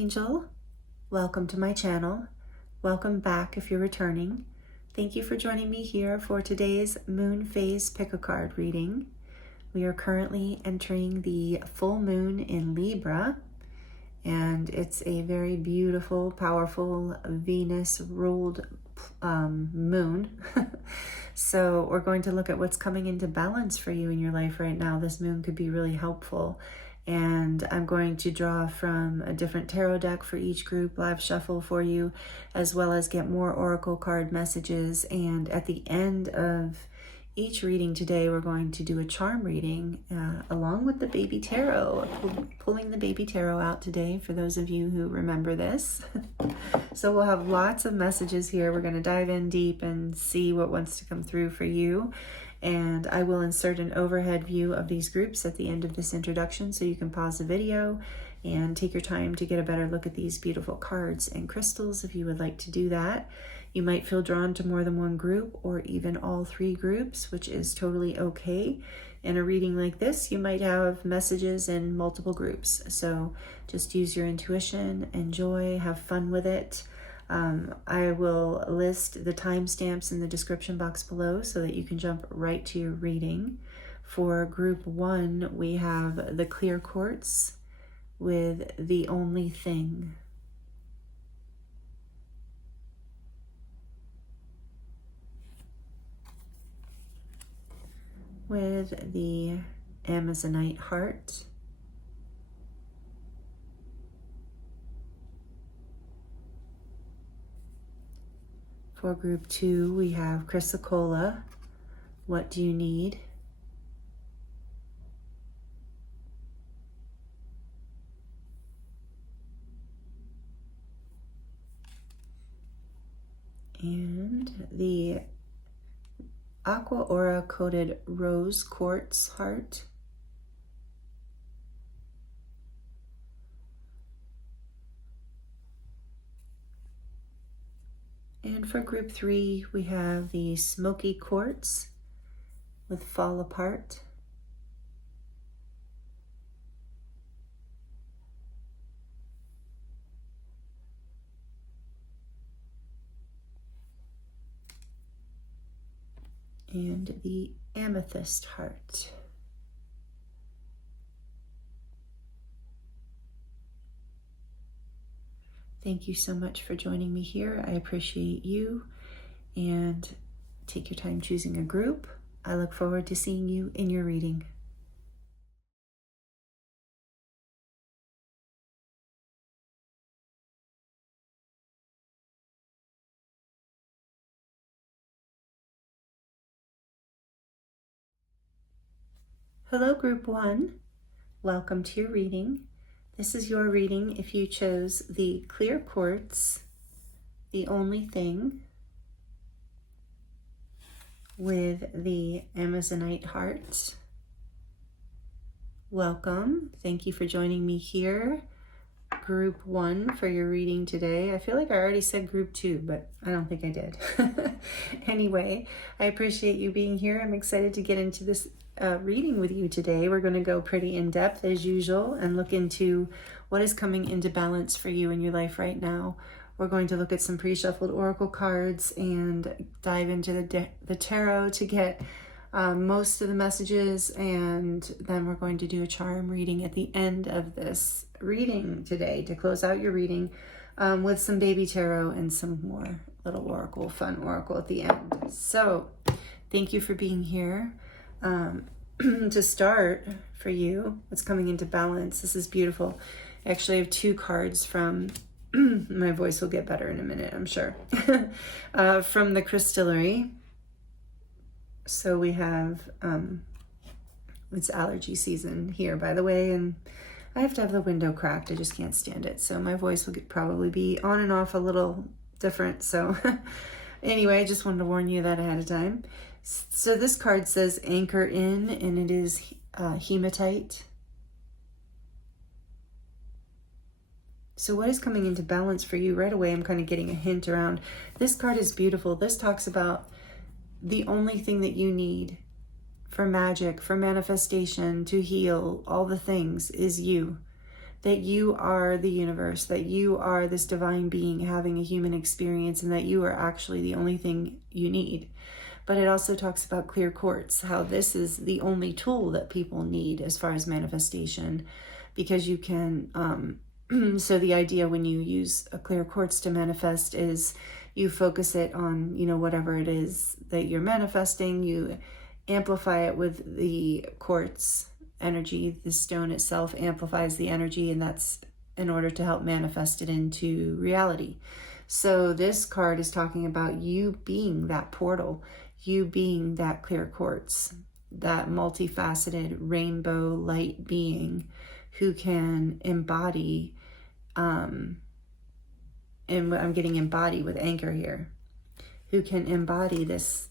Angel. Welcome to my channel. Welcome back if you're returning. Thank you for joining me here for today's moon phase pick-a-card reading. We are currently entering the full moon in Libra, and it's a very beautiful, powerful Venus-ruled moon. So we're going to look at what's coming into balance for you in your life right now. This moon could be really helpful. And I'm going to draw from a different tarot deck for each group, live shuffle for you, as well as get more oracle card messages. And at the end of each reading today, we're going to do a charm reading along with the baby tarot. Pulling the baby tarot out today for those of you who remember this. So we'll have lots of messages here. We're going to dive in deep and see what wants to come through for you. And I will insert an overhead view of these groups at the end of this introduction, so you can pause the video and take your time to get a better look at these beautiful cards and crystals if you would like to do that. You might feel drawn to more than one group or even all three groups, which is totally okay. In a reading like this, you might have messages in multiple groups. So just use your intuition, enjoy, have fun with it. I will list the timestamps in the description box below so that you can jump right to your reading. For group 1, we have the clear quartz with the only thing. With the Amazonite heart. For group 2, we have Chrysocolla, what do you need? And the Aqua Aura coated rose quartz heart. And for group 3, we have the smoky quartz with fall apart. And the amethyst heart. Thank you so much for joining me here. I appreciate you, and take your time choosing a group. I look forward to seeing you in your reading. Hello, group 1. Welcome to your reading. This is your reading if you chose the clear quartz, the only thing, with the Amazonite heart. Welcome. Thank you for joining me here. Group 1 for your reading today. I feel like I already said group 2, but I don't think I did. Anyway, I appreciate you being here. I'm excited to get into this reading with you today. We're going to go pretty in depth as usual and look into what is coming into balance for you in your life right now. We're going to look at some pre-shuffled oracle cards and dive into the tarot to get most of the messages, and then we're going to do a charm reading at the end of this reading today to close out your reading with some baby tarot and some more little oracle, fun oracle at the end. So thank you for being here. To start for you, what's coming into balance, this is beautiful. Actually, I have 2 cards from my voice will get better in a minute, I'm sure. From the Crystallary. So we have it's allergy season here, by the way, and I have to have the window cracked. I just can't stand it, so my voice will probably be on and off a little different. So anyway, I just wanted to warn you that ahead of time. So this card says anchor in, and it is hematite. So what is coming into balance for you right away? I'm kind of getting a hint around. This card is beautiful. This talks about the only thing that you need for magic, for manifestation, to heal, all the things, is you. that you are the universe, that you are this divine being having a human experience, and that you are actually the only thing you need. But it also talks about clear quartz, how this is the only tool that people need as far as manifestation, because you can, so the idea when you use a clear quartz to manifest is you focus it on, you know, whatever it is that you're manifesting, you amplify it with the quartz energy. The stone itself amplifies the energy, and that's in order to help manifest it into reality. So this card is talking about you being that portal, you being that clear quartz, that multifaceted rainbow light being who can embody, and I'm getting embody with anchor here, who can embody this,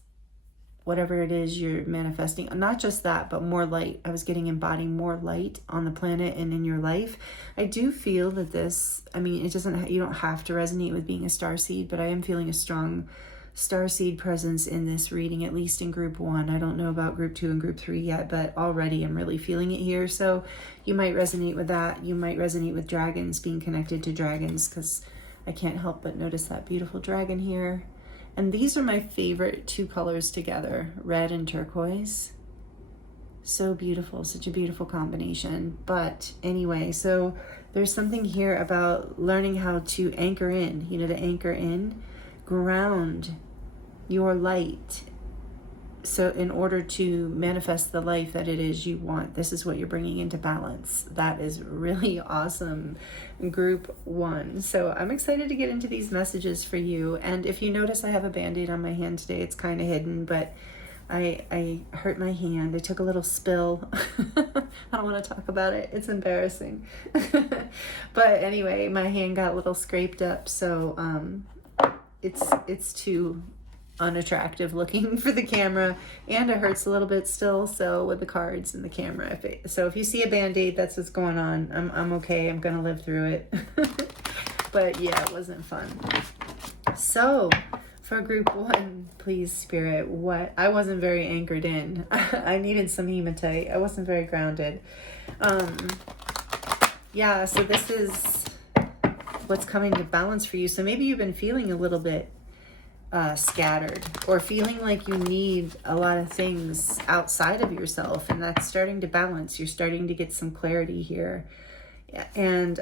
whatever it is you're manifesting. Not just that, but more light. I was getting embodying more light on the planet and in your life. I do feel that this, I mean, it doesn't, you don't have to resonate with being a starseed, but I am feeling a strong starseed presence in this reading, at least in group 1. I don't know about group 2 and group 3 yet, but already I'm really feeling it here. So you might resonate with that. You might resonate with dragons, being connected to dragons, because I can't help but notice that beautiful dragon here. And these are my favorite 2 colors together, red and turquoise. So beautiful, such a beautiful combination. But anyway, so there's something here about learning how to anchor in, you know, to anchor in, ground your light. So in order to manifest the life that it is you want, this is what you're bringing into balance. That is really awesome, group 1. So I'm excited to get into these messages for you. And if you notice, I have a Band-Aid on my hand today. It's kind of hidden, but I hurt my hand. I took a little spill. I don't want to talk about it. It's embarrassing. But anyway, my hand got a little scraped up. So it's too unattractive looking for the camera, and it hurts a little bit still, so with the cards and the camera. So if you see a Band-Aid, that's what's going on. I'm okay. I'm gonna live through it. But yeah, it wasn't fun. So for group 1, please, Spirit, what? I wasn't very anchored in. I needed some hematite. I wasn't very grounded. Yeah, so this is what's coming to balance for you. So maybe you've been feeling a little bit scattered, or feeling like you need a lot of things outside of yourself, and that's starting to balance. You're starting to get some clarity here. And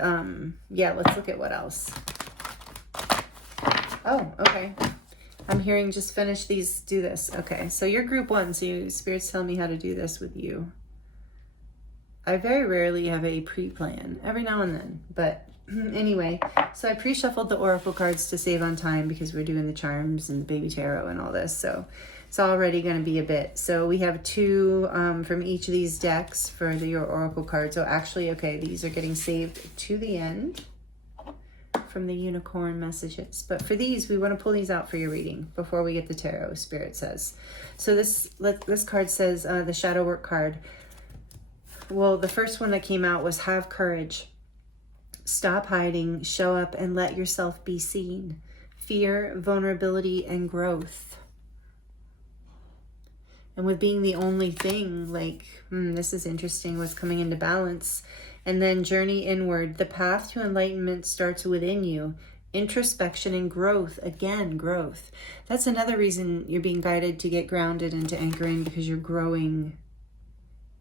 yeah, let's look at what else. Oh, okay. I'm hearing just finish these, do this. Okay, so you're group 1, so your Spirit's telling me how to do this with you. I very rarely have a pre-plan, every now and then, but anyway, so I pre-shuffled the oracle cards to save on time because we're doing the charms and the baby tarot and all this, so it's already going to be a bit. So we have 2 from each of these decks for your oracle cards. So actually, okay, these are getting saved to the end from the unicorn messages, but for these, we want to pull these out for your reading before we get the tarot, Spirit says. So this card says, the shadow work card. Well, the first one that came out was have courage. Stop hiding, show up, and let yourself be seen. Fear, vulnerability, and growth. And with being the only thing, like, this is interesting, what's coming into balance. And then journey inward. The path to enlightenment starts within you. Introspection and growth. Again, growth. That's another reason you're being guided to get grounded and to anchor in, because you're growing.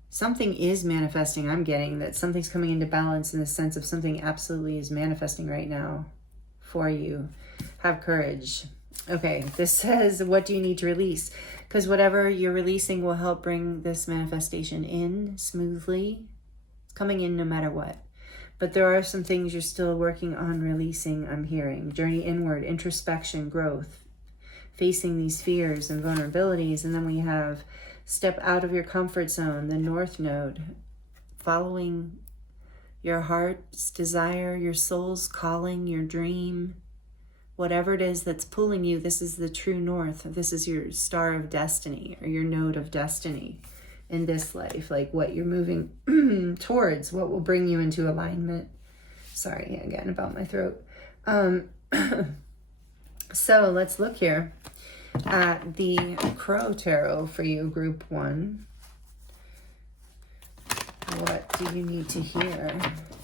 Something is manifesting. I'm getting that something's coming into balance in the sense of something absolutely is manifesting right now for you. Have courage. Okay, this says, what do you need to release? Because whatever you're releasing will help bring this manifestation in smoothly. It's coming in no matter what. But there are some things you're still working on releasing, I'm hearing. Journey inward, introspection, growth, facing these fears and vulnerabilities. And then we have step out of your comfort zone, the North Node, following your heart's desire, your soul's calling, your dream, whatever it is that's pulling you. This is the true North. This is your star of destiny, or your node of destiny in this life, like what you're moving towards, what will bring you into alignment. Sorry again about my throat. So let's look here at the Crow Tarot for you, group 1. what do you need to hear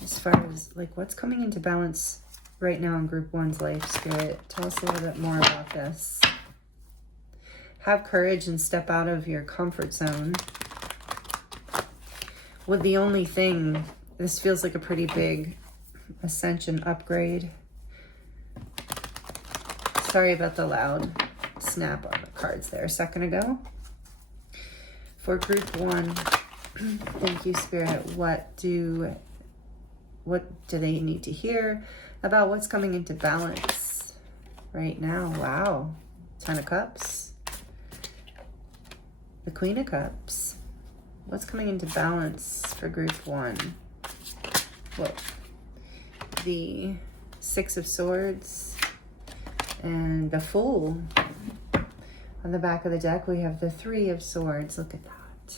as far as like what's coming into balance right now in group one's life, Spirit? Tell us a little bit more about this. Have courage and step out of your comfort zone. With the only thing, this feels like a pretty big ascension upgrade. Sorry about the loud snap on the cards there a second ago. For group one, thank you, Spirit. What do they need to hear about what's coming into balance right now? Wow. 10 of Cups. The Queen of Cups. What's coming into balance for group one? Whoa. The Six of Swords and the Fool. On the back of the deck, we have the Three of Swords. Look at that.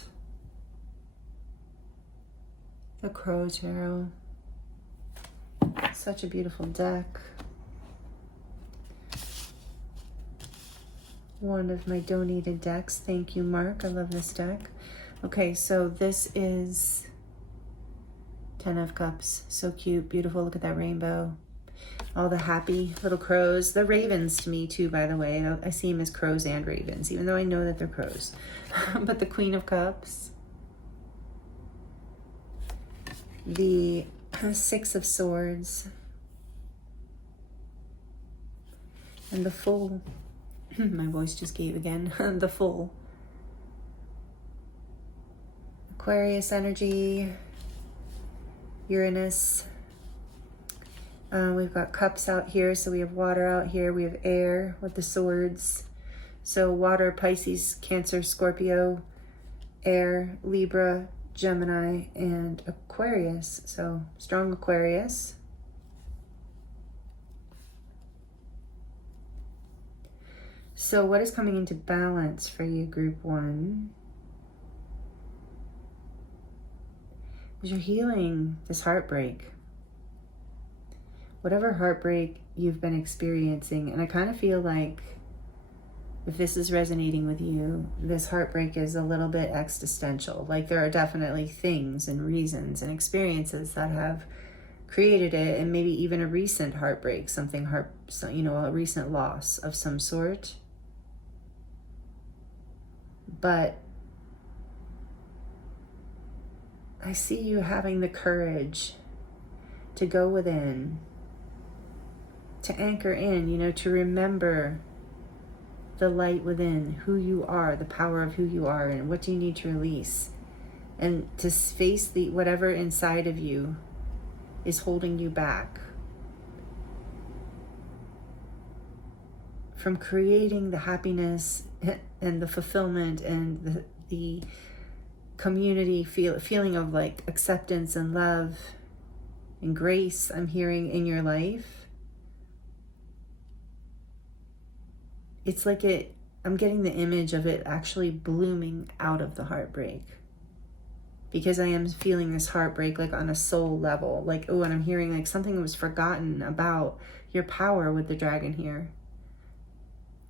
The Crow Tarot. Such a beautiful deck. One of my donated decks. Thank you, Mark. I love this deck. Okay, so this is 10 of Cups. So cute, beautiful. Look at that rainbow. All the happy little crows. The ravens to me too, by the way. I see them as crows and ravens, even though I know that they're crows. But the Queen of Cups. The Six of Swords. And the Fool. My voice just gave again. The Fool. Aquarius energy. Uranus. We've got cups out here, so we have water out here. We have air with the swords. So water, Pisces, Cancer, Scorpio, air, Libra, Gemini, and Aquarius. So strong Aquarius. So what is coming into balance for you, group one? Is you're healing this heartbreak. Whatever heartbreak you've been experiencing, and I kind of feel like if this is resonating with you, this heartbreak is a little bit existential. Like there are definitely things and reasons and experiences that have created it, and maybe even a recent heartbreak, a recent loss of some sort. But I see you having the courage to go within, to anchor in, to remember the light within, who you are, the power of who you are, and what do you need to release, and to face whatever inside of you is holding you back from creating the happiness and the fulfillment and the community feeling of like acceptance and love and grace I'm hearing in your life. It's like I'm getting the image of it actually blooming out of the heartbreak, because I am feeling this heartbreak like on a soul level, like, oh, and I'm hearing like something was forgotten about your power with the dragon here.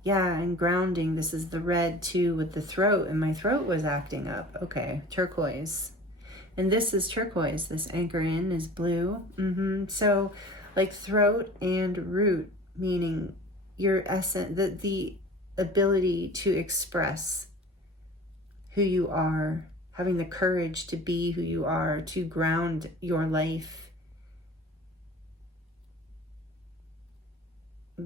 Yeah, and grounding, this is the red too with the throat, and my throat was acting up. Okay, turquoise. And this is turquoise, this anchor in is blue. So like throat and root, meaning your essence, the ability to express who you are, having the courage to be who you are, to ground your life.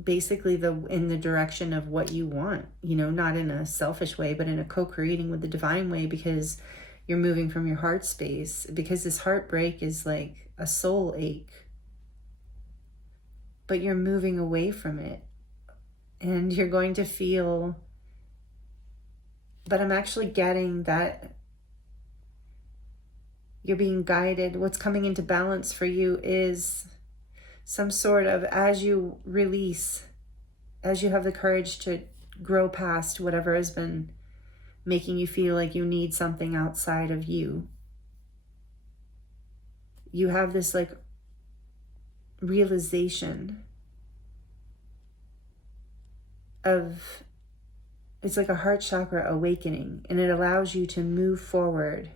Basically in the direction of what you want, not in a selfish way, but in a co-creating with the divine way, because you're moving from your heart space, because this heartbreak is like a soul ache, but you're moving away from it. And you're going to feel, but I'm actually getting that you're being guided. What's coming into balance for you is some sort of, as you release, as you have the courage to grow past whatever has been making you feel like you need something outside of you, you have this like realization of, it's like a heart chakra awakening, and it allows you to move forward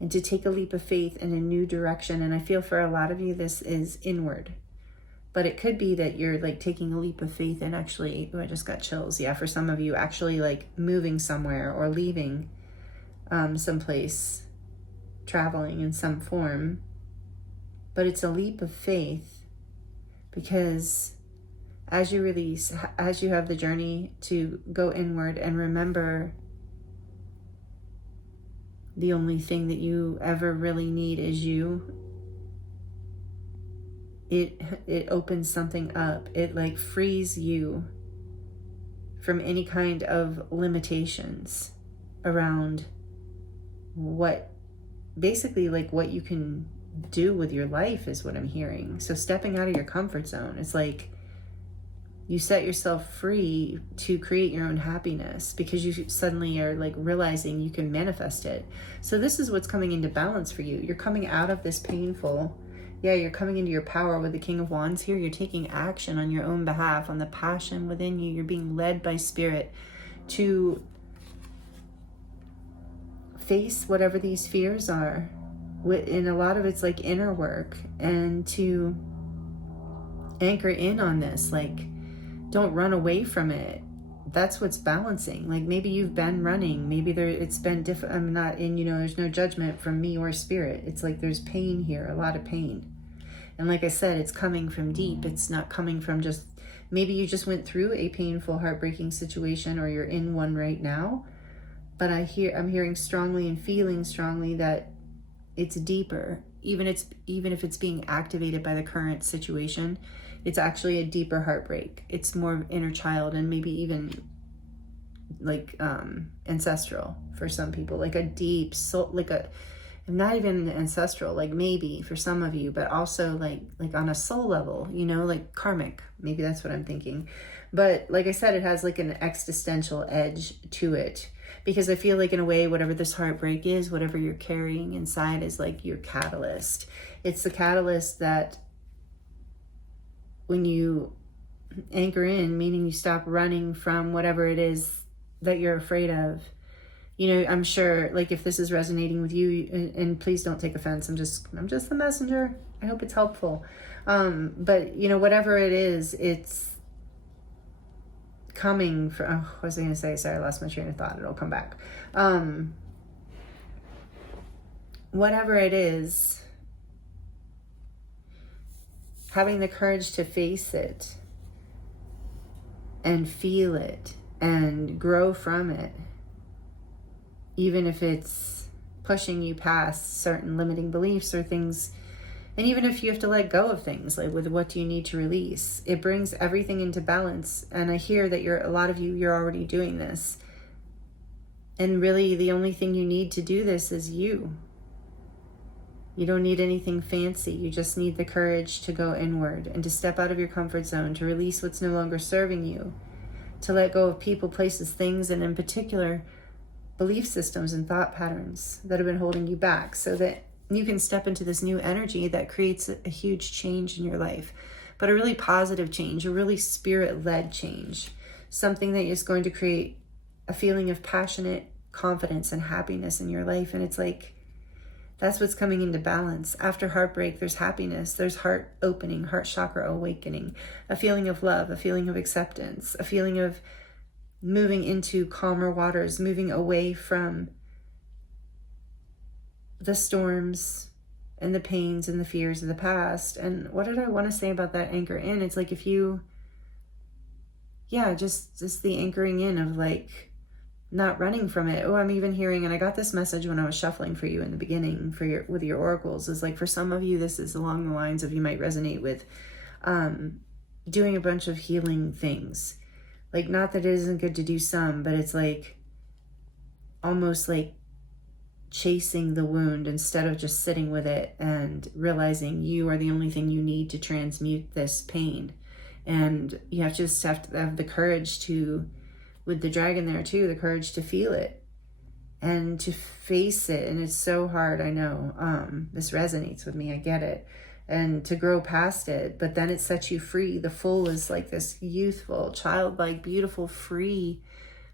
and to take a leap of faith in a new direction. And I feel for a lot of you, this is inward. But it could be that you're like taking a leap of faith and actually, oh, I just got chills. Yeah, for some of you, actually like moving somewhere or leaving someplace, traveling in some form. But it's a leap of faith because as you release, as you have the journey to go inward and remember the only thing that you ever really need is you, it opens something up. It like frees you from any kind of limitations around what, basically like what you can do with your life is what I'm hearing. So stepping out of your comfort zone, it's like you set yourself free to create your own happiness because you suddenly are like realizing you can manifest it. So this is what's coming into balance for you. You're coming out of this painful, you're coming into your power with the King of Wands here. You're taking action on your own behalf, on the passion within you. You're being led by Spirit to face whatever these fears are. And a lot of it's like inner work, and to anchor in on this, like don't run away from it. That's what's balancing. Like maybe you've been running, maybe it's been different. I'm not in, there's no judgment from me or Spirit. It's like there's pain here, a lot of pain. And like I said, it's coming from deep. It's not coming from just, maybe you just went through a painful, heartbreaking situation, or you're in one right now. But I'm hearing strongly and feeling strongly that it's deeper. Even if it's being activated by the current situation, it's actually a deeper heartbreak. It's more inner child, and maybe even like ancestral for some people, like a deep soul, like a, not even ancestral, like maybe for some of you, but also like on a soul level, like karmic. Maybe that's what I'm thinking. But like I said, it has like an existential edge to it, because I feel like in a way, whatever this heartbreak is, whatever you're carrying inside is like your catalyst. It's the catalyst that when you anchor in, meaning you stop running from whatever it is that you're afraid of. I'm sure, like, if this is resonating with you, and please don't take offense, I'm just the messenger. I hope it's helpful. But whatever it is, it's coming from, what was I going to say? Sorry, I lost my train of thought. It'll come back. Whatever it is, having the courage to face it and feel it and grow from it, even if it's pushing you past certain limiting beliefs or things, and even if you have to let go of things, like with what do you need to release, it brings everything into balance. And I hear that a lot of you're already doing this. And really the only thing you need to do this is you. You don't need anything fancy. You just need the courage to go inward and to step out of your comfort zone, to release what's no longer serving you, to let go of people, places, things, and in particular, belief systems and thought patterns that have been holding you back, so that you can step into this new energy that creates a huge change in your life, but a really positive change, a really Spirit-led change, something that is going to create a feeling of passionate confidence and happiness in your life. And it's like, that's what's coming into balance. After heartbreak, there's happiness, there's heart opening, heart chakra awakening, a feeling of love, a feeling of acceptance, a feeling of moving into calmer waters, moving away from the storms and the pains and the fears of the past. And what did I want to say about that anchor in? It's like if you, just the anchoring in of like not running from it. Oh, I'm even hearing, and I got this message when I was shuffling for you in the beginning with your oracles, is like for some of you, this is along the lines of, you might resonate with doing a bunch of healing things. Like, not that it isn't good to do some, but it's like almost like chasing the wound instead of just sitting with it and realizing you are the only thing you need to transmute this pain. And you have to have the courage to, with the dragon there too, the courage to feel it and to face it. And it's so hard, I know. This resonates with me, I get it. And to grow past it, but then it sets you free. The full is like this youthful, childlike, beautiful, free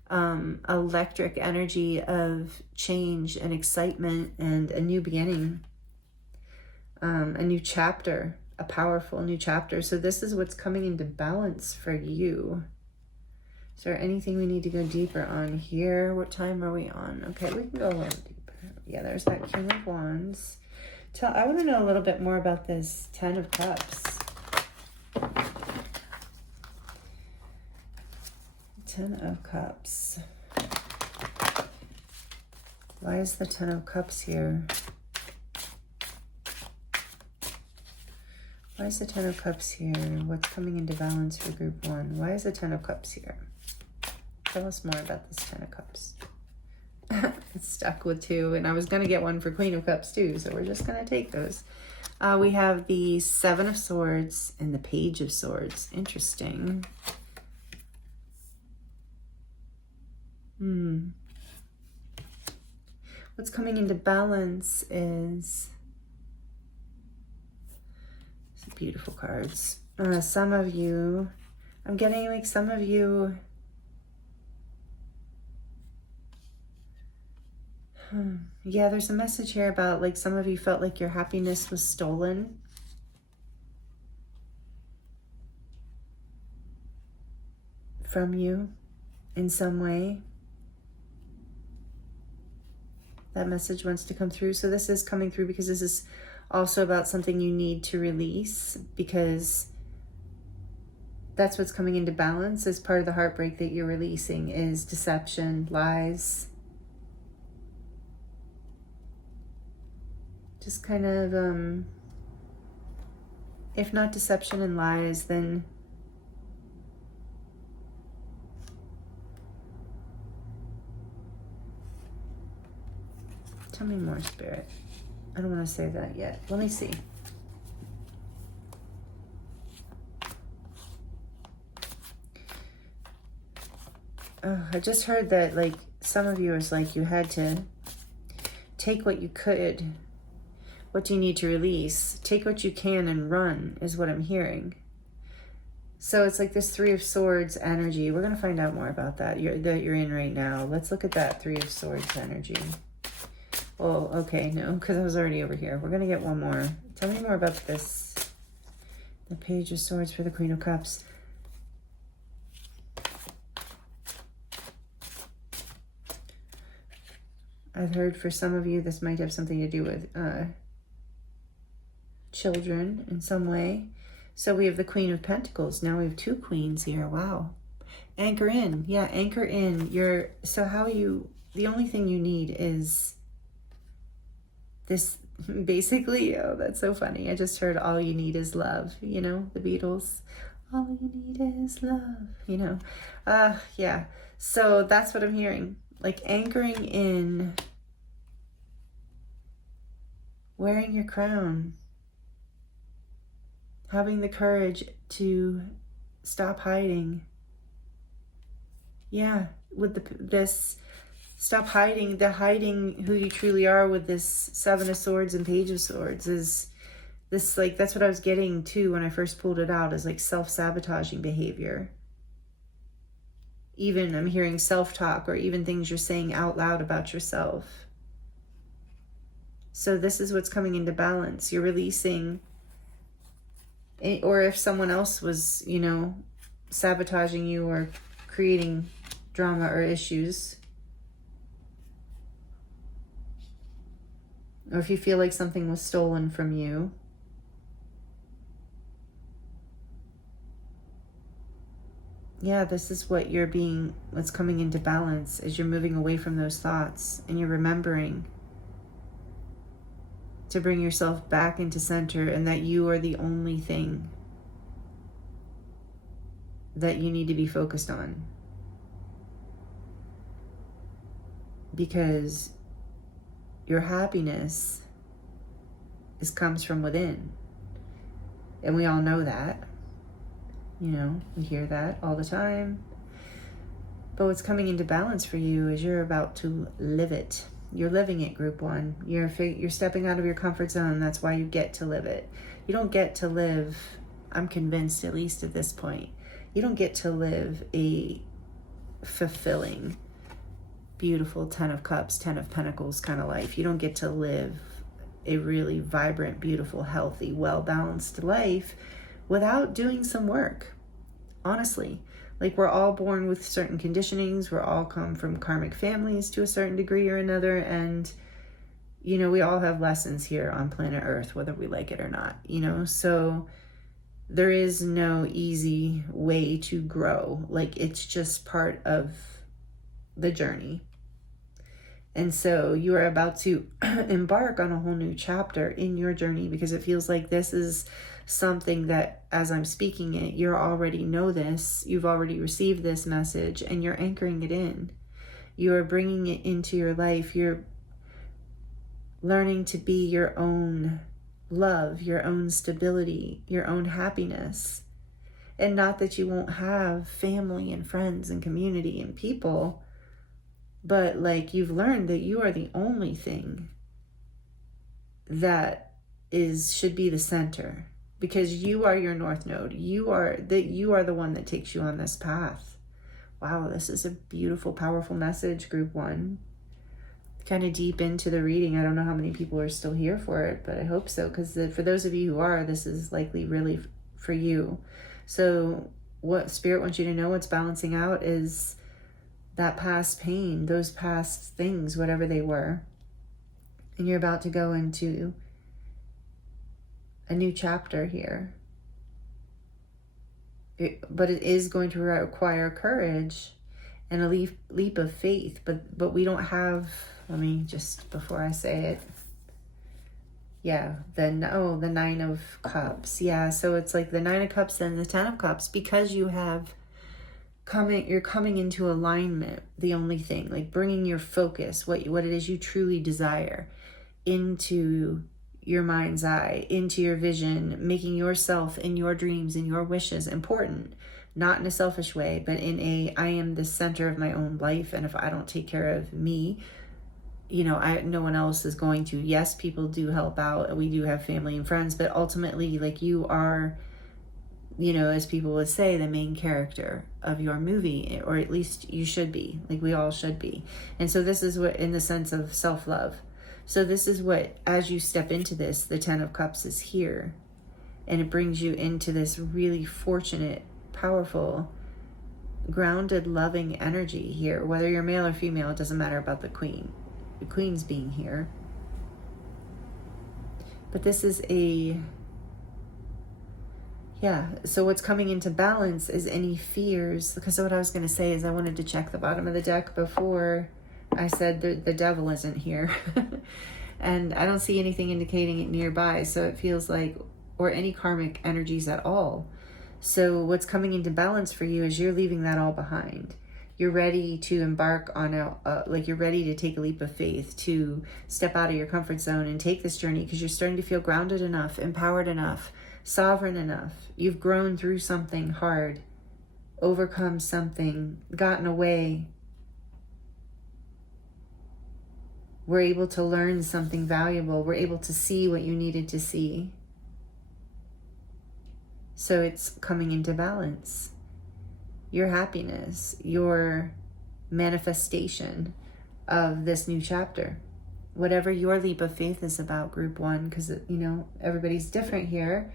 electric energy of change and excitement and a new beginning, a new chapter, a powerful new chapter. So this is what's coming into balance for you. Is there anything we need to go deeper on here? What time are we on? Okay, we can go a little deeper. Yeah, there's that King of Wands. I want to know a little bit more about this Ten of Cups. Ten of Cups. Why is the Ten of Cups here? Why is the Ten of Cups here? What's coming into balance for group 1? Why is the Ten of Cups here? Tell us more about this Ten of Cups. It's stuck with 2, and I was going to get one for Queen of Cups too, so we're just going to take those. We have the Seven of Swords and the Page of Swords. Interesting. What's coming into balance is some beautiful cards. Some of you, I'm getting like some of you, yeah, there's a message here about like some of you felt like your happiness was stolen. From you in some way. That message wants to come through. So this is coming through because this is also about something you need to release, because that's what's coming into balance as part of the heartbreak that you're releasing is deception, lies. Just kind of, if not deception and lies, then tell me more, Spirit. I don't want to say that yet. Let me see. Oh, I just heard that like some of you is like you had to take what you could. What do you need to release? Take what you can and run is what I'm hearing. So it's like this Three of Swords energy. We're going to find out more about that that you're in right now. Let's look at that Three of Swords energy. Well, okay, no, because I was already over here. We're going to get one more. Tell me more about this. The Page of Swords for the Queen of Cups. I've heard for some of you this might have something to do with children in some way. So we have the Queen of Pentacles. Now we have 2 queens here. Wow. Anchor in. Yeah, anchor in. The only thing you need is this, basically. Oh, that's so funny. I just heard all you need is love. You know, the Beatles. All you need is love. You know. Yeah. So that's what I'm hearing. Like anchoring in. Wearing your crown. Having the courage to stop hiding. Yeah, with this, stop hiding, hiding who you truly are with this Seven of Swords and Page of Swords is this, like, that's what I was getting to when I first pulled it out, is like self-sabotaging behavior. Even I'm hearing self-talk, or even things you're saying out loud about yourself. So this is what's coming into balance. You're releasing, or if someone else was, you know, sabotaging you or creating drama or issues, or if you feel like something was stolen from you, yeah, this is what what's coming into balance as you're moving away from those thoughts and you're remembering to bring yourself back into center, and that you are the only thing that you need to be focused on. Because your happiness comes from within. And we all know that. You know, we hear that all the time. But what's coming into balance for you is you're about to live it. You're living it, group 1. You're stepping out of your comfort zone. That's why you get to live it. You don't get to live, I'm convinced, at least at this point, you don't get to live a fulfilling, beautiful 10 of Cups, 10 of Pentacles kind of life. You don't get to live a really vibrant, beautiful, healthy, well-balanced life without doing some work. Honestly, like, we're all born with certain conditionings. We're all come from karmic families to a certain degree or another. And, you know, we all have lessons here on planet Earth, whether we like it or not, you know? So there is no easy way to grow. Like, it's just part of the journey. And so you are about to embark on a whole new chapter in your journey, because it feels like this is something that, as I'm speaking it, you already know this, you've already received this message, and you're anchoring it in. You are bringing it into your life. You're learning to be your own love, your own stability, your own happiness. And not that you won't have family and friends and community and people, but like, you've learned that you are the only thing that should be the center, because you are your north node. You are the one that takes you on this path. Wow, this is a beautiful, powerful message, group 1. Kind of deep into the reading. I don't know how many people are still here for it, but I hope so, because for those of you who are, this is likely really for you. So what Spirit wants you to know, what's balancing out, is that past pain, those past things, whatever they were. And you're about to go into a new chapter here. But it is going to require courage and a leap of faith. But we don't have, let me just, before I say it. Yeah, the 9 of Cups. Yeah, so it's like the 9 of Cups and the 10 of Cups, because you're coming into alignment, the only thing, like bringing your focus, what it is you truly desire, into your mind's eye, into your vision, making yourself and your dreams and your wishes important, not in a selfish way, but in I am the center of my own life, and if I don't take care of me, you know, no one else is going to. Yes, people do help out. We do have family and friends, but ultimately, like, you are, you know, as people would say, the main character of your movie, or at least you should be. Like, we all should be. And so this is what, in the sense of self-love. So this is what, as you step into this, the 10 of Cups is here. And it brings you into this really fortunate, powerful, grounded, loving energy here. Whether you're male or female, it doesn't matter about the Queen. The Queen's being here. But this is so what's coming into balance is any fears. Because what I was going to say is, I wanted to check the bottom of the deck before I said the devil isn't here. And I don't see anything indicating it nearby. So it feels like, or any karmic energies at all. So what's coming into balance for you is you're leaving that all behind. You're ready to embark on you're ready to take a leap of faith, to step out of your comfort zone and take this journey, because you're starting to feel grounded enough, empowered enough, sovereign enough. You've grown through something hard, overcome something, gotten away. We're able to learn something valuable. We're able to see what you needed to see. So it's coming into balance. Your happiness, your manifestation of this new chapter. Whatever your leap of faith is about, group 1, because, you know, everybody's different here.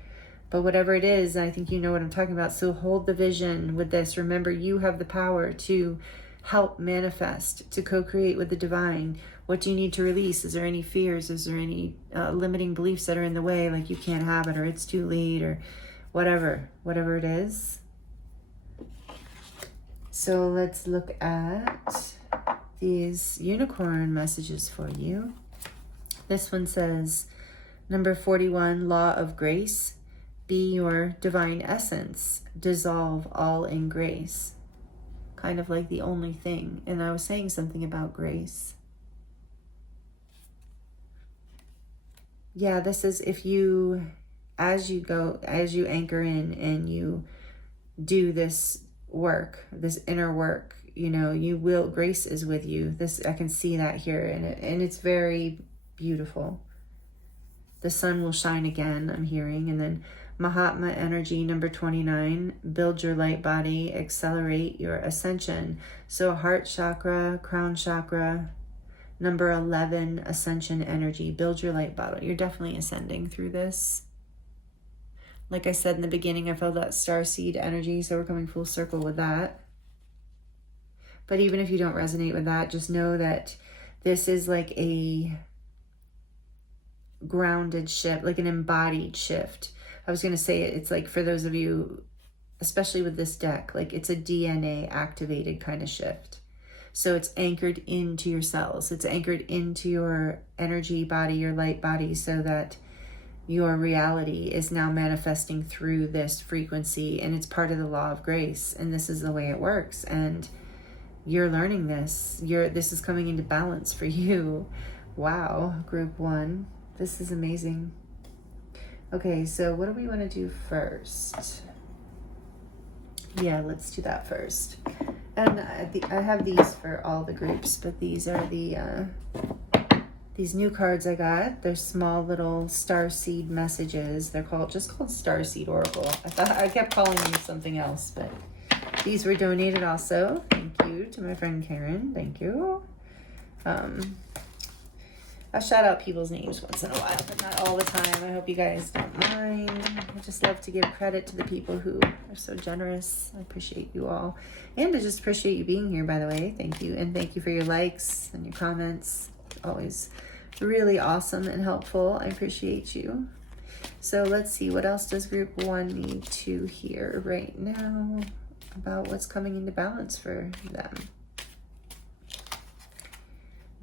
But whatever it is, I think you know what I'm talking about. So hold the vision with this. Remember, you have the power to help manifest, to co-create with the divine. What do you need to release? Is there any fears? Is there any limiting beliefs that are in the way, like you can't have it, or it's too late, or whatever it is? So let's look at these unicorn messages for you. This one says, number 41, law of grace. Be your divine essence. Dissolve all in grace. Kind of like the only thing. And I was saying something about grace. Yeah, this is if you, as you anchor in and you do this work, this inner work, you know, you will, grace is with you. This, I can see that here, and it's very beautiful. The sun will shine again, I'm hearing, and then Mahatma energy, number 29, build your light body, accelerate your ascension. So heart chakra, crown chakra, number 11, ascension energy, build your light body. You're definitely ascending through this. Like I said in the beginning, I felt that star seed energy, so we're coming full circle with that. But even if you don't resonate with that, just know that this is like a grounded shift, like an embodied shift. I was going to say it's like, for those of you, especially with this deck, like it's a DNA activated kind of shift. So it's anchored into your cells. It's anchored into your energy body, your light body, so that your reality is now manifesting through this frequency, and it's part of the law of grace. And this is the way it works. And you're learning this. This is coming into balance for you. Wow, group 1. This is amazing. Okay, so what do we want to do first? Yeah, let's do that first. And I have these for all the groups, but these are these new cards I got. They're small little starseed messages. They're just called Starseed Oracle. I kept calling them something else, but these were donated also. Thank you to my friend Karen. Thank you. I shout out people's names once in a while, but not all the time. I hope you guys don't mind. I just love to give credit to the people who are so generous. I appreciate you all. And I just appreciate you being here, by the way. Thank you. And thank you for your likes and your comments. Always really awesome and helpful. I appreciate you. So let's see. What else does group 1 need to hear right now about what's coming into balance for them?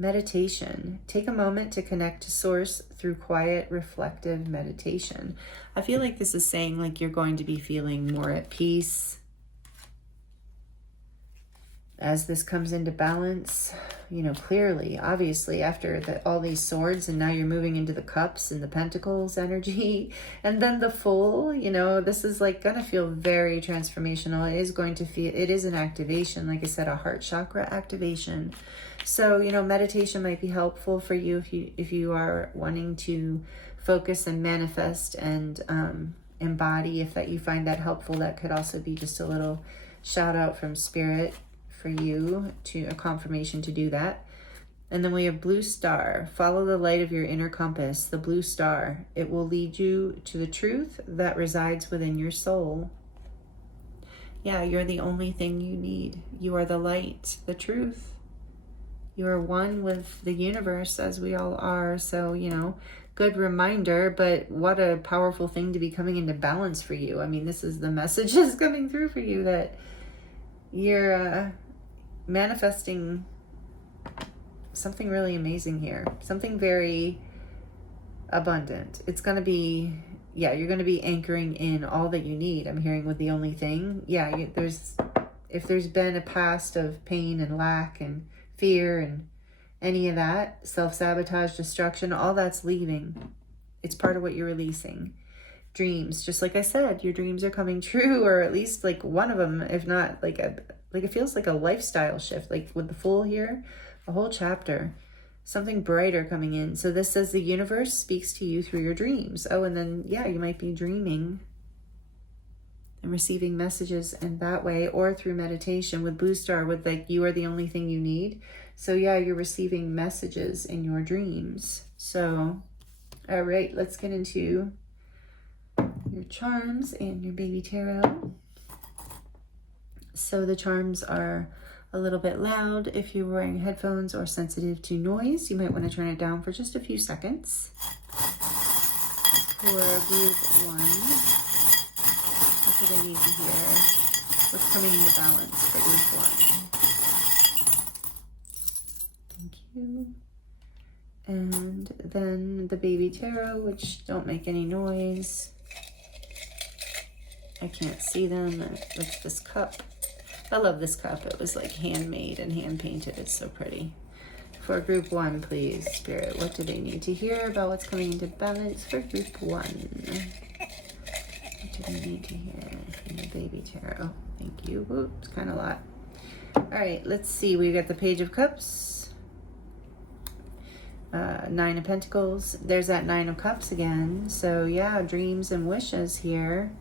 Meditation. Take a moment to connect to source through quiet, reflective meditation. I feel like this is saying like you're going to be feeling more at peace as this comes into balance, you know, clearly, obviously, after all these swords, and now you're moving into the cups and the pentacles energy, and then the Fool, you know, this is like gonna feel very transformational. It is an activation, like I said, a heart chakra activation. So, you know, meditation might be helpful for you if you are wanting to focus and manifest and embody. If you find that helpful, that could also be just a little shout out from Spirit for you, to a confirmation to do that. And then we have Blue Star. Follow the light of your inner compass, the blue star. It will lead you to the truth that resides within your soul. Yeah, you're the only thing you need. You are the light, the truth. You are one with the universe, as we all are. So, you know, good reminder, but what a powerful thing to be coming into balance for you. I mean, this is the messages coming through for you, that you're manifesting something really amazing here. Something very abundant. It's going to be, yeah, you're going to be anchoring in all that you need. I'm hearing with the only thing. Yeah, if there's been a past of pain and lack and fear and any of that, self-sabotage, destruction, all that's leaving. It's part of what you're releasing. Dreams, just like I said, your dreams are coming true, or at least like one of them, if not like it feels like a lifestyle shift, like with the Fool here, a whole chapter, something brighter coming in. So this says the universe speaks to you through your dreams. Oh, and then, yeah, you might be dreaming and receiving messages in that way, or through meditation with Blue Star, with like, you are the only thing you need. So yeah, you're receiving messages in your dreams. So, all right, let's get into your charms and your baby tarot. So the charms are a little bit loud. If you're wearing headphones or sensitive to noise, you might want to turn it down for just a few seconds. For group 1, what do they need to hear? What's coming into balance for group 1? Thank you. And then the baby tarot, which don't make any noise. I can't see them. It's this cup. I love this cup. It was like handmade and hand painted. It's so pretty. For group 1, please, Spirit, what do they need to hear about what's coming into balance for group 1? What do they need to hear from the baby tarot? Thank you. Whoop, it's kind of a lot. All right, let's see. We got the Page of Cups. Nine of Pentacles. There's that Nine of Cups again. So yeah, dreams and wishes here.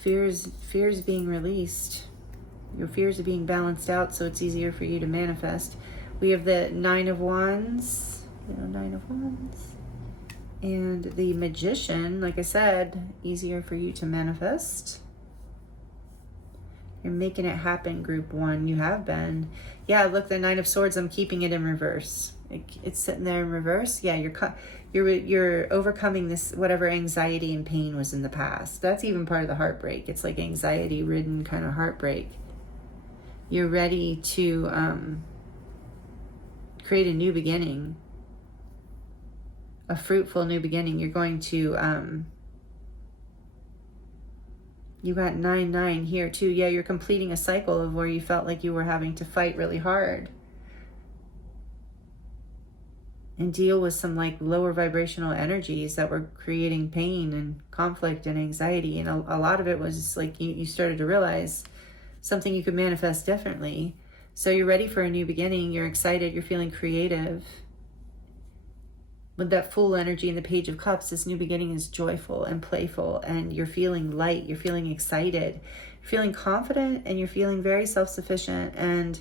Fears being released. Your fears are being balanced out, so it's easier for you to manifest. We have the Nine of Wands. Nine of Wands. And the Magician, like I said, easier for you to manifest. You're making it happen, group one. You have been. Yeah, look, the Nine of Swords, I'm keeping it in reverse. It's sitting there in reverse. Yeah, you're overcoming this, whatever anxiety and pain was in the past. That's even part of the heartbreak. It's like anxiety-ridden kind of heartbreak. You're ready to create a new beginning. A fruitful new beginning. You're going to... You got 9-9 here too. Yeah, you're completing a cycle of where you felt like you were having to fight really hard and deal with some like lower vibrational energies that were creating pain and conflict and anxiety. And a lot of it was like you started to realize something you could manifest differently. So you're ready for a new beginning. You're excited. You're feeling creative. With that full energy in the Page of Cups, this new beginning is joyful and playful, and you're feeling light, you're feeling excited, you're feeling confident, and you're feeling very self-sufficient and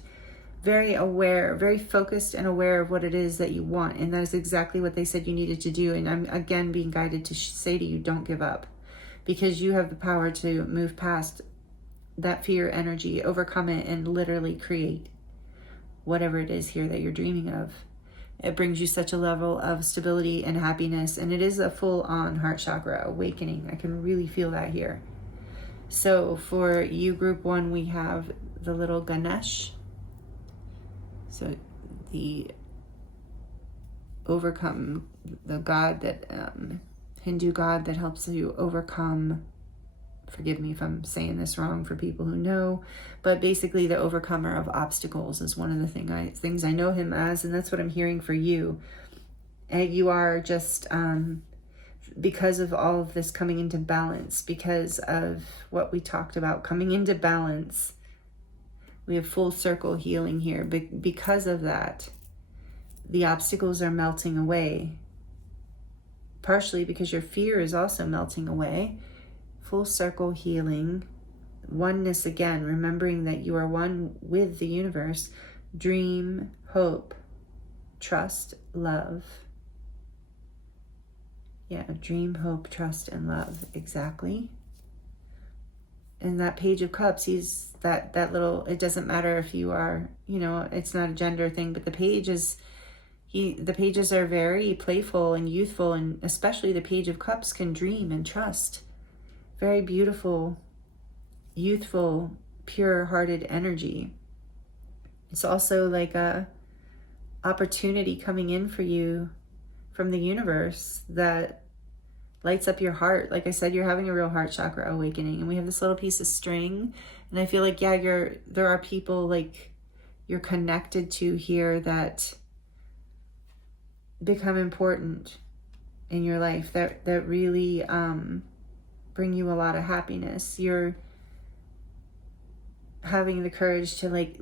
very aware, very focused and aware of what it is that you want. And that is exactly what they said you needed to do. And I'm again being guided to say to you, don't give up, because you have the power to move past that fear energy, overcome it, and literally create whatever it is here that you're dreaming of. It brings you such a level of stability and happiness, and it is a full-on heart chakra awakening. I can really feel that here. So for you, group one, we have the little Ganesh. So the overcome, the god that, Hindu god that helps you overcome. Forgive me if I'm saying this wrong for people who know, but basically the overcomer of obstacles is one of the things I know him as, and that's what I'm hearing for you. And you are just, because of all of this coming into balance, because of what we talked about, coming into balance, we have full circle healing here. Because of that, the obstacles are melting away, partially because your fear is also melting away. Full circle healing, oneness again, remembering that you are one with the universe. Dream, hope, trust, love. Yeah, dream, hope, trust, and love. Exactly. And that Page of Cups, he's that little, it doesn't matter if you are, it's not a gender thing, but the pages are very playful and youthful, and especially the Page of Cups can dream and trust. Very beautiful, youthful, pure-hearted energy. It's also like a opportunity coming in for you from the universe that lights up your heart. Like I said, you're having a real heart chakra awakening, and we have this little piece of string, and I feel like, yeah, there are people like you're connected to here that become important in your life, that really bring you a lot of happiness. You're having the courage to like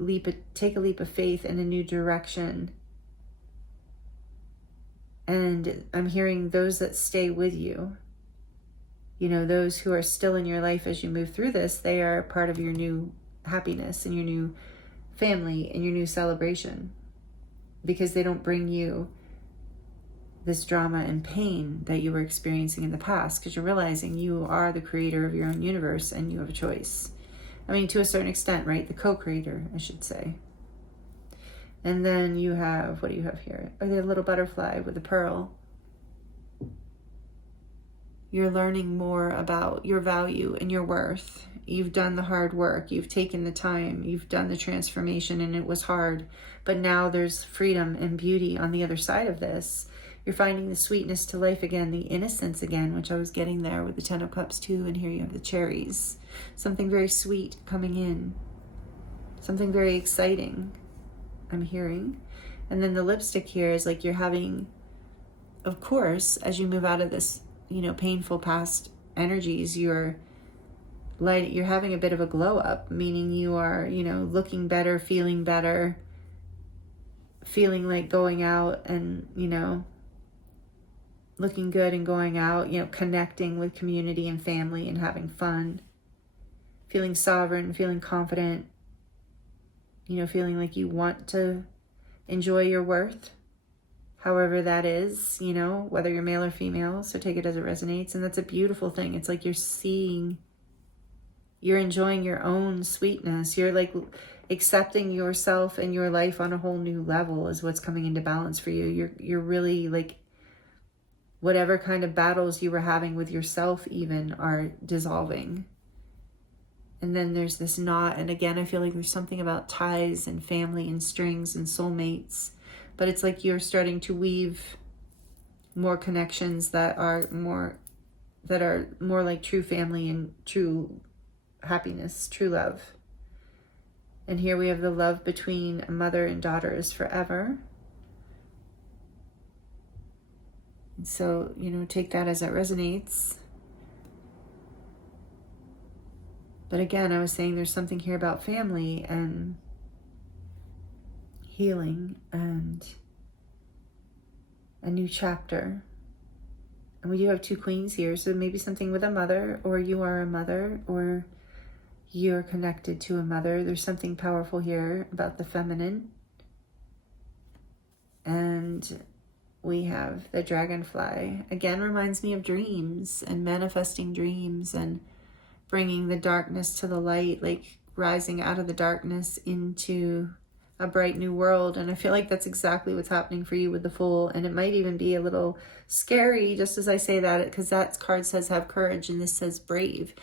take a leap of faith in a new direction. And I'm hearing those that stay with you, those who are still in your life as you move through this, they are part of your new happiness and your new family and your new celebration, because they don't bring you this drama and pain that you were experiencing in the past, because you're realizing you are the creator of your own universe and you have a choice. I mean, to a certain extent, right? The co-creator, I should say. And then you have, what do you have here? Oh, the little butterfly with the pearl. You're learning more about your value and your worth. You've done the hard work. You've taken the time. You've done the transformation, and it was hard. But now there's freedom and beauty on the other side of this. You're finding the sweetness to life again, the innocence again, which I was getting there with the Ten of Cups too. And here you have the cherries. Something very sweet coming in. Something very exciting, I'm hearing. And then the lipstick here is like you're having, of course, as you move out of this, painful past energies, you're having a bit of a glow up, meaning you are, looking better, feeling better, feeling like going out and, looking good and going out, connecting with community and family and having fun, feeling sovereign, feeling confident, feeling like you want to enjoy your worth, however that is, whether you're male or female. So take it as it resonates. And that's a beautiful thing. It's like you're enjoying your own sweetness. You're like accepting yourself and your life on a whole new level is what's coming into balance for you. You're really like, whatever kind of battles you were having with yourself even are dissolving. And then there's this knot. And again, I feel like there's something about ties and family and strings and soulmates. But it's like you're starting to weave more connections that are more like true family and true happiness, true love. And here we have the love between a mother and daughter is forever. And so, take that as it resonates. But again, I was saying there's something here about family and healing and a new chapter. And we do have 2 queens here, so maybe something with a mother, or you are a mother, or you're connected to a mother. There's something powerful here about the feminine. And we have the dragonfly. Again, reminds me of dreams and manifesting dreams and bringing the darkness to the light, like rising out of the darkness into a bright new world. And I feel like that's exactly what's happening for you with the Fool. And it might even be a little scary, just as I say that, because that card says have courage and this says brave.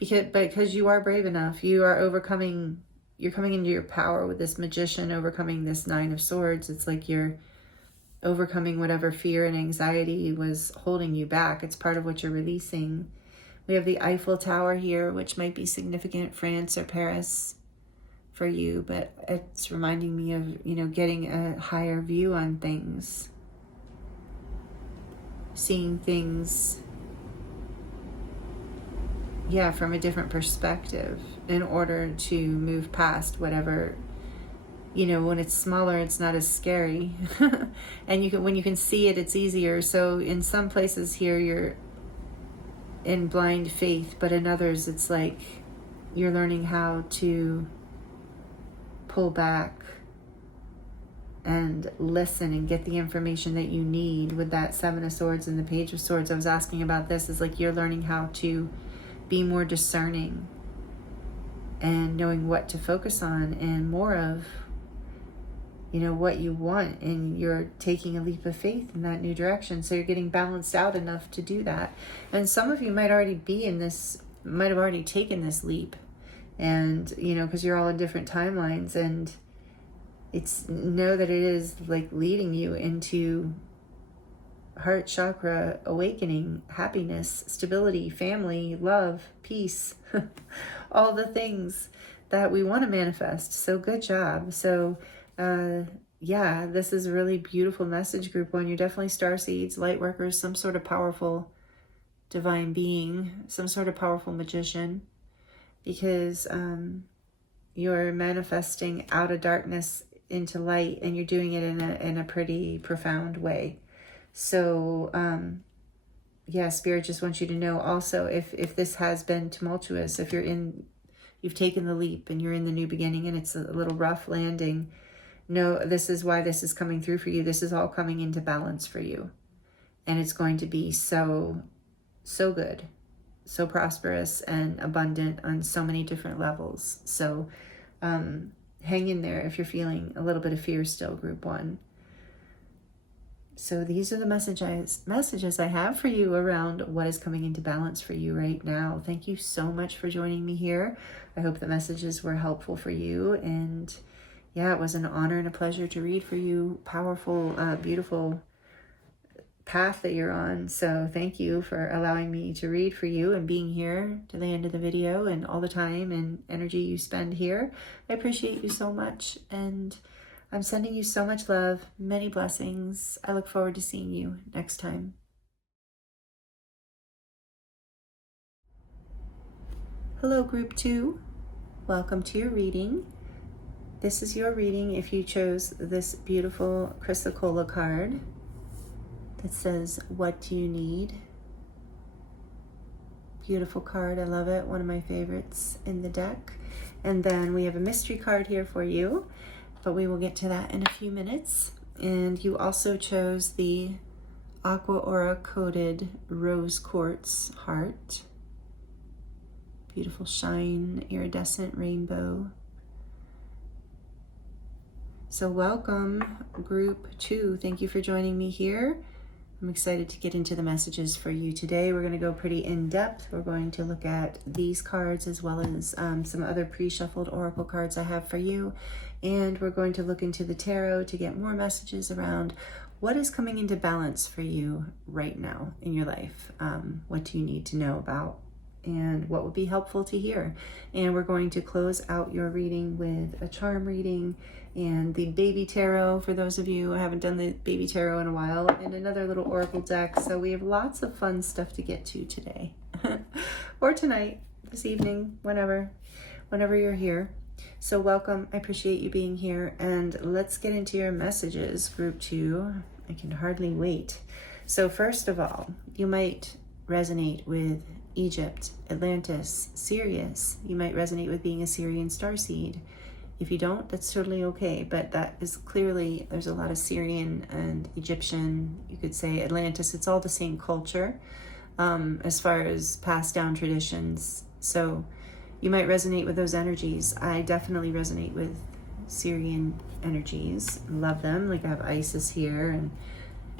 Because you are brave enough, you are overcoming, you're coming into your power with this Magician, overcoming this 9 of Swords. It's like you're overcoming whatever fear and anxiety was holding you back. It's part of what you're releasing. We have the Eiffel Tower here, which might be significant, France or Paris for you, but it's reminding me of, getting a higher view on things, seeing things, from a different perspective in order to move past whatever, when it's smaller, it's not as scary. And when you can see it, it's easier. So in some places here, you're in blind faith, but in others, it's like you're learning how to pull back and listen and get the information that you need. With that 7 of Swords and the Page of Swords, I was asking about this, is like you're learning how to be more discerning and knowing what to focus on and more of, what you want, and you're taking a leap of faith in that new direction. So you're getting balanced out enough to do that. And some of you might already have already taken this leap, and, because you're all in different timelines, and know that it is like leading you into heart chakra awakening, happiness, stability, family, love, peace, all the things that we want to manifest. So good job. So this is a really beautiful message, group 1. You're definitely starseeds, light workers, some sort of powerful divine being, some sort of powerful magician, because you're manifesting out of darkness into light, and you're doing it in a pretty profound way. So Spirit just wants you to know also, if this has been tumultuous, if you've taken the leap and you're in the new beginning and it's a little rough landing, no, this is why this is coming through for you. This is all coming into balance for you. And it's going to be so good, so prosperous and abundant on so many different levels. So hang in there if you're feeling a little bit of fear still, group 1. So these are the messages I have for you around what is coming into balance for you right now. Thank you so much for joining me here. I hope the messages were helpful for you. And it was an honor and a pleasure to read for you. Powerful, beautiful path that you're on. So thank you for allowing me to read for you and being here to the end of the video and all the time and energy you spend here. I appreciate you so much. And I'm sending you so much love, many blessings. I look forward to seeing you next time. Hello, group 2. Welcome to your reading. this is your reading if you chose this beautiful Crystallary card that says, what do you need? Beautiful card, I love it, one of my favorites in the deck. And then we have a mystery card here for you, but we will get to that in a few minutes. And you also chose the Aqua Aura coated rose quartz heart. Beautiful shine, iridescent rainbow. So welcome, group 2. Thank you for joining me here. I'm excited to get into the messages for you today. We're going to go pretty in-depth. We're going to look at these cards as well as some other pre-shuffled oracle cards I have for you. And we're going to look into the tarot to get more messages around what is coming into balance for you right now in your life. What do you need to know about? And what would be helpful to hear. And we're going to close out your reading with a charm reading and the baby tarot for those of you who haven't done the baby tarot in a while, and another little oracle deck. So we have lots of fun stuff to get to today or tonight, this evening, whenever you're here. So welcome. I appreciate you being here, and let's get into your messages, group 2. I can hardly wait. So first of all, you might resonate with Egypt, Atlantis, Sirius. You might resonate with being a Syrian starseed. If you don't, that's totally okay, but that is clearly, there's a lot of Syrian and Egyptian, you could say Atlantis, it's all the same culture as far as passed down traditions. So you might resonate with those energies. I definitely resonate with Syrian energies, love them. Like I have Isis here and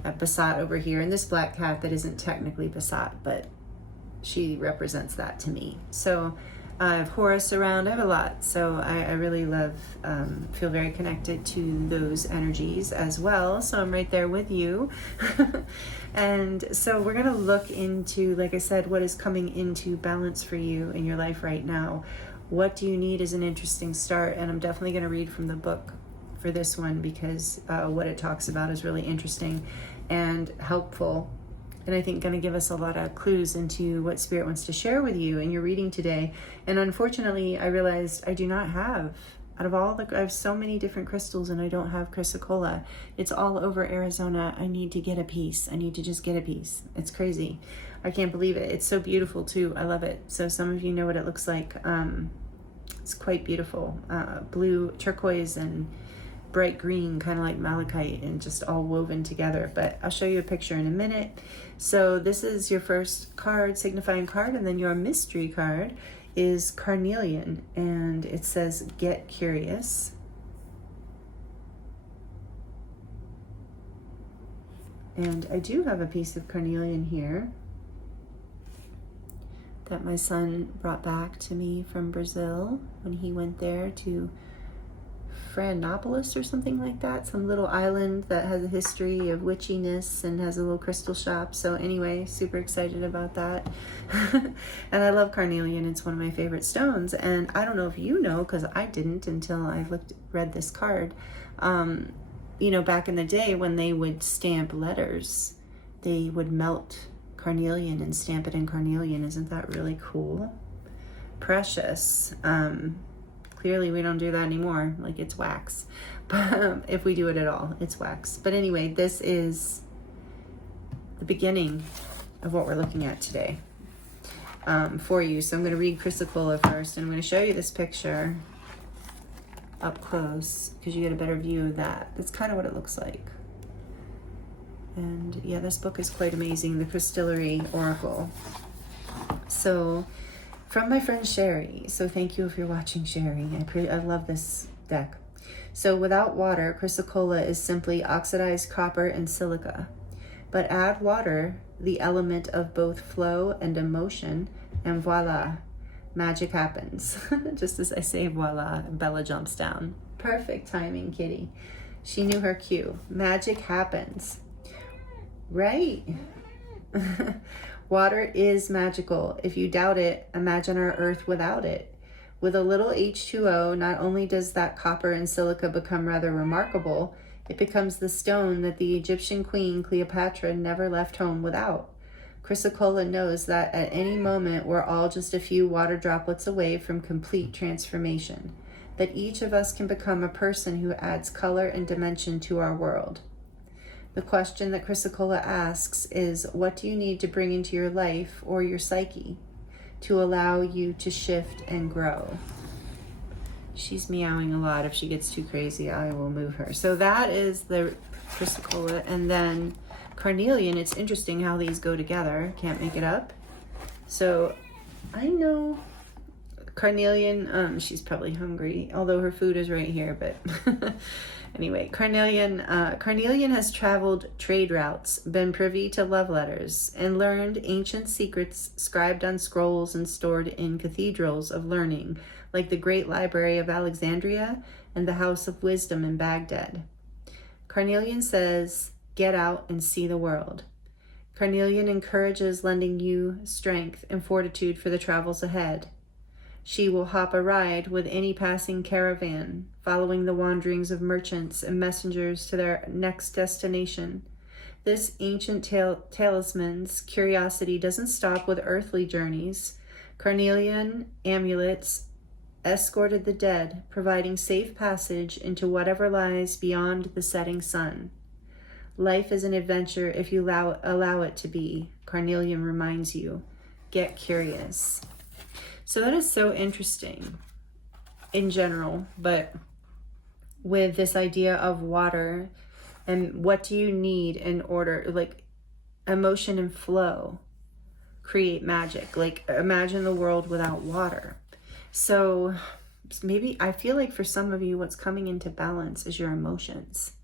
Basat over here, and this black cat that isn't technically Basat, but she represents that to me. So I have Horus around, I have a lot. So I really love, feel very connected to those energies as well. So I'm right there with you. And so we're gonna look into, like I said, what is coming into balance for you in your life right now. What do you need is an interesting start. And I'm definitely gonna read from the book for this one because what it talks about is really interesting and helpful. And I think going to give us a lot of clues into what Spirit wants to share with you in your reading today. And unfortunately, I realized I do not have, out of all I have so many different crystals and I don't have Crystallary. It's all over Arizona. I need to get a piece. I need to just get a piece. It's crazy. I can't believe it. It's so beautiful too. I love it. So some of you know what it looks like. It's quite beautiful. Blue, turquoise, and bright green, kind of like malachite, and just all woven together. But I'll show you a picture in a minute. So this is your first card, signifying card, and then your mystery card is carnelian, and it says get curious. And I do have a piece of carnelian here that my son brought back to me from Brazil when he went there to Florianopolis or something like that, some little island that has a history of witchiness and has a little crystal shop. So anyway, super excited about that. And I love carnelian. It's one of my favorite stones. And I don't know if you know, because I didn't until I read this card. You know, back in the day when they would stamp letters, they would melt carnelian and stamp it in carnelian. Isn't that really cool? Precious. Clearly we don't do that anymore. Like, it's wax. But if we do it at all, it's wax. But anyway, this is the beginning of what we're looking at today for you. So I'm going to read Crystallary first, and I'm going to show you this picture up close because you get a better view of that. That's kind of what it looks like. And yeah, this book is quite amazing, the Crystallary Oracle. So from my friend Sherry. So thank you if you're watching, Sherry. I love this deck. So without water, Crystallary is simply oxidized copper and silica. But add water, the element of both flow and emotion, and voila, magic happens. Just as I say voila, Bella jumps down. Perfect timing, kitty. She knew her cue. Magic happens. Right. Water is magical. If you doubt it, imagine our earth without it. With a little H2O, not only does that copper and silica become rather remarkable, it becomes the stone that the Egyptian queen Cleopatra never left home without. Crystallary knows that at any moment we're all just a few water droplets away from complete transformation. that each of us can become a person who adds color and dimension to our world. The question that Chrysacola asks is, what do you need to bring into your life or your psyche to allow you to shift and grow? She's meowing a lot. If she gets too crazy, I will move her. So that is the Chrysacola. And then Carnelian, it's interesting how these go together. Can't make it up. So I know Carnelian, she's probably hungry, although her food is right here, but anyway, Carnelian has traveled trade routes, been privy to love letters, and learned ancient secrets scribed on scrolls and stored in cathedrals of learning, like the Great Library of Alexandria and the House of Wisdom in Baghdad. Carnelian says, get out and see the world. Carnelian encourages lending you strength and fortitude for the travels ahead. She will hop a ride with any passing caravan, following the wanderings of merchants and messengers to their next destination. This ancient talisman's curiosity doesn't stop with earthly journeys. Carnelian amulets escorted the dead, providing safe passage into whatever lies beyond the setting sun. Life is an adventure if you allow it to be, Carnelian reminds you. Get curious. So that is so interesting in general, but with this idea of water and what do you need in order, like emotion and flow create magic. Like imagine the world without water. So maybe I feel like for some of you, what's coming into balance is your emotions.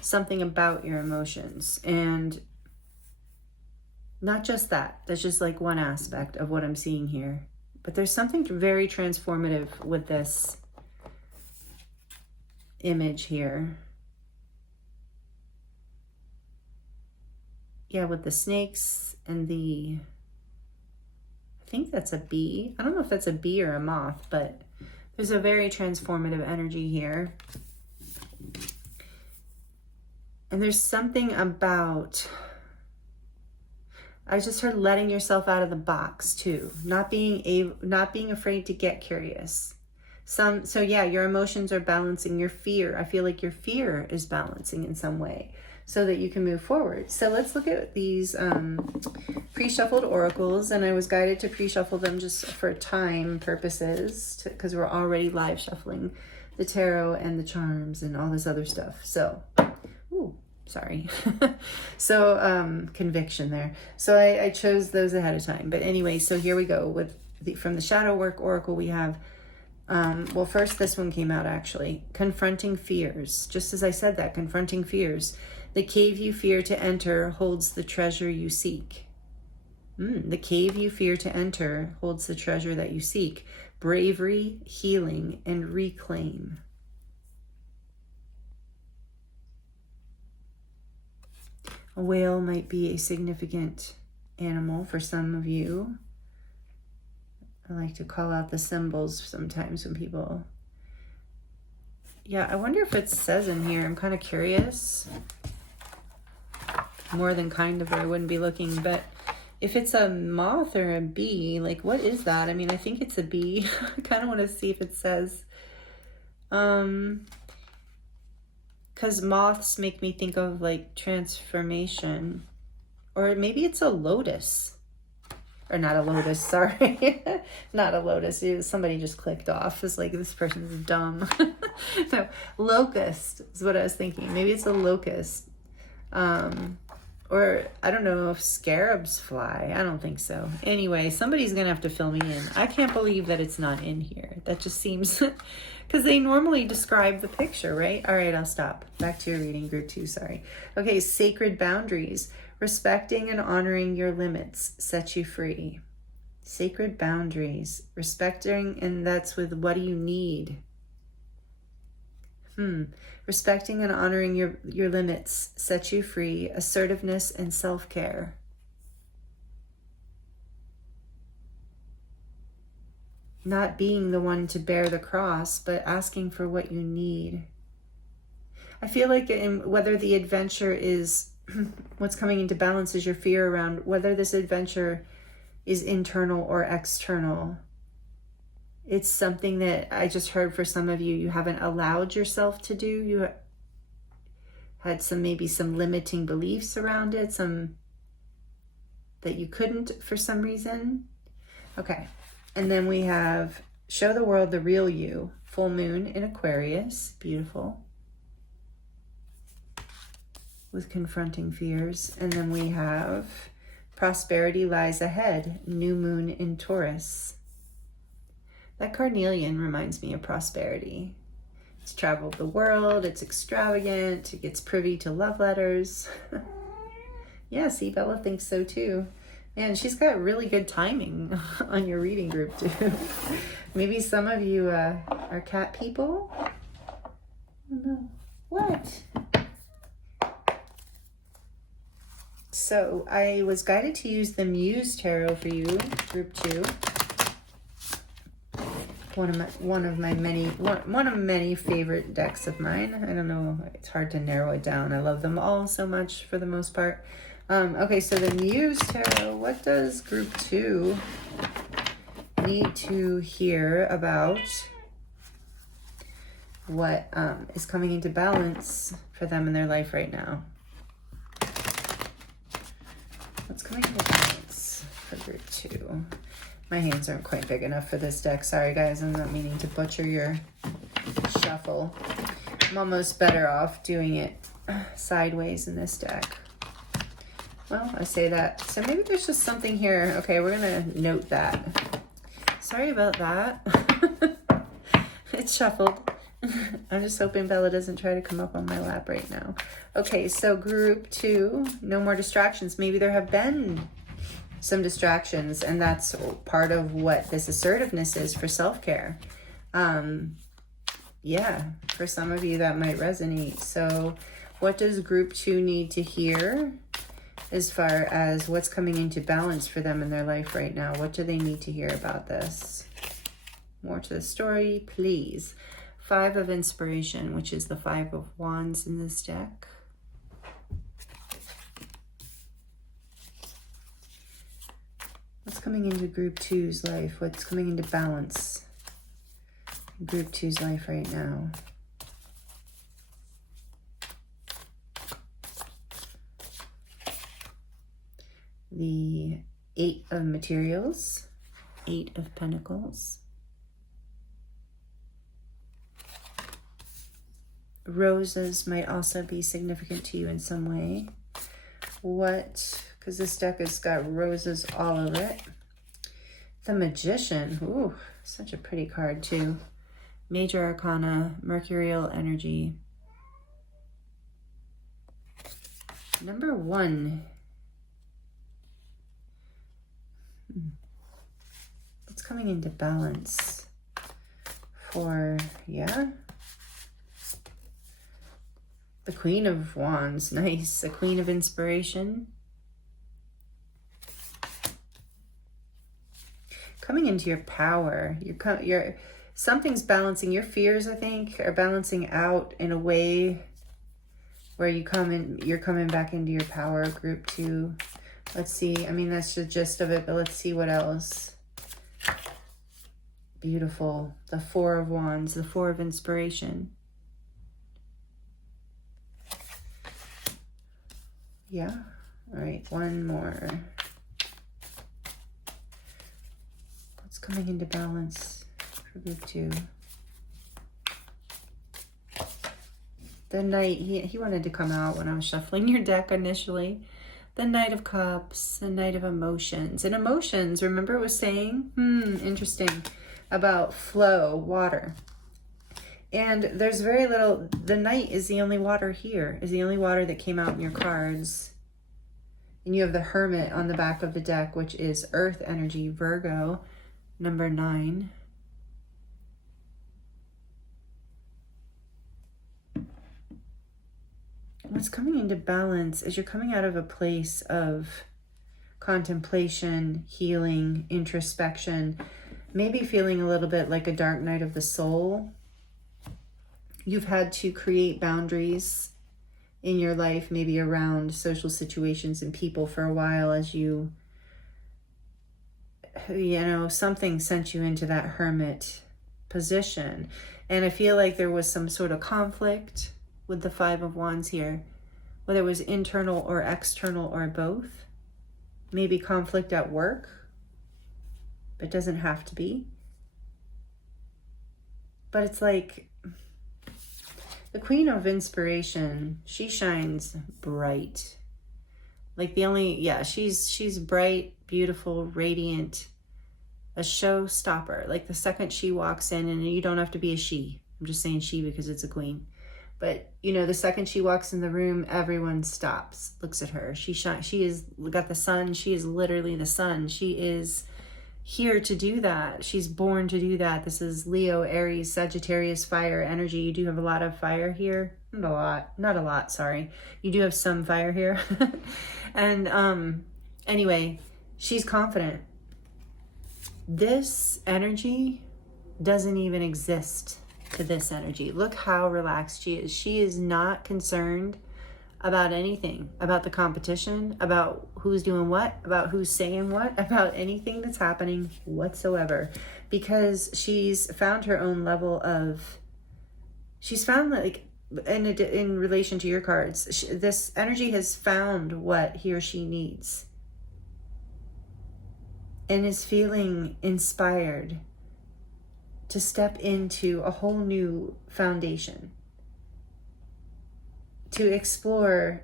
Something about your emotions, and not just that. That's just like one aspect of what I'm seeing here. But there's something very transformative with this image here. Yeah, with the snakes and I think that's a bee. I don't know if that's a bee or a moth, but there's a very transformative energy here. And there's something about, I just heard letting yourself out of the box too. Not being afraid to get curious. So yeah, your emotions are balancing your fear. I feel like your fear is balancing in some way so that you can move forward. So let's look at these pre-shuffled oracles, and I was guided to pre-shuffle them just for time purposes because we're already live shuffling the tarot and the charms and all this other stuff. So, sorry. So conviction there. So I chose those ahead of time. But anyway, so here we go with from the Shadow Work Oracle. We have, well, first this one came out actually. Confronting fears. Just as I said that, confronting fears. The cave you fear to enter holds the treasure you seek. The cave you fear to enter holds the treasure that you seek. Bravery, healing, and reclaim. A whale might be a significant animal for some of you. I like to call out the symbols sometimes when people... Yeah, I wonder if it says in here. I'm kind of curious. More than kind of, or I wouldn't be looking. But if it's a moth or a bee, like what is that? I mean, I think it's a bee. I kind of want to see if it says... Because moths make me think of like transformation. Or maybe it's a lotus. Or not a lotus, sorry. Not a lotus. Somebody just clicked off. It's like, this person's dumb. No, locust is what I was thinking. Maybe it's a locust. Or I don't know if scarabs fly. I don't think so. Anyway, somebody's going to have to fill me in. I can't believe that it's not in here. That just seems... Because they normally describe the picture, right? All right, I'll stop. Back to your reading, group 2, sorry. Okay, sacred boundaries. Respecting and honoring your limits sets you free. Sacred boundaries. Respecting, and that's with what do you need? Respecting and honoring your limits sets you free. Assertiveness and self-care. Not being the one to bear the cross, but asking for what you need. I feel like whether the adventure is, what's coming into balance is your fear around whether this adventure is internal or external. It's something that I just heard for some of you, you haven't allowed yourself to do. You had maybe some limiting beliefs around it, some that you couldn't for some reason. Okay. And then we have show the world the real you, full moon in Aquarius, beautiful, with confronting fears. And then we have prosperity lies ahead, new moon in Taurus. That carnelian reminds me of prosperity. It's traveled the world, it's extravagant, it gets privy to love letters. Yeah, see, Bella thinks so too. Man, she's got really good timing on your reading group too. Maybe some of you are cat people. Oh no. What? So I was guided to use the Muse Tarot for you, group 2. One of many favorite decks of mine. I don't know, it's hard to narrow it down. I love them all so much for the most part. Okay, so the Muse Tarot, what does group 2 need to hear about what is coming into balance for them in their life right now? What's coming into balance for group 2? My hands aren't quite big enough for this deck. Sorry, guys. I'm not meaning to butcher your shuffle. I'm almost better off doing it sideways in this deck. Well, I say that. So maybe there's just something here. Okay, we're going to note that. Sorry about that. It's shuffled. I'm just hoping Bella doesn't try to come up on my lap right now. Okay, so group 2, no more distractions. Maybe there have been some distractions, and that's part of what this assertiveness is for self-care. Yeah, for some of you that might resonate. So what does group 2 need to hear as far as what's coming into balance for them in their life right now? What do they need to hear about this? More to the story, please. 5 of Inspiration, which is the 5 of Wands in this deck. What's coming into group 2's life? What's coming into balance in group 2's life right now? The 8 of Materials, 8 of Pentacles. Roses might also be significant to you in some way. What, because this deck has got roses all over it. The Magician, ooh, such a pretty card too. Major Arcana, Mercurial energy. Number 1. What's coming into balance for, yeah? The Queen of Wands, nice. The Queen of Inspiration. Coming into your power. Something's balancing. Your fears, I think, are balancing out in a way where you're coming back into your power, group 2. Let's see. I mean, that's the gist of it, but let's see what else. Beautiful. The 4 of Wands, the 4 of Inspiration. Yeah. All right. One more. What's coming into balance for group 2? The Knight. He wanted to come out when I was shuffling your deck initially. The Knight of Cups. The Knight of Emotions. And emotions, remember it was saying? Interesting. About flow, water. And there's very little, the Knight is the only water here, is the only water that came out in your cards. And you have the Hermit on the back of the deck, which is Earth energy, Virgo, number 9. What's coming into balance is you're coming out of a place of contemplation, healing, introspection, maybe feeling a little bit like a dark night of the soul. You've had to create boundaries in your life, maybe around social situations and people for a while as you you know, something sent you into that hermit position. And I feel like there was some sort of conflict with the Five of Wands here, whether it was internal or external or both. Maybe conflict at work, but it doesn't have to be. But it's like the Queen of Inspiration, she shines bright. Like the only, yeah, she's bright, beautiful, radiant, a showstopper. Like the second she walks in, and you don't have to be a she. I'm just saying she because it's a queen. But, you know, the second she walks in the room, everyone stops, looks at her. She is got the sun. She is literally the sun. She is here to do that. She's born to do that. This is Leo, Aries, Sagittarius, fire energy. You do have a lot of fire here. Not a lot, sorry. You do have some fire here. And anyway, she's confident. This energy doesn't even exist to this energy. Look how relaxed she is. She is not concerned about anything, about the competition, about who's doing what, about who's saying what, about anything that's happening whatsoever, because she's found her own level of, she's found, like, in relation to your cards, this energy has found what he or she needs and is feeling inspired to step into a whole new foundation, to explore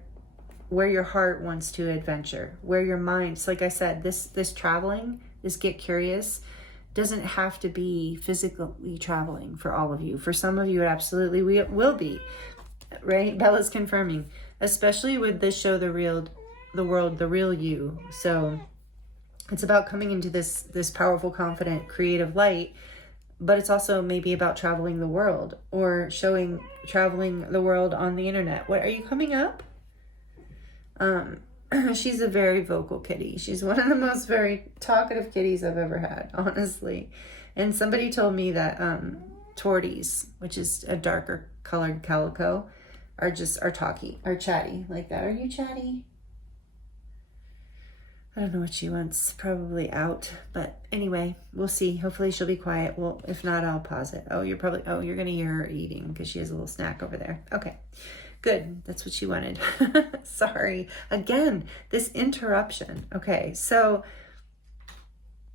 where your heart wants to adventure, where your mind's, like I said, this traveling, this get curious, doesn't have to be physically traveling for all of you. For some of you, it absolutely will be, right? Bella's confirming, especially with this show, The World, The Real You. So it's about coming into this powerful, confident, creative light. But it's also maybe about traveling the world, or traveling the world on the internet. What, are you coming up? She's a very vocal kitty. She's one of the most very talkative kitties I've ever had, honestly. And somebody told me that torties, which is a darker colored calico, are chatty like that. Are you chatty? I don't know what she wants, probably out, but anyway, we'll see. Hopefully she'll be quiet. Well, if not, I'll pause it. Oh, you're going to hear her eating because she has a little snack over there. Okay, good. That's what she wanted. Sorry. Again, this interruption. Okay, so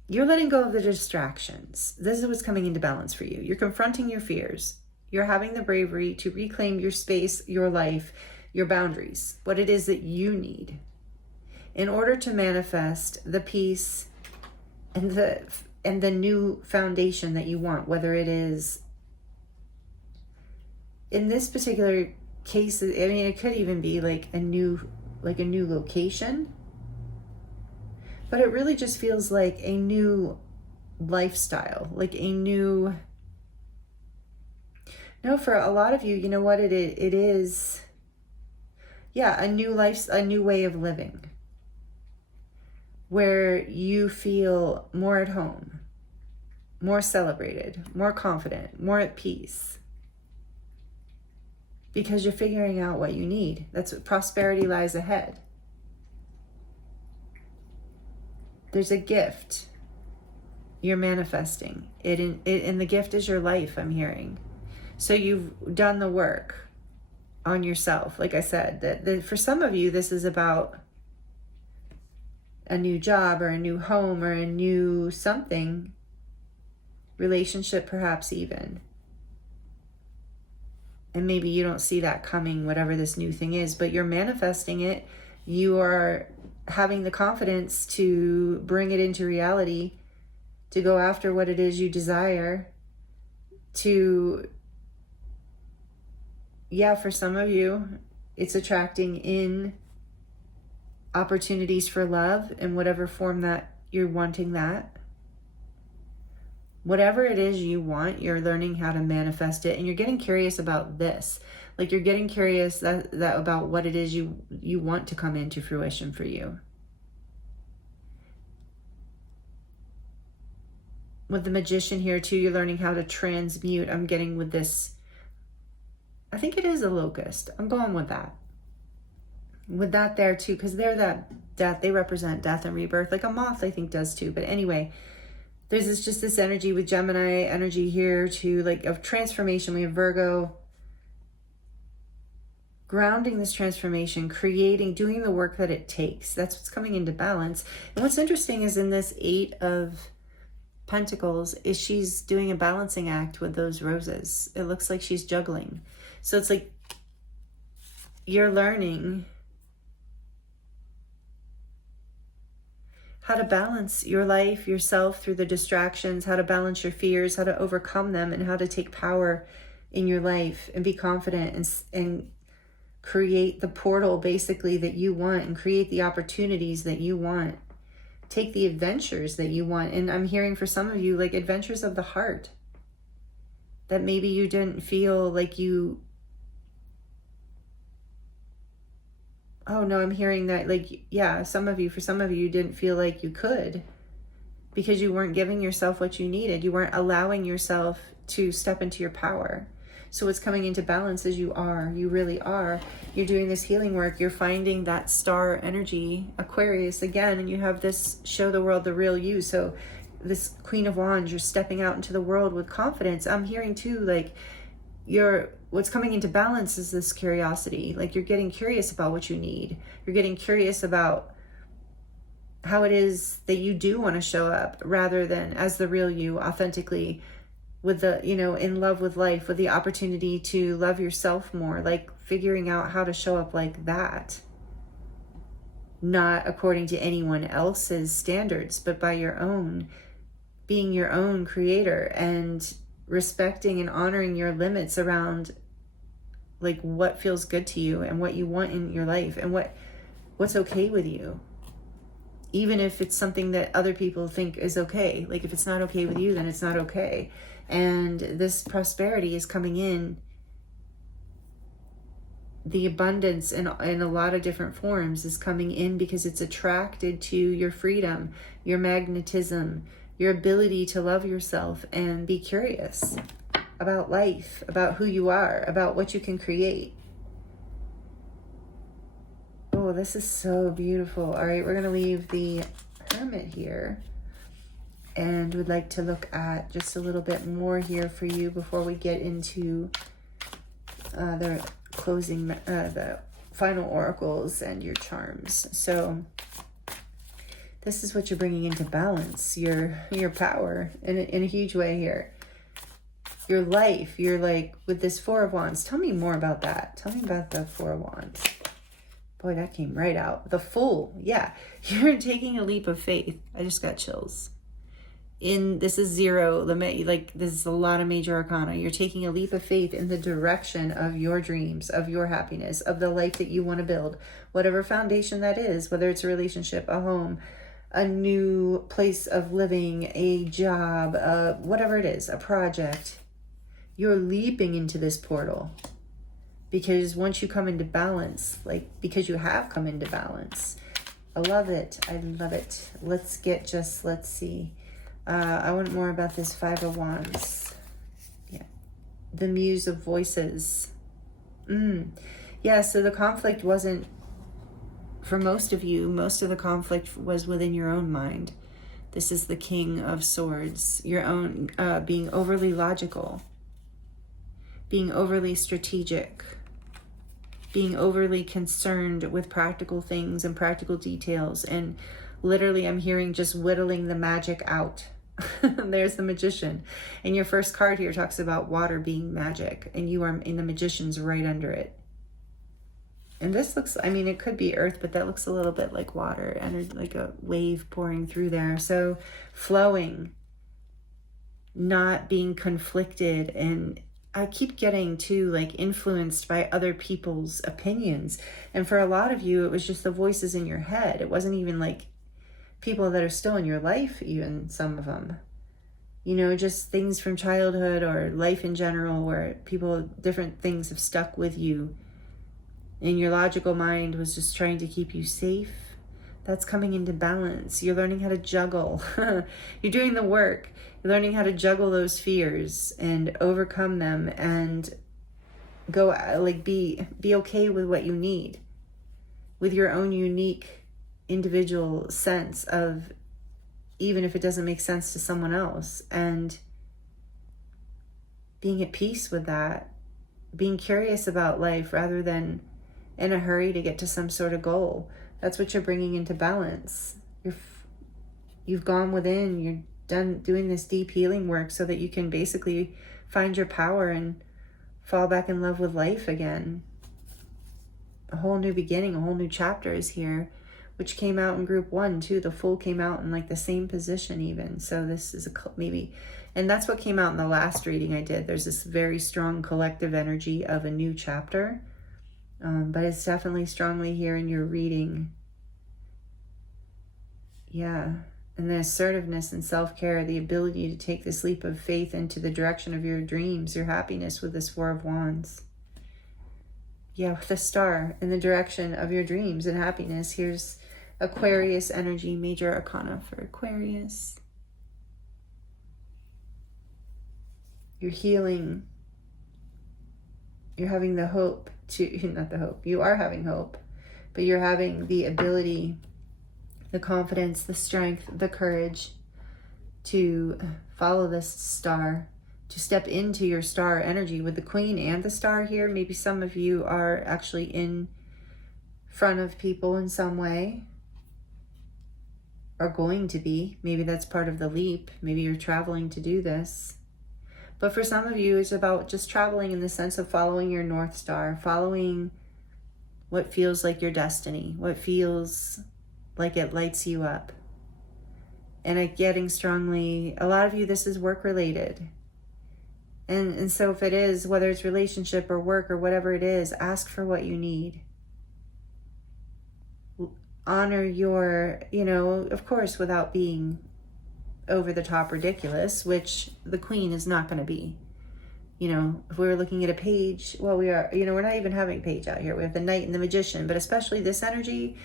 you're letting go of the distractions. This is what's coming into balance for you. You're confronting your fears. You're having the bravery to reclaim your space, your life, your boundaries, what it is that you need in order to manifest the peace and the new foundation that you want, whether it is, in this particular case, I mean, it could even be like a new location, but it really just feels like a new lifestyle, like a new, no, for a lot of you, you know what it is, yeah, a new life, a new way of living, where you feel more at home, more celebrated, more confident, more at peace, because you're figuring out what you need. That's what prosperity lies ahead. There's a gift you're manifesting it, and the gift is your life, I'm hearing. So you've done the work on yourself. Like I said, that for some of you, this is about a new job or a new home or a new something, relationship perhaps even. And maybe you don't see that coming, whatever this new thing is, but you're manifesting it. You are having the confidence to bring it into reality, to go after what it is you desire, to, yeah, for some of you, it's attracting in opportunities for love in whatever form that you're wanting that. Whatever it is you want, you're learning how to manifest it, and you're getting curious about this. Like you're getting curious that about what it is you want to come into fruition for you. With the Magician here too, you're learning how to transmute. I'm getting with this, I think it is a locust. I'm going with that. with that there too, because they're that death, they represent death and rebirth, like a moth I think does too. But anyway, there's just this energy with Gemini energy here too, like of transformation. We have Virgo grounding this transformation, creating, doing the work that it takes. That's what's coming into balance. And what's interesting is in this 8 of Pentacles is she's doing a balancing act with those roses. It looks like she's juggling. So it's like you're learning how to balance your life, yourself through the distractions, how to balance your fears, how to overcome them, and how to take power in your life and be confident and create the portal basically that you want, and create the opportunities that you want. Take the adventures that you want. And I'm hearing for some of you, like adventures of the heart that maybe you didn't feel like you, oh no, I'm hearing that, like, yeah, for some of you didn't feel like you could because you weren't giving yourself what you needed. You weren't allowing yourself to step into your power. So what's coming into balance is you really are. You're doing this healing work. You're finding that star energy, Aquarius again, and you have this show the world the real you. So this Queen of Wands, you're stepping out into the world with confidence. I'm hearing too, like what's coming into balance is this curiosity. Like you're getting curious about what you need. You're getting curious about how it is that you do want to show up rather than as the real you, authentically, with the, in love with life, with the opportunity to love yourself more, like figuring out how to show up like that. Not according to anyone else's standards, but by your own, being your own creator and respecting and honoring your limits around like what feels good to you and what you want in your life and what's okay with you. Even if it's something that other people think is okay. Like if it's not okay with you, then it's not okay. And this prosperity is coming in, the abundance in a lot of different forms is coming in because it's attracted to your freedom, your magnetism, your ability to love yourself and be curious about life, about who you are, about what you can create. Oh, this is so beautiful. All right, we're going to leave the Hermit here. And would like to look at just a little bit more here for you before we get into the closing, the final oracles and your charms. So this is what you're bringing into balance, your power in a huge way here. Your life, you're like with this 4 of Wands. Tell me more about that. Tell me about the 4 of Wands. Boy, that came right out. The Fool. Yeah, you're taking a leap of faith. I just got chills. This is 0, like this is a lot of major arcana. You're taking a leap of faith in the direction of your dreams, of your happiness, of the life that you want to build, whatever foundation that is, whether it's a relationship, a home, a new place of living, a job, whatever it is, a project. You're leaping into this portal because once you come into balance, because you have come into balance. I love it. I love it. Let's see. I want more about this 5 of Wands. Yeah. The Muse of Voices. Yeah, so the conflict wasn't, for most of you, most of the conflict was within your own mind. This is the King of Swords. Your own, being overly logical, being overly strategic, being overly concerned with practical things and practical details. And literally, I'm hearing just whittling the magic out. There's the Magician. And your first card here talks about water being magic. And you are in the Magician's right under it. And this looks, it could be earth, but that looks a little bit like water. And like a wave pouring through there. So flowing. Not being conflicted. And I keep getting too influenced by other people's opinions. And for a lot of you, it was just the voices in your head. It wasn't even people that are still in your life, even some of them, just things from childhood or life in general where different things have stuck with you and your logical mind was just trying to keep you safe. That's coming into balance. You're learning how to juggle. You're doing the work. You're learning how to juggle those fears and overcome them and go be okay with what you need, with your own unique individual sense of, even if it doesn't make sense to someone else, and being at peace with that, being curious about life rather than in a hurry to get to some sort of goal. That's what you're bringing into balance. You've gone within, you're done doing this deep healing work so that you can basically find your power and fall back in love with life again. A whole new beginning, a whole new chapter is here, which came out in group 1 too. The Fool came out in like the same position even. So this is maybe, and that's what came out in the last reading I did. There's this very strong collective energy of a new chapter. But it's definitely strongly here in your reading. Yeah. And the assertiveness and self-care, the ability to take this leap of faith into the direction of your dreams, your happiness with this 4 of Wands. Yeah, with the Star in the direction of your dreams and happiness. Here's Aquarius energy, major arcana for Aquarius. You're healing. You're having the hope to, not the hope, you are having hope, but you're having the ability, the confidence, the strength, the courage to follow this star, to step into your star energy with the Queen and the Star here. Maybe some of you are actually in front of people in some way, or going to be. Maybe that's part of the leap. Maybe you're traveling to do this. But for some of you, it's about just traveling in the sense of following your North Star, following what feels like your destiny, what feels like it lights you up. And I'm getting strongly, a lot of you, this is work related. And so if it is, whether it's relationship or work or whatever it is, ask for what you need. Honor your, of course, without being over the top ridiculous, which the Queen is not going to be. If we were looking at a page, well, we are, we're not even having a page out here. We have the Knight and the Magician, but especially this energy,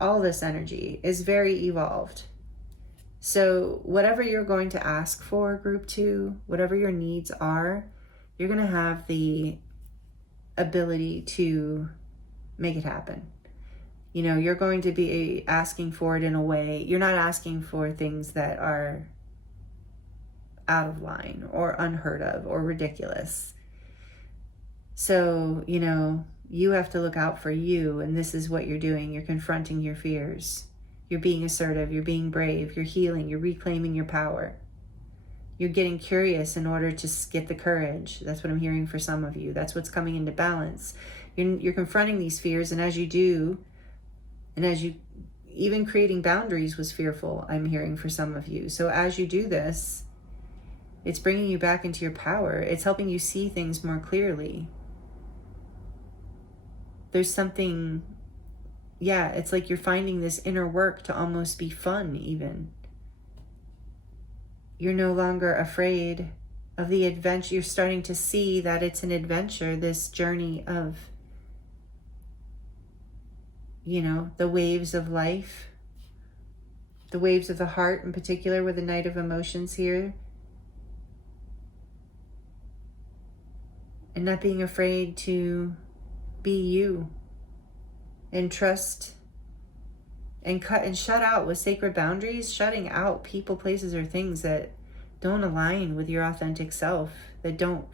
all this energy is very evolved. So whatever you're going to ask for, group 2, whatever your needs are, you're going to have the ability to make it happen. You're going to be asking for it in a way. You're not asking for things that are out of line or unheard of or ridiculous. So, you have to look out for you, and this is what you're doing. You're confronting your fears. You're being assertive. You're being brave. You're healing. You're reclaiming your power. You're getting curious in order to get the courage. That's what I'm hearing for some of you. That's what's coming into balance. You're confronting these fears, and as you do, and as you, even creating boundaries was fearful, I'm hearing for some of you. So as you do this, it's bringing you back into your power. It's helping you see things more clearly. There's something, it's like you're finding this inner work to almost be fun even. You're no longer afraid of the adventure. You're starting to see that it's an adventure, this journey of, the waves of life, the waves of the heart in particular, with the Knight of Emotions here. And not being afraid to be you and trust and cut and shut out with sacred boundaries, shutting out people, places, or things that don't align with your authentic self, that don't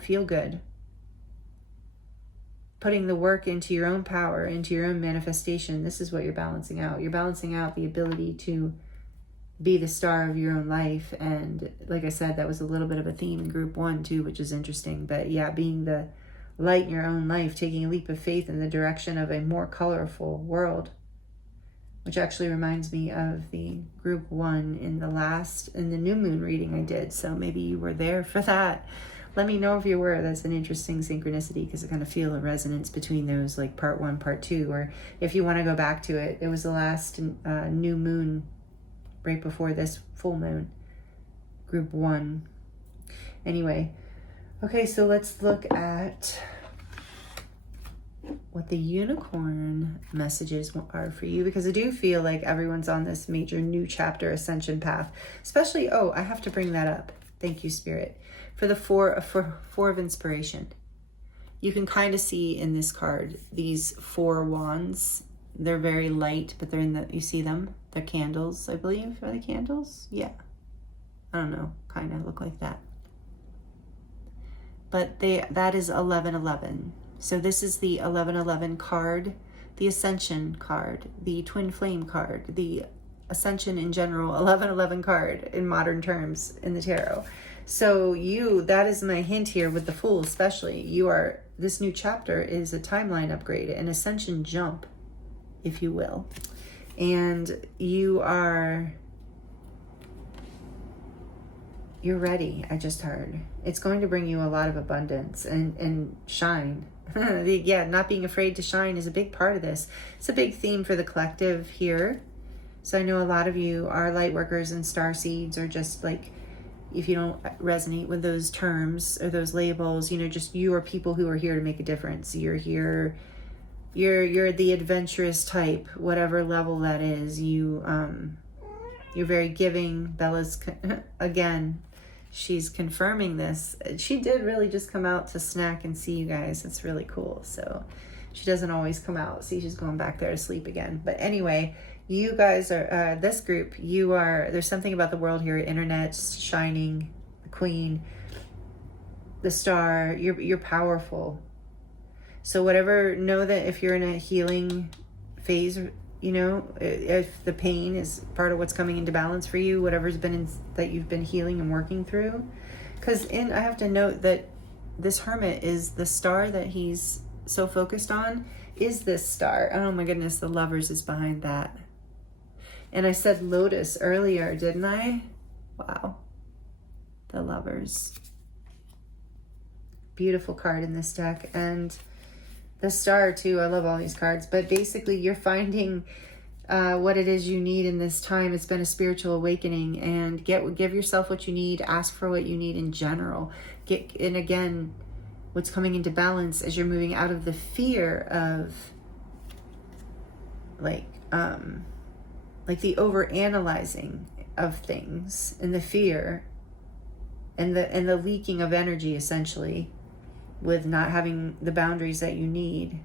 feel good. Putting the work into your own power, into your own manifestation. This is what you're balancing out. You're balancing out the ability to be the star of your own life. And like I said, that was a little bit of a theme in group 1 too, which is interesting. But yeah, being the light in your own life, taking a leap of faith in the direction of a more colorful world, which actually reminds me of the group 1 in the new moon reading I did. So maybe you were there for that. Let me know if you were. That's an interesting synchronicity, because I kind of feel a resonance between those, like part 1, part 2, or if you want to go back to it, it was the last new moon right before this full moon, group 1. Anyway, okay, so let's look at what the unicorn messages are for you, because I do feel like everyone's on this major new chapter ascension path, especially, I have to bring that up. Thank you, Spirit. For the four of inspiration. You can kind of see in this card, these 4 wands. They're very light, but they're in the, you see them? They're candles, I believe. Are they candles? Yeah. I don't know, kind of look like that. But that is 1111. So this is the 1111 card, the Ascension card, the Twin Flame card, the Ascension in general, 1111 card in modern terms in the tarot. So that is my hint here with the Fool especially. This new chapter is a timeline upgrade, an ascension jump, if you will. And you're ready, I just heard. It's going to bring you a lot of abundance and shine. Yeah, not being afraid to shine is a big part of this. It's a big theme for the collective here. So I know a lot of you are light workers and starseeds, or just like, if you don't resonate with those terms or those labels, just you are people who are here to make a difference. You're here, you're the adventurous type, whatever level that is. You're very giving. Bella's, again, she's confirming this. She did really just come out to snack and see you guys. It's really cool. So she doesn't always come out. See, she's going back there to sleep again. But anyway, you guys are, this group, there's something about the world here. Internet, shining, the queen, the star, you're powerful. So know that if you're in a healing phase, if the pain is part of what's coming into balance for you, whatever's been that you've been healing and working through. Because I have to note that this Hermit is the star that he's so focused on, is this star. Oh my goodness, the Lovers is behind that. And I said Lotus earlier, didn't I? Wow. The Lovers. Beautiful card in this deck. And the Star too. I love all these cards. But basically you're finding what it is you need in this time. It's been a spiritual awakening. And give yourself what you need. Ask for what you need in general. And again, what's coming into balance as you're moving out of the fear of like the over-analyzing of things, and the fear and the leaking of energy, essentially, with not having the boundaries that you need.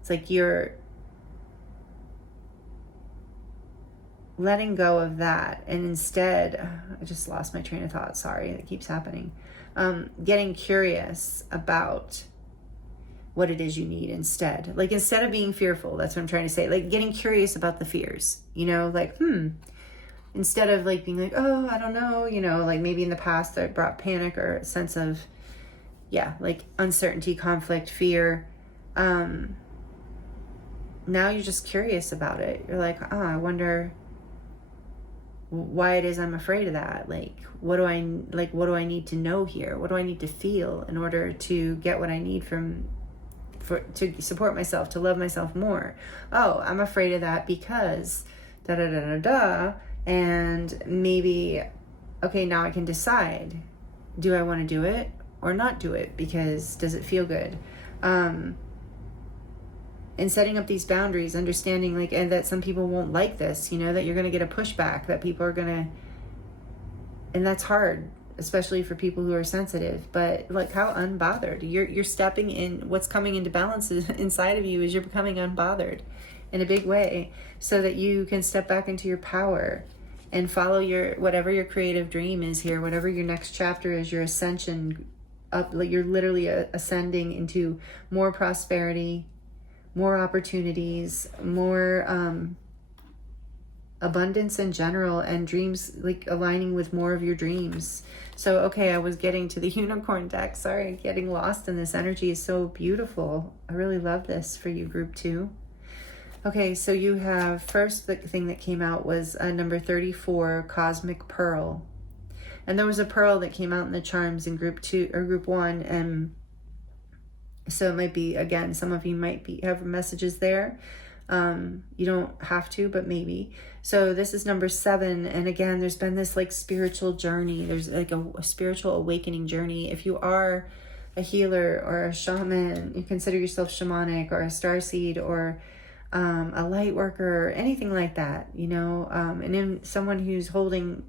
It's like you're letting go of that, and instead, I just lost my train of thought. Sorry, it keeps happening. Getting curious about what it is you need instead. Like, instead of being fearful, that's what I'm trying to say. Like, getting curious about the fears, instead of like being like, oh, I don't know, like maybe in the past that brought panic or a sense of, like uncertainty, conflict, fear. Now you're just curious about it. You're like, oh, I wonder why it is I'm afraid of that. Like, what do I need to know here? What do I need to feel in order to get what I need to support myself, to love myself more? Oh, I'm afraid of that because and maybe, okay, now I can decide, do I want to do it or not do it? Because does it feel good? And setting up these boundaries, understanding and that some people won't like this, that you're going to get a pushback, that people are going to, and that's hard, especially for people who are sensitive. But like, how unbothered you're stepping in. What's coming into balance inside of you is you're becoming unbothered in a big way, so that you can step back into your power and follow whatever your creative dream is here, whatever your next chapter is, your ascension up. Like, you're literally ascending into more prosperity, more opportunities, more abundance in general, and dreams, like aligning with more of your dreams. So, okay, I was getting to the unicorn deck. Sorry, getting lost in this energy is so beautiful. I really love this for you, group 2. Okay, so you have, first, the thing that came out was number 34, Cosmic Pearl. And there was a pearl that came out in the charms in group 2 or group 1, and so it might be, again, some of you might have messages there. You don't have to, but maybe. So this is number 7, and again, there's been this like spiritual journey. There's like a spiritual awakening journey. If you are a healer or a shaman, you consider yourself shamanic, or a starseed, or a light worker, or anything like that, and in someone who's holding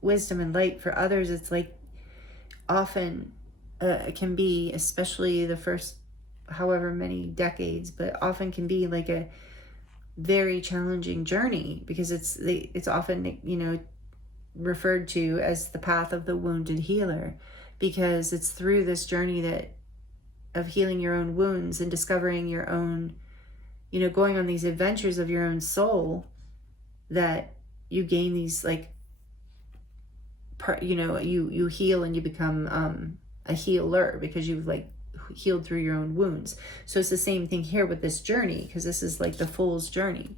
wisdom and light for others, it's like often can be, especially the first however many decades, but often can be like a very challenging journey, because it's often, you know, referred to as the path of the wounded healer, because it's through this journey that of healing your own wounds and discovering your own, you know, going on these adventures of your own soul, that you gain these, like, you know, you heal and you become a healer, because you've like healed through your own wounds. So it's the same thing here with this journey, because this is like the fool's journey.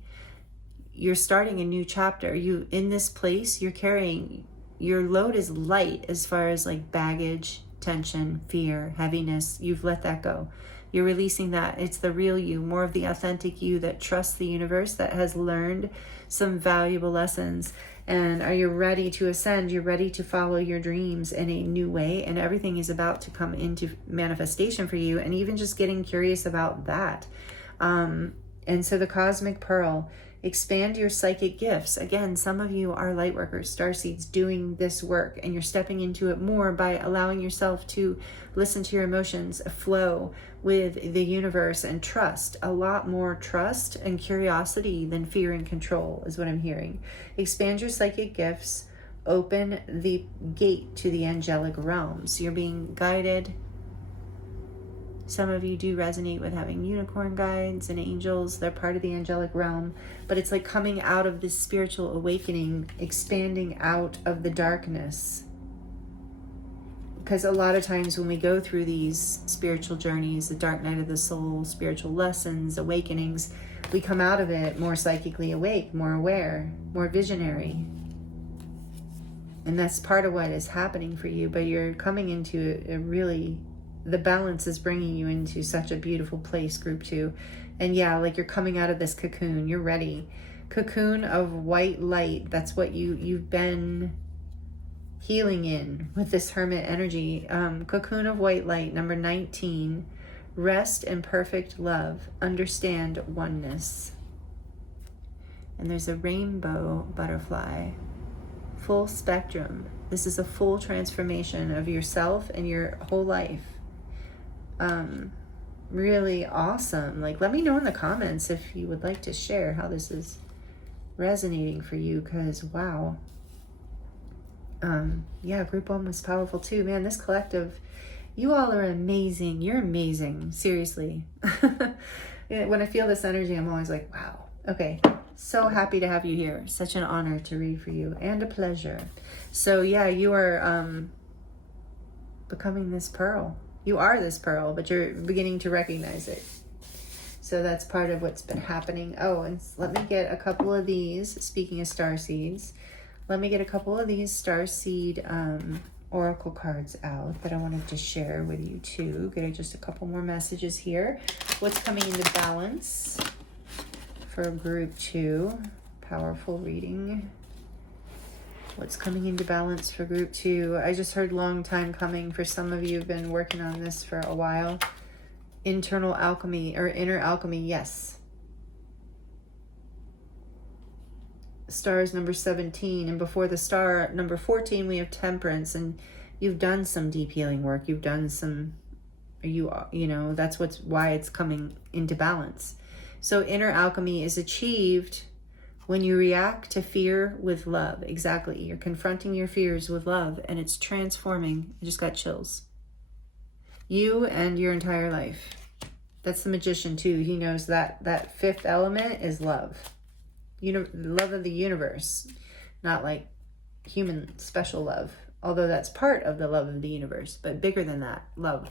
You're starting a new chapter. You, in this place, you're carrying, your load is light as far as like baggage, tension, fear, heaviness. You've let that go. You're releasing that. It's the real you, more of the authentic you that trusts the universe, that has learned some valuable lessons. And are you ready to ascend? You're ready to follow your dreams in a new way, and everything is about to come into manifestation for you, and even just getting curious about that. And so the cosmic pearl, expand your psychic gifts. Again, some of you are light workers, starseeds, doing this work, and you're stepping into it more by allowing yourself to listen to your emotions, flow with the universe, and trust. A lot more trust and curiosity than fear and control is what I'm hearing. Expand your psychic gifts. Open the gate to the angelic realms. You're being guided. Some of you do resonate with having unicorn guides and angels. They're part of the angelic realm. But it's like coming out of this spiritual awakening, expanding out of the darkness. Because a lot of times when we go through these spiritual journeys, the dark night of the soul, spiritual lessons, awakenings, we come out of it more psychically awake, more aware, more visionary. And that's part of what is happening for you. But you're coming into a really... the balance is bringing you into such a beautiful place, group 2. And yeah, like you're coming out of this cocoon. You're ready. Cocoon of white light. That's what you've been healing in with this hermit energy. Cocoon of white light, number 19. Rest in perfect love. Understand oneness. And there's a rainbow butterfly. Full spectrum. This is a full transformation of yourself and your whole life. Really awesome. Like, let me know in the comments if you would like to share how this is resonating for you, because wow. Yeah, group 1 was powerful too. Man, this collective, you all are amazing. You're amazing. Seriously. When I feel this energy, I'm always like, wow. Okay. So happy to have you here. Such an honor to read for you, and a pleasure. So yeah, you are becoming this pearl. You are this pearl, but you're beginning to recognize it. So that's part of what's been happening. Oh, and let me get a couple of these. Speaking of star seeds, let me get a couple of these star seed oracle cards out that I wanted to share with you too. Getting just a couple more messages here. What's coming into balance for group 2? Powerful reading. What's coming into balance for group 2? I just heard long time coming. For some of you have been working on this for a while. Internal alchemy or inner alchemy, yes. Stars number 17, and before the star number 14 we have temperance, and you've done some deep healing work. You've done some, you know, that's why it's coming into balance. So inner alchemy is achieved when you react to fear with love. Exactly. You're confronting your fears with love, and it's transforming. I just got chills. You and your entire life. That's the magician too. He knows that that fifth element is love. Love of the universe. Not like human special love, although that's part of the love of the universe, but bigger than that, love.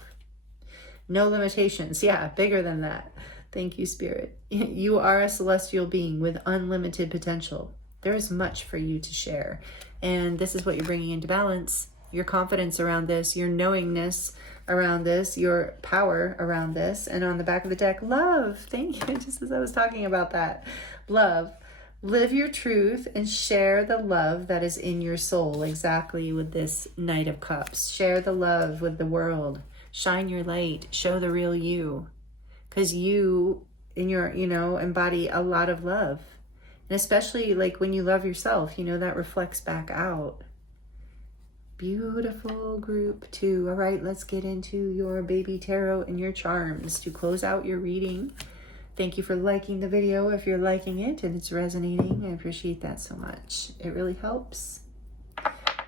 No limitations. Yeah, bigger than that. Thank you, Spirit. You are a celestial being with unlimited potential. There is much for you to share. And this is what you're bringing into balance. Your confidence around this, your knowingness around this, your power around this. And on the back of the deck, love. Thank you. Just as I was talking about that. Love. Live your truth and share the love that is in your soul. Exactly with this Knight of Cups. Share the love with the world. Shine your light. Show the real you. Because you, in your, embody a lot of love. And especially like when you love yourself, that reflects back out. Beautiful group 2. All right, let's get into your baby tarot and your charms to close out your reading. Thank you for liking the video if you're liking it and it's resonating. I appreciate that so much. It really helps.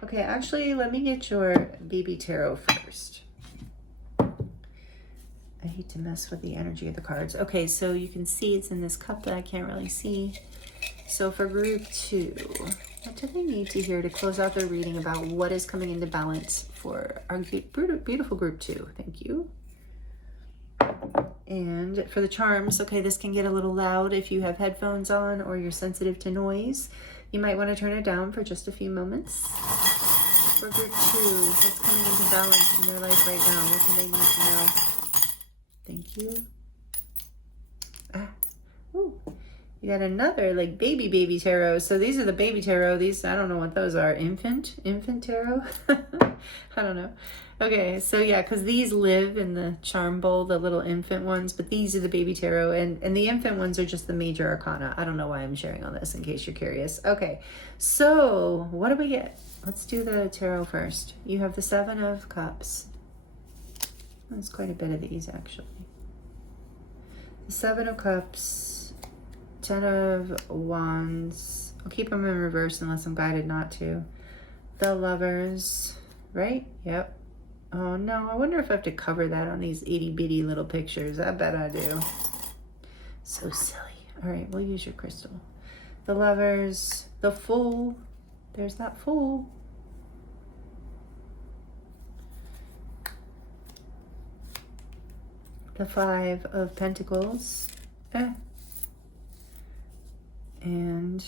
Okay, actually, let me get your baby tarot first. I hate to mess with the energy of the cards. Okay, so you can see it's in this cup that I can't really see. So for group 2, what do they need to hear to close out their reading about what is coming into balance for our beautiful group 2? Thank you. And for the charms, okay, this can get a little loud if you have headphones on or you're sensitive to noise. You might want to turn it down for just a few moments. For group 2, what's coming into balance in their life right now? What do they need to know? Thank you. Ooh, you got another like baby tarot. So these are the baby tarot. These, I don't know what those are. Infant tarot? I don't know. Okay, so yeah, because these live in the charm bowl, the little infant ones, but these are the baby tarot, and the infant ones are just the major arcana. I don't know why I'm sharing all this in case you're curious. Okay, so what do we get? Let's do the tarot first. You have the 7 of Cups. That's quite a bit of these, actually. The 7 of Cups, 10 of Wands. I'll keep them in reverse unless I'm guided not to. The Lovers, right? Yep. Oh no, I wonder if I have to cover that on these itty bitty little pictures. I bet I do. So silly. All right, we'll use your crystal. The Lovers, the Fool. There's that Fool. The 5 of Pentacles. And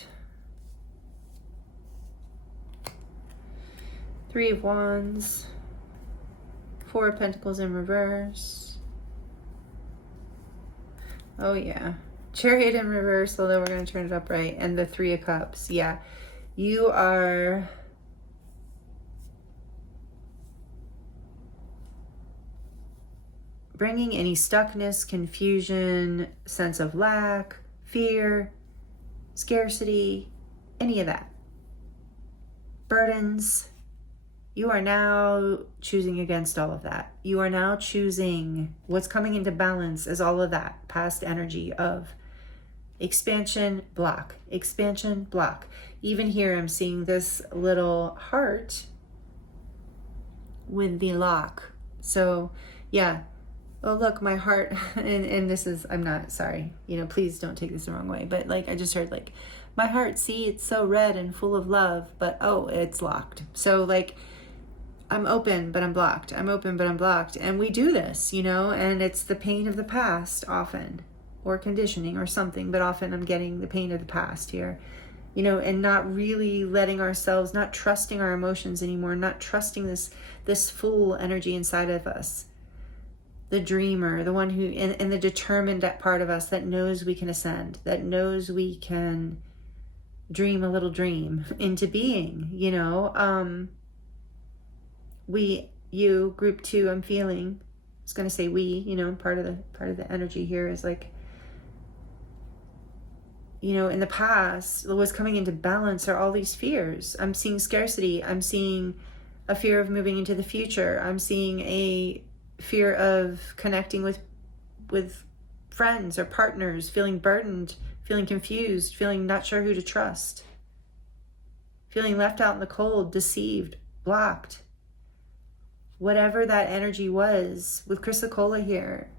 3 of Wands. 4 of Pentacles in reverse. Oh yeah. Chariot in reverse, although we're going to turn it upright. And the 3 of Cups. Yeah. You are bringing any stuckness, confusion, sense of lack, fear, scarcity, any of that. Burdens. You are now choosing against all of that. You are now choosing what's coming into balance as all of that past energy of expansion, block, expansion, block. Even here, I'm seeing this little heart with the lock. So yeah. Oh, look, my heart, and this is, I'm not, sorry, you know, please don't take this the wrong way, but like, I just heard like, my heart, see, it's so red and full of love, but oh, it's locked. So like, I'm open, but I'm blocked. I'm open, but I'm blocked. And we do this, you know, and it's the pain of the past often, or conditioning or something, but often I'm getting the pain of the past here, you know, and not really letting ourselves, not trusting our emotions anymore, not trusting this full energy inside of us. The dreamer, the one who, and the determined part of us that knows we can ascend, that knows we can dream a little dream into being, you know. You, group 2, I'm feeling, I was going to say we, you know, part of the energy here is like, you know, in the past, what's coming into balance are all these fears. I'm seeing scarcity. I'm seeing a fear of moving into the future. I'm seeing a fear of connecting with friends or partners, feeling burdened, feeling confused, feeling not sure who to trust, feeling left out in the cold, deceived, blocked. Whatever that energy was with Chrysocolla here,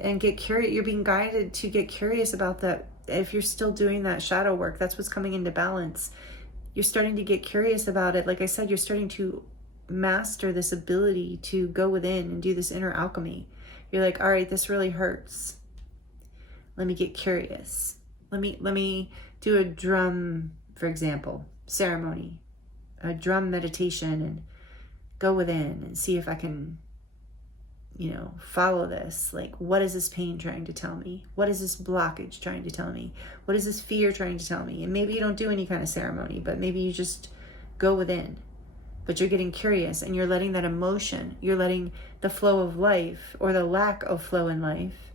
and get curious. You're being guided to get curious about that. If you're still doing that shadow work, that's what's coming into balance. You're starting to get curious about it. Like I said, you're starting to master this ability to go within and do this inner alchemy. You're like, all right, this really hurts. Let me get curious. Let me do a drum, for example, ceremony, a drum meditation, and go within and see if I can, you know, follow this. Like, what is this pain trying to tell me? What is this blockage trying to tell me? What is this fear trying to tell me? And maybe you don't do any kind of ceremony, but maybe you just go within. But you're getting curious and you're letting that emotion, you're letting the flow of life or the lack of flow in life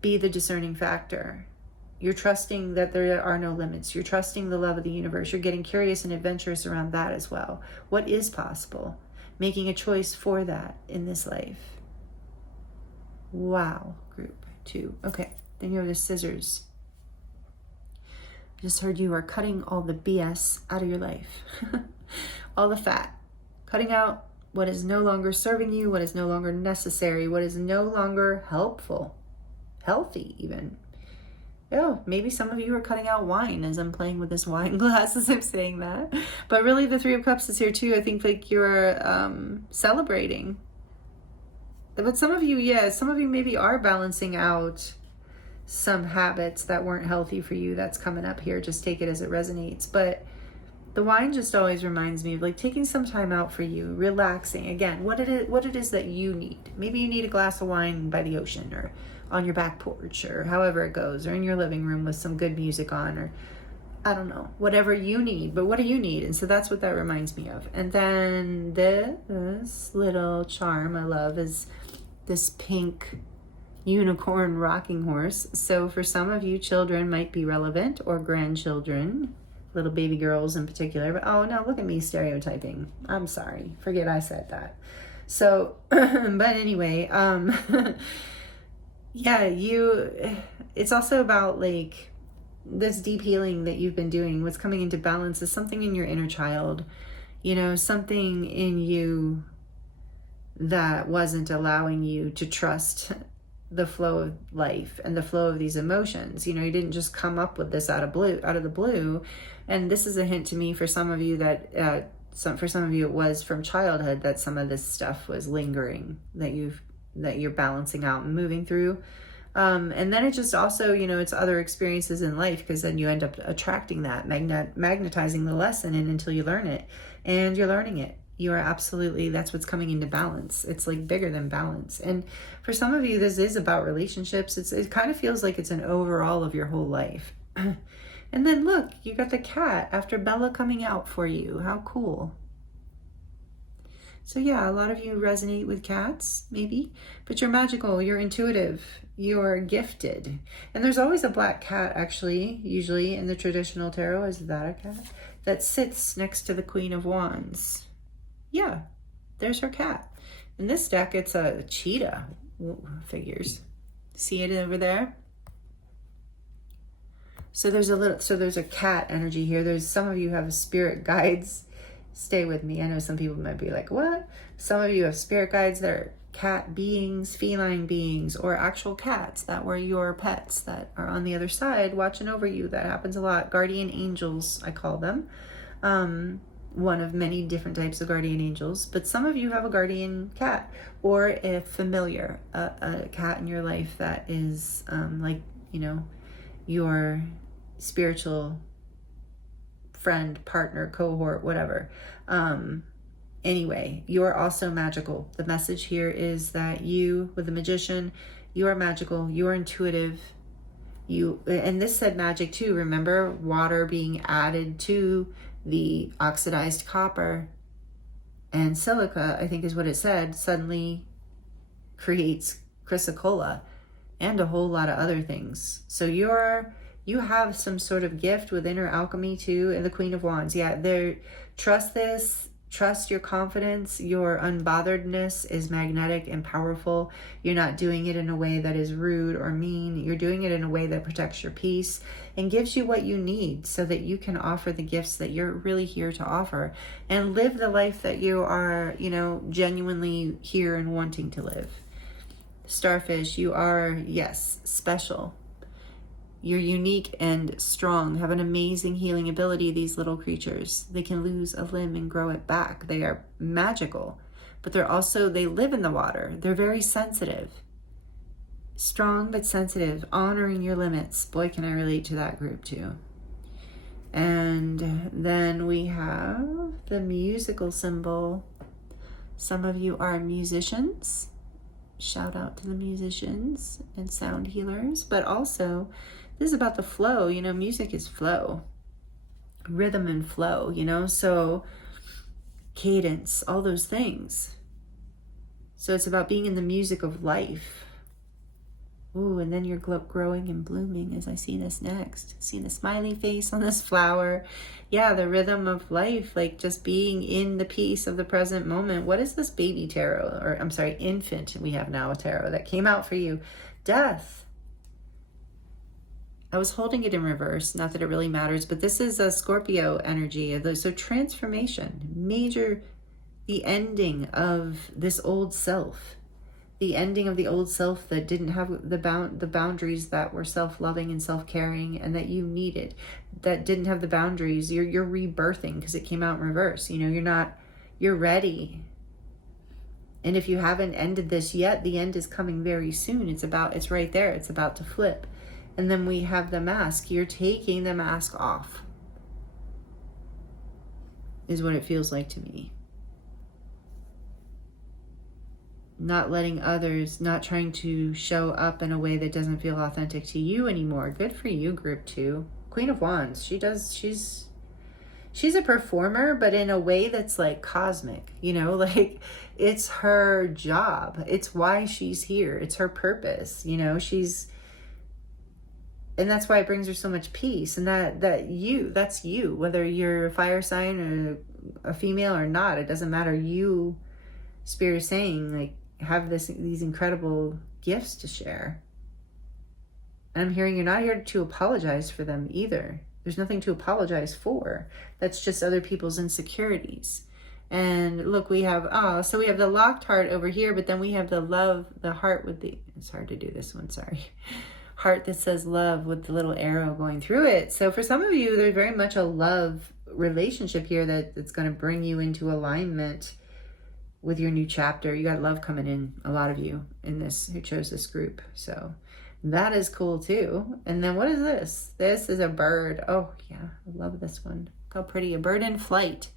be the discerning factor. You're trusting that there are no limits. You're trusting the love of the universe. You're getting curious and adventurous around that as well. What is possible? Making a choice for that in this life. Wow, group 2. Okay, then you have the scissors. I just heard you are cutting all the BS out of your life. All the fat. Cutting out what is no longer serving you, what is no longer necessary, what is no longer helpful, healthy even. Oh, maybe some of you are cutting out wine as I'm playing with this wine glass as I'm saying that. But really the Three of Cups is here too. I think like you're celebrating. But some of you, some of you maybe are balancing out some habits that weren't healthy for you. That's coming up here. Just take it as it resonates. But the wine just always reminds me of like taking some time out for you, relaxing. Again, what it is that you need. Maybe you need a glass of wine by the ocean, or on your back porch, or however it goes, or in your living room with some good music on, or I don't know, whatever you need. But what do you need? And so that's what that reminds me of. And then this little charm I love is this pink unicorn rocking horse. So for some of you, children might be relevant, or grandchildren, little baby girls in particular. But oh no, look at me stereotyping. I'm sorry, forget I said that. So but anyway, yeah, it's also about like this deep healing that you've been doing. What's coming into balance is something in your inner child, you know, something in you that wasn't allowing you to trust the flow of life and the flow of these emotions. You know, you didn't just come up with this out of the blue. And this is a hint to me for some of you that for some of you it was from childhood that some of this stuff was lingering, that you're balancing out and moving through. And then it just also, you know, it's other experiences in life, because then you end up attracting that, magnetizing the lesson in until you learn it, and you're learning it. You are absolutely, that's what's coming into balance. It's like bigger than balance. And for some of you, this is about relationships. It kind of feels like it's an overall of your whole life. And then look, you got the cat after Bella coming out for you. How cool. So yeah, a lot of you resonate with cats, maybe, but you're magical, you're intuitive, you're gifted. And there's always a black cat, actually, usually in the traditional tarot. Is that a cat? That sits next to the Queen of Wands. Yeah, there's her cat. In this deck, it's a cheetah. Figures. See it over there? So there's a cat energy here. There's some of you have spirit guides. Stay with me. I know some people might be like, what? Some of you have spirit guides that are cat beings, feline beings, or actual cats that were your pets that are on the other side watching over you. That happens a lot. Guardian angels, I call them. One of many different types of guardian angels, but some of you have a guardian cat, or a familiar, a cat in your life that is like, you know, your spiritual friend, partner, cohort, whatever. Anyway, you're also magical. The message here is that you, with the Magician, you are magical, you are intuitive. And this said magic too. Remember, water being added to the oxidized copper and silica, I think is what it said, suddenly creates chrysocolla and a whole lot of other things. So you have some sort of gift with inner alchemy too, and the Queen of Wands. Yeah, trust this. Trust your confidence. Your unbotheredness is magnetic and powerful. You're not doing it in a way that is rude or mean. You're doing it in a way that protects your peace and gives you what you need so that you can offer the gifts that you're really here to offer and live the life that you are, you know, genuinely here and wanting to live. Starfish, you are, yes, special. You're unique and strong, have an amazing healing ability, these little creatures. They can lose a limb and grow it back. They are magical, but they live in the water. They're very sensitive. Strong but sensitive, honoring your limits. Boy, can I relate to that group too. And then we have the musical symbol. Some of you are musicians. Shout out to the musicians and sound healers, but also this is about the flow. You know, music is flow, rhythm and flow, you know, so cadence, all those things. So it's about being in the music of life. Ooh, and then you're growing and blooming as I see this next. See the smiley face on this flower. Yeah, the rhythm of life, like just being in the peace of the present moment. What is this baby tarot? Or I'm sorry, infant. We have now a tarot that came out for you. Death. I was holding it in reverse. Not that it really matters, but this is a Scorpio energy. So transformation, major, the ending of this old self. The ending of the old self that didn't have the boundaries that were self-loving and self-caring and that you needed, that didn't have the boundaries. You're rebirthing because it came out in reverse. You know, you're ready. And if you haven't ended this yet, the end is coming very soon. It's right there. It's about to flip. And then we have the mask. You're taking the mask off, is what it feels like to me. Not letting others, not trying to show up in a way that doesn't feel authentic to you anymore. Good for you, group 2. Queen of Wands. She's a performer, but in a way that's like cosmic, you know, like it's her job. It's why she's here. It's her purpose, you know, and that's why it brings her so much peace. And that's you, whether you're a fire sign or a female or not, it doesn't matter. You, Spirit is saying, like, have these incredible gifts to share. And I'm hearing you're not here to apologize for them either. There's nothing to apologize for. That's just other people's insecurities. And look, we have the locked heart over here, but then we have the heart with it's hard to do this one, sorry. Heart that says love with the little arrow going through it. So for some of you, there's very much a love relationship here that's going to bring you into alignment with your new chapter. You got love coming in, a lot of you in this who chose this group. So that is cool too. And then what is this? This is a bird. Oh yeah, I love this one. Look how pretty, a bird in flight.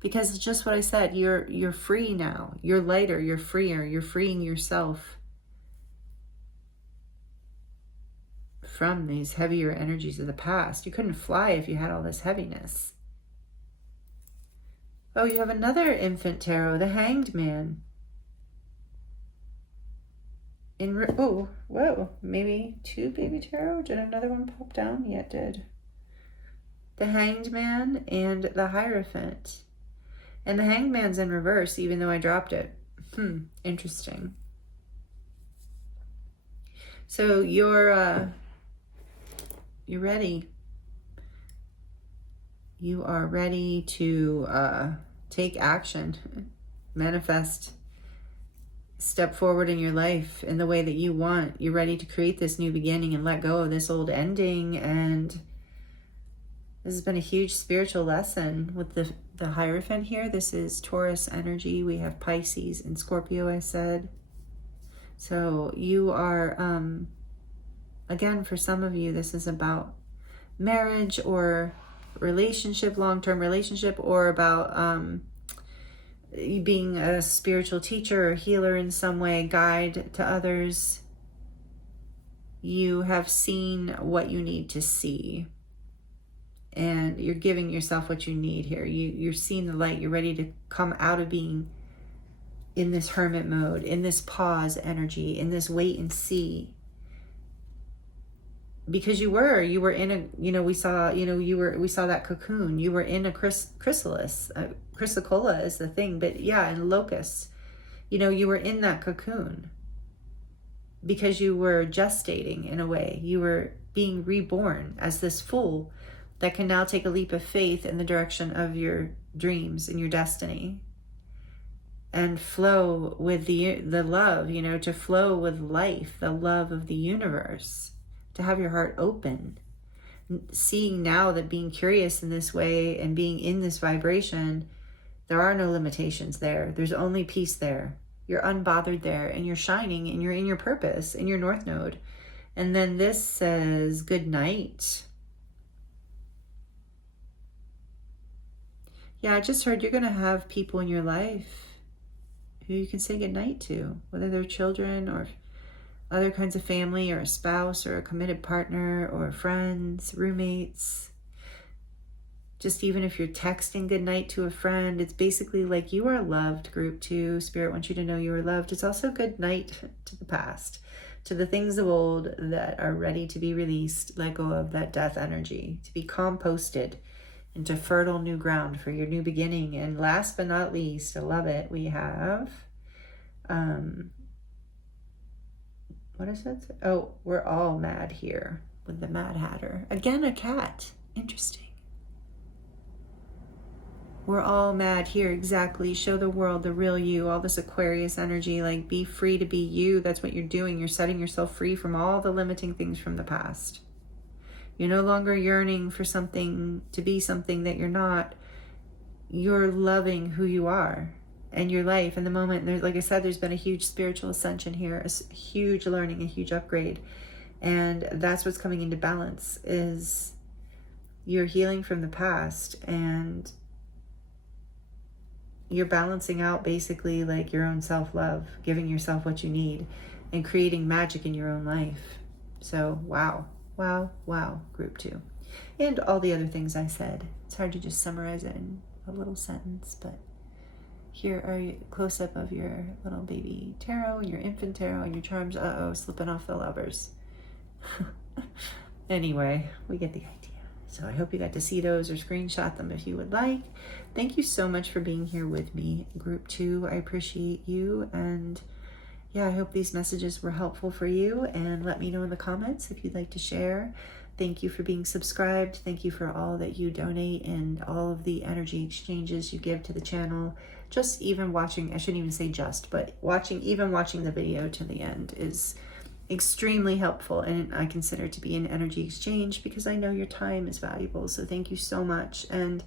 Because it's just what I said, you're free now. You're lighter, you're freer, you're freeing yourself from these heavier energies of the past. You couldn't fly if you had all this heaviness. Oh, you have another infant tarot, the Hanged Man. Whoa, maybe 2 baby tarot? Did another one pop down? Yeah, it did. The Hanged Man and the Hierophant. And the Hanged Man's in reverse, even though I dropped it. Interesting. So you're ready. You are ready to take action, manifest, step forward in your life in the way that you want. You're ready to create this new beginning and let go of this old ending. And this has been a huge spiritual lesson with the Hierophant here. This is Taurus energy. We have Pisces and Scorpio, I said. So you are, again, for some of you, this is about marriage or relationship, long-term relationship, or about you being a spiritual teacher or healer in some way, guide to others. You have seen what you need to see, and you're giving yourself what you need here. You're seeing the light. You're ready to come out of being in this hermit mode, in this pause energy, in this wait and see. Because you were in a, we saw that cocoon. You were in a chrysalis. Chrysocolla is the thing, but yeah, in locust, you were in that cocoon because you were gestating in a way. You were being reborn as this fool that can now take a leap of faith in the direction of your dreams and your destiny and flow with the love, to flow with life, the love of the universe. To have your heart open, seeing now that being curious in this way and being in this vibration, there are no limitations there. There's only peace there. You're unbothered there, and you're shining, and you're in your purpose, in your North Node. And then this says good night. Yeah, I just heard you're going to have people in your life who you can say good night to, whether they're children or other kinds of family, or a spouse, or a committed partner, or friends, roommates. Just even if you're texting goodnight to a friend, it's basically like you are loved, group 2. Spirit wants you to know you are loved. It's also good night to the past, to the things of old that are ready to be released. Let go of that death energy, to be composted into fertile new ground for your new beginning. And last but not least, I love it, we have, what is it? Oh, we're all mad here with the Mad Hatter. Again, a cat. Interesting. We're all mad here, exactly. Show the world the real you, all this Aquarius energy, like be free to be you. That's what you're doing. You're setting yourself free from all the limiting things from the past. You're no longer yearning for something to be something that you're not. You're loving who you are and your life and the moment. There's, like I said, there's been a huge spiritual ascension here, a huge learning, a huge upgrade. And that's what's coming into balance, is you're healing from the past and you're balancing out basically like your own self-love, giving yourself what you need and creating magic in your own life. So wow, wow, wow, group 2. And all the other things I said. It's hard to just summarize it in a little sentence, but here are a close-up of your little baby tarot, your infant tarot, and your charms. Uh-oh, slipping off the lovers. Anyway, we get the idea. So I hope you got to see those or screenshot them if you would like. Thank you so much for being here with me, group 2. I appreciate you. And yeah, I hope these messages were helpful for you. And let me know in the comments if you'd like to share. Thank you for being subscribed. Thank you for all that you donate and all of the energy exchanges you give to the channel. Just even watching, I shouldn't even say just, but even watching the video to the end is extremely helpful, and I consider it to be an energy exchange because I know your time is valuable. So thank you so much. And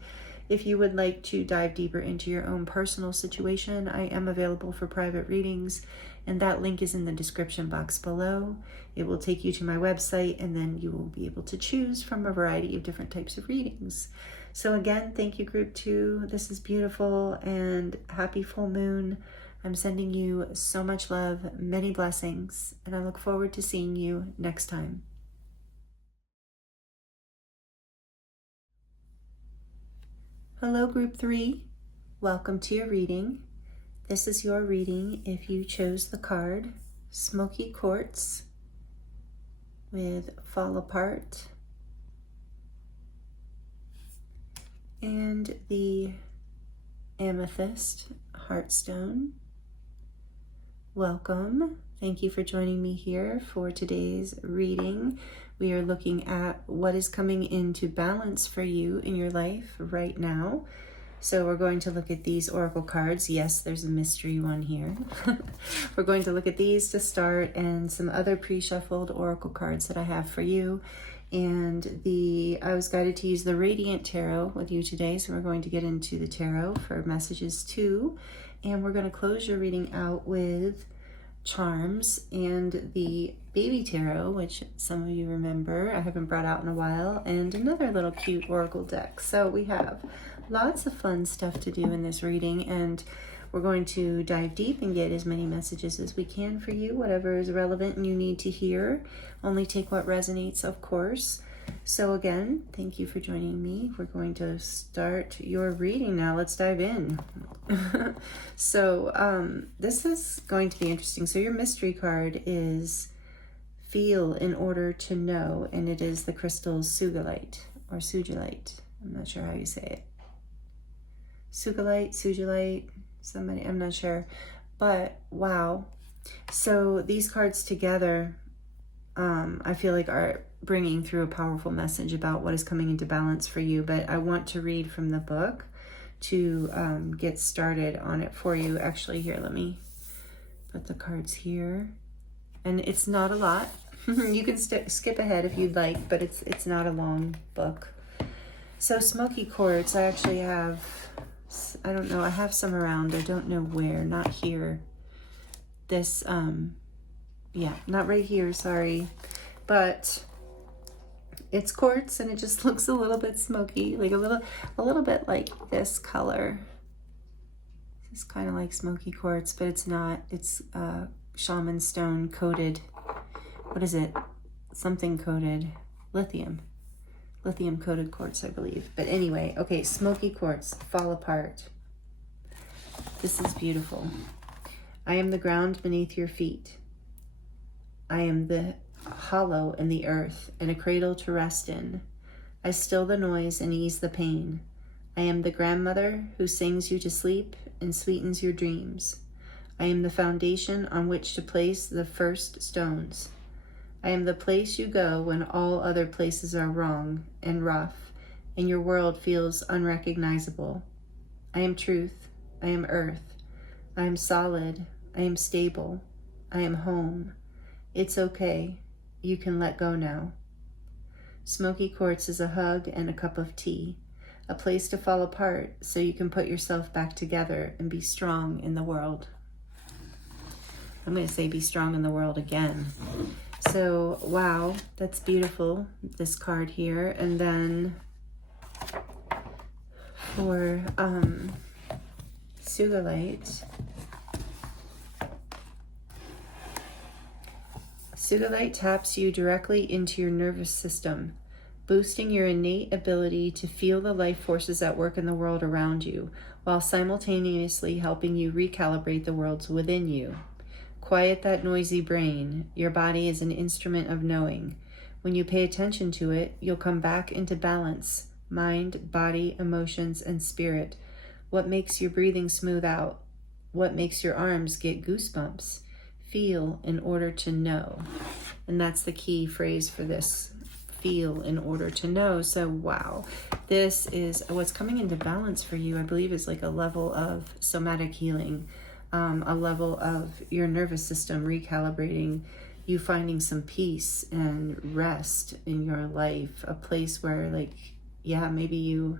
if you would like to dive deeper into your own personal situation, I am available for private readings, and that link is in the description box below. It will take you to my website, and then you will be able to choose from a variety of different types of readings. So again, thank you, group 2. This is beautiful, and happy full moon. I'm sending you so much love, many blessings, and I look forward to seeing you next time. Hello, group 3. Welcome to your reading. This is your reading if you chose the card Smoky Quartz with Fall Apart and the Amethyst Heartstone. Welcome. Thank you for joining me here for today's reading. We are looking at what is coming into balance for you in your life right now. So we're going to look at these oracle cards. Yes, there's a mystery one here. We're going to look at these to start, and some other pre-shuffled oracle cards that I have for you. And I was guided to use the Radiant Tarot with you today, so we're going to get into the tarot for messages too. And we're going to close your reading out with charms and the Baby Tarot, which some of you remember I haven't brought out in a while, and another little cute oracle deck. So we have lots of fun stuff to do in this reading, and we're going to dive deep and get as many messages as we can for you, whatever is relevant and you need to hear. Only take what resonates, of course. So again, thank you for joining me. We're going to start your reading now. Let's dive in. So this is going to be interesting. So your mystery card is Feel in Order to Know, and it is the crystal Sugilite or Sugilite. I'm not sure how you say it. Sugilite, somebody, I'm not sure. But wow. So these cards together, I feel like are bringing through a powerful message about what is coming into balance for you. But I want to read from the book to get started on it for you. Actually, here, let me put the cards here. And it's not a lot. You can skip ahead if you'd like, but it's not a long book. So Smoky Quartz, I actually have, I don't know, I have some around. I don't know where, not here. This, yeah, not right here, sorry. But it's quartz, and it just looks a little bit smoky, like a little bit like this color. It's kind of like smoky quartz, but it's not. It's shaman stone coated. What is it? Something coated. Lithium coated quartz, I believe. But anyway, okay, Smoky Quartz, Fall Apart. This is beautiful. I am the ground beneath your feet. I am the hollow in the earth and a cradle to rest in. I still the noise and ease the pain. I am the grandmother who sings you to sleep and sweetens your dreams. I am the foundation on which to place the first stones. I am the place you go when all other places are wrong and rough, and your world feels unrecognizable. I am truth. I am earth. I am solid. I am stable. I am home. It's okay. You can let go now. Smoky quartz is a hug and a cup of tea, a place to fall apart so you can put yourself back together and be strong in the world. I'm going to say be strong in the world again. So, wow, that's beautiful, this card here. And then for Sugilite. Sugilite taps you directly into your nervous system, boosting your innate ability to feel the life forces at work in the world around you, while simultaneously helping you recalibrate the worlds within you. Quiet that noisy brain. Your body is an instrument of knowing. When you pay attention to it, you'll come back into balance. Mind, body, emotions, and spirit. What makes your breathing smooth out? What makes your arms get goosebumps? Feel in order to know. And that's the key phrase for this. Feel in order to know. So, wow. This is what's coming into balance for you, I believe, is like a level of somatic healing. A level of your nervous system recalibrating, you finding some peace and rest in your life, a place where, like, yeah, maybe you've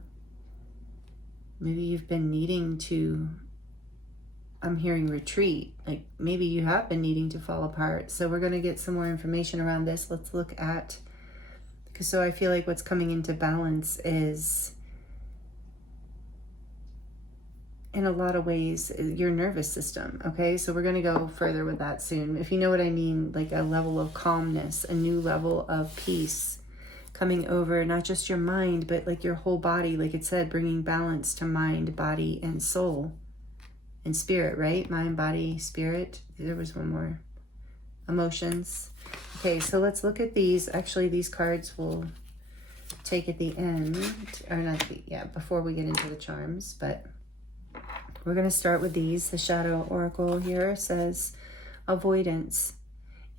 been needing to, I'm hearing retreat, like maybe you have been needing to fall apart. So we're going to get some more information around this. Let's look at, because so I feel like what's coming into balance is, in a lot of ways, your nervous system. Okay, so we're going to go further with that soon. If you know what I mean, like a level of calmness, a new level of peace coming over not just your mind, but like your whole body. Like it said, bringing balance to mind, body, and soul and spirit, right? Mind, body, spirit. There was one more. Emotions. Okay, so let's look at these. Actually, these cards we'll take at the end, or not, before we get into the charms, but we're going to start with these. The Shadow Oracle here says, avoidance.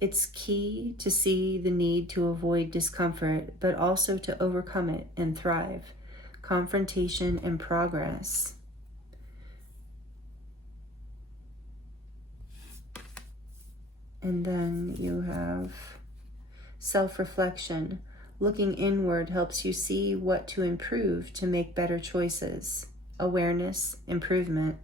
It's key to see the need to avoid discomfort, but also to overcome it and thrive. Confrontation and progress. And then you have self-reflection. Looking inward helps you see what to improve to make better choices. Awareness, improvement.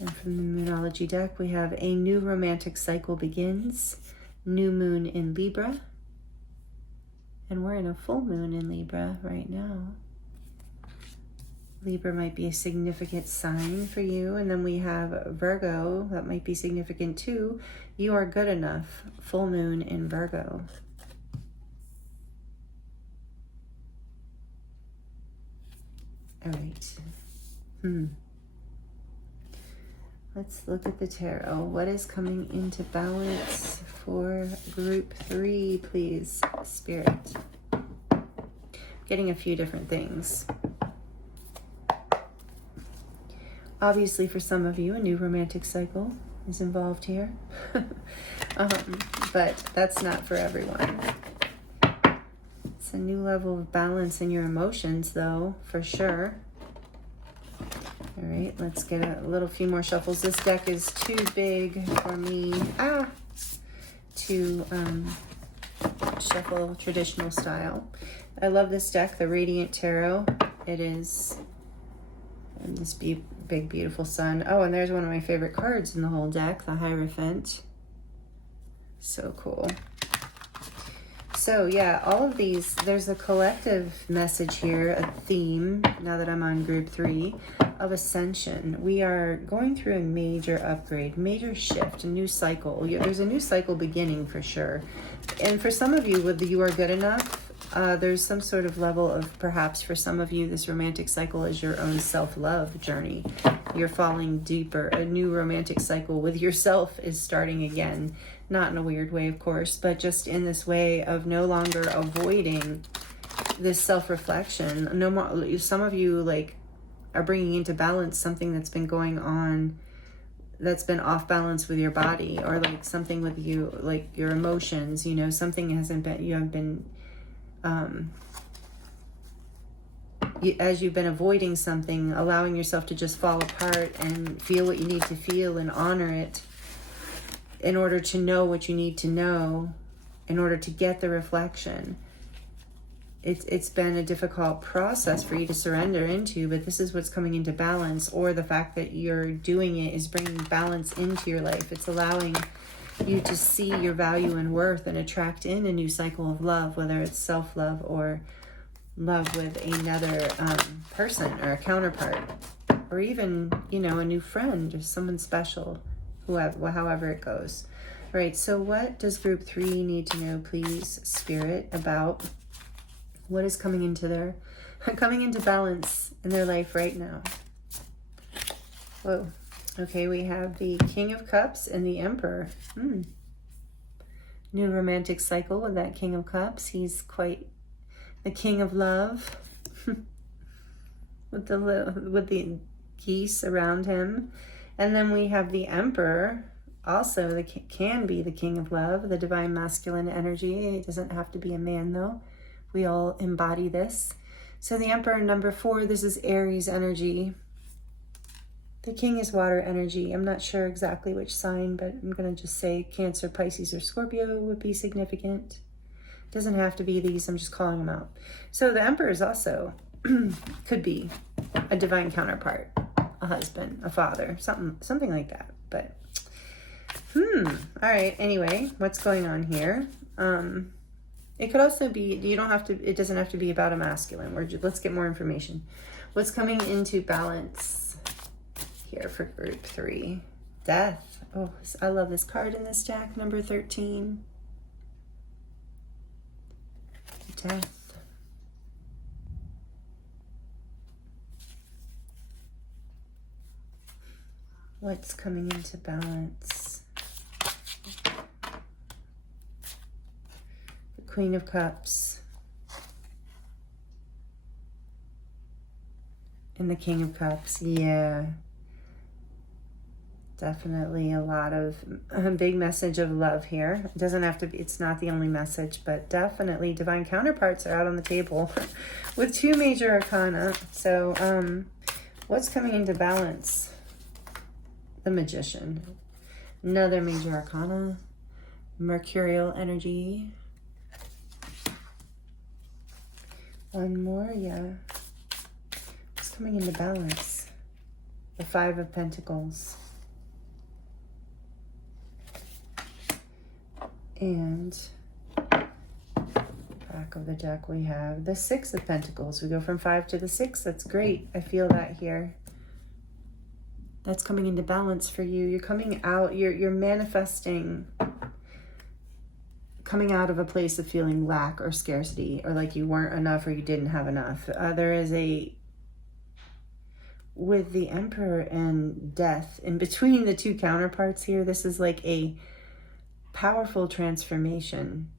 And from the Moonology deck, we have a new romantic cycle begins. New moon in Libra. And we're in a full moon in Libra right now. Libra might be a significant sign for you. And then we have Virgo, that might be significant too. You are good enough. Full moon in Virgo. All right. Let's look at the tarot. What is coming into balance for group 3, please, Spirit? Getting a few different things. Obviously, for some of you, a new romantic cycle is involved here. But that's not for everyone. It's a new level of balance in your emotions, though, for sure. All right, let's get a little few more shuffles. This deck is too big for me to shuffle traditional style. I love this deck, the Radiant Tarot. It is this big, beautiful sun. Oh, and there's one of my favorite cards in the whole deck, the Hierophant. So cool. So yeah, all of these, there's a collective message here, a theme, now that I'm on group 3, of ascension. We are going through a major upgrade, major shift, a new cycle. There's a new cycle beginning for sure. And for some of you, with the You Are Good Enough, There's some sort of level of, perhaps for some of you, this romantic cycle is your own self-love journey. You're falling deeper. A new romantic cycle with yourself is starting again. Not in a weird way, of course, but just in this way of no longer avoiding this self-reflection. No more. Some of you like are bringing into balance something that's been going on, that's been off balance with your body, or like something with you, like your emotions. You know, something hasn't been. You have been. As you've been avoiding something, allowing yourself to just fall apart and feel what you need to feel and honor it in order to know what you need to know, in order to get the reflection. It's been a difficult process for you to surrender into, but this is what's coming into balance, or the fact that you're doing it is bringing balance into your life. It's allowing you to see your value and worth and attract in a new cycle of love, whether it's self-love or love with another person or a counterpart, or even, you know, a new friend or someone special, however it goes. All right, so what does group 3 need to know, please, Spirit, about what is coming into balance in their life right now? Whoa. Okay, we have the King of Cups and the Emperor. New romantic cycle with that King of Cups. He's quite the King of Love with the geese around him. And then we have the Emperor, also can be the King of Love, the divine masculine energy. It doesn't have to be a man, though. We all embody this. So the Emperor, number 4, this is Aries energy. The King is water energy. I'm not sure exactly which sign, but I'm going to just say Cancer, Pisces, or Scorpio would be significant. It doesn't have to be these. I'm just calling them out. So the Emperor is also could be a divine counterpart, a husband, a father, something like that. But all right. Anyway, what's going on here? It could also be, it doesn't have to be about a masculine. Let's get more information. What's coming into balance here for group 3? Death. Oh, I love this card in this deck, number 13. Death. What's coming into balance? The Queen of Cups. And the King of Cups. Yeah. Definitely a big message of love here. It doesn't have to be, it's not the only message, but definitely divine counterparts are out on the table with 2 major arcana. So what's coming into balance? The Magician. Another major arcana. Mercurial energy. One more, yeah. What's coming into balance? The 5 of Pentacles. And back of the deck we have the 6 of Pentacles. We go from 5 to the 6. That's great. I feel that here. That's coming into balance for you. You're coming out, you're manifesting, coming out of a place of feeling lack or scarcity, or like you weren't enough or you didn't have enough. There is with the Emperor and Death, in between the 2 counterparts here, this is like a powerful transformation.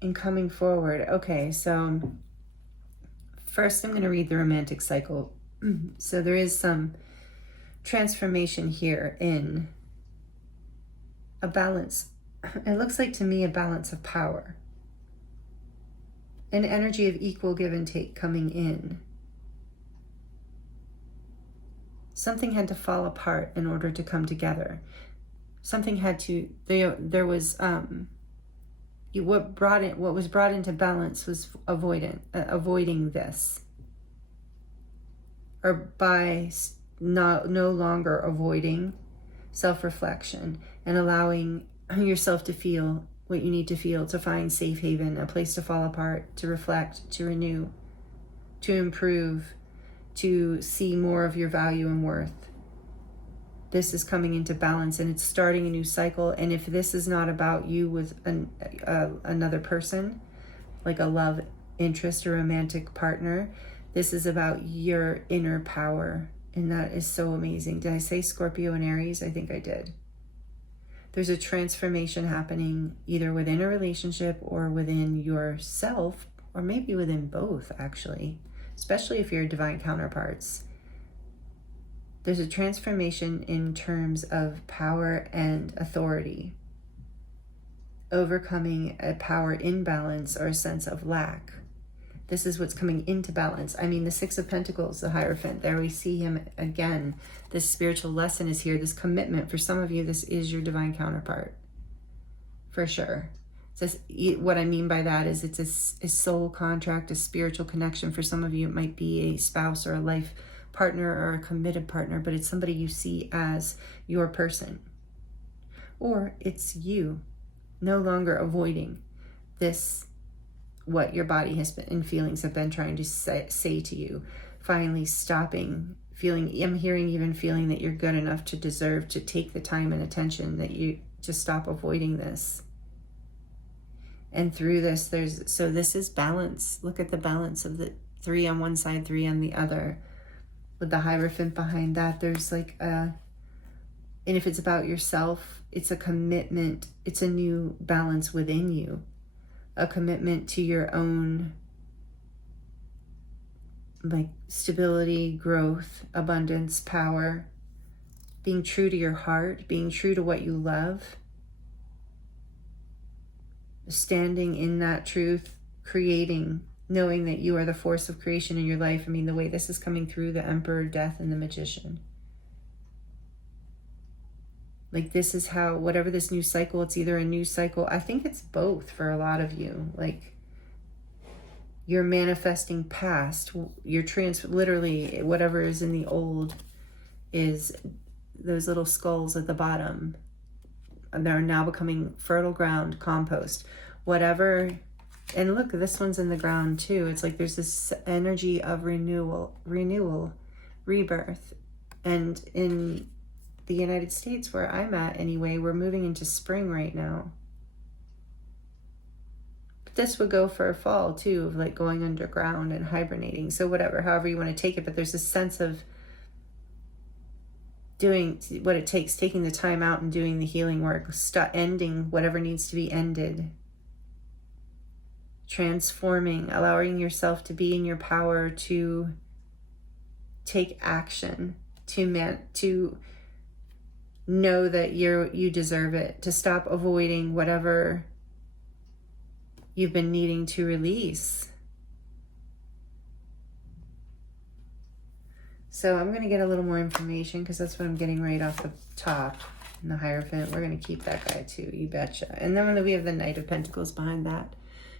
In coming forward. Okay, so first I'm going to read the romantic cycle. So there is some transformation here in a balance. It looks like to me a balance of power. An energy of equal give and take coming in. Something had to fall apart in order to come together. Something had to, there was, what was brought into balance was avoiding this. Or by no longer avoiding self-reflection and allowing yourself to feel what you need to feel, to find safe haven, a place to fall apart, to reflect, to renew, to improve, to see more of your value and worth. this is coming into balance and it's starting a new cycle. And if this is not about you with another person, like a love interest or romantic partner, this is about your inner power. And that is so amazing. Did I say Scorpio and Aries? I think I did. There's a transformation happening either within a relationship or within yourself, or maybe within both, actually, especially if you're divine counterparts. There's a transformation in terms of power and authority, overcoming a power imbalance or a sense of lack. This is what's coming into balance. I mean, the Six of Pentacles, the Hierophant, there we see him again. This spiritual lesson is here, this commitment. For some of you, this is your divine counterpart, for sure. What I mean by that is it's a soul contract, a spiritual connection. For some of you, it might be a spouse or a life partner or a committed partner, but it's somebody you see as your person. Or it's you no longer avoiding this, what your body has been and feelings have been trying to say to you. Finally stopping feeling, I'm hearing even feeling that you're good enough to deserve to take the time and attention, that you just stop avoiding this. And through this, so this is balance. Look at the balance of the 3 on one side, 3 on the other. With the Hierophant behind that, there's like and if it's about yourself, it's a commitment. It's a new balance within you. A commitment to your own like stability, growth, abundance, power, being true to your heart, being true to what you love, standing in that truth, creating, knowing that you are the force of creation in your life. I mean, the way this is coming through, the Emperor, Death, and the Magician. Like this is how, whatever this new cycle, it's either a new cycle. I think it's both for a lot of you. Like you're manifesting past, you're literally whatever is in the old is those little skulls at the bottom. And they're now becoming fertile ground, compost, whatever. And look, this one's in the ground too. It's like there's this energy of renewal, rebirth. And in the United States, where I'm at anyway, we're moving into spring right now. But this would go for a fall too, of like going underground and hibernating. So whatever, however you want to take it, but there's a sense of doing what it takes, taking the time out and doing the healing work, ending whatever needs to be ended, transforming, allowing yourself to be in your power, to take action, to know that you deserve it, to stop avoiding whatever you've been needing to release. So I'm going to get a little more information because that's what I'm getting right off the top. And the Hierophant, we're going to keep that guy too, you betcha. And then we have the Knight of Pentacles behind that.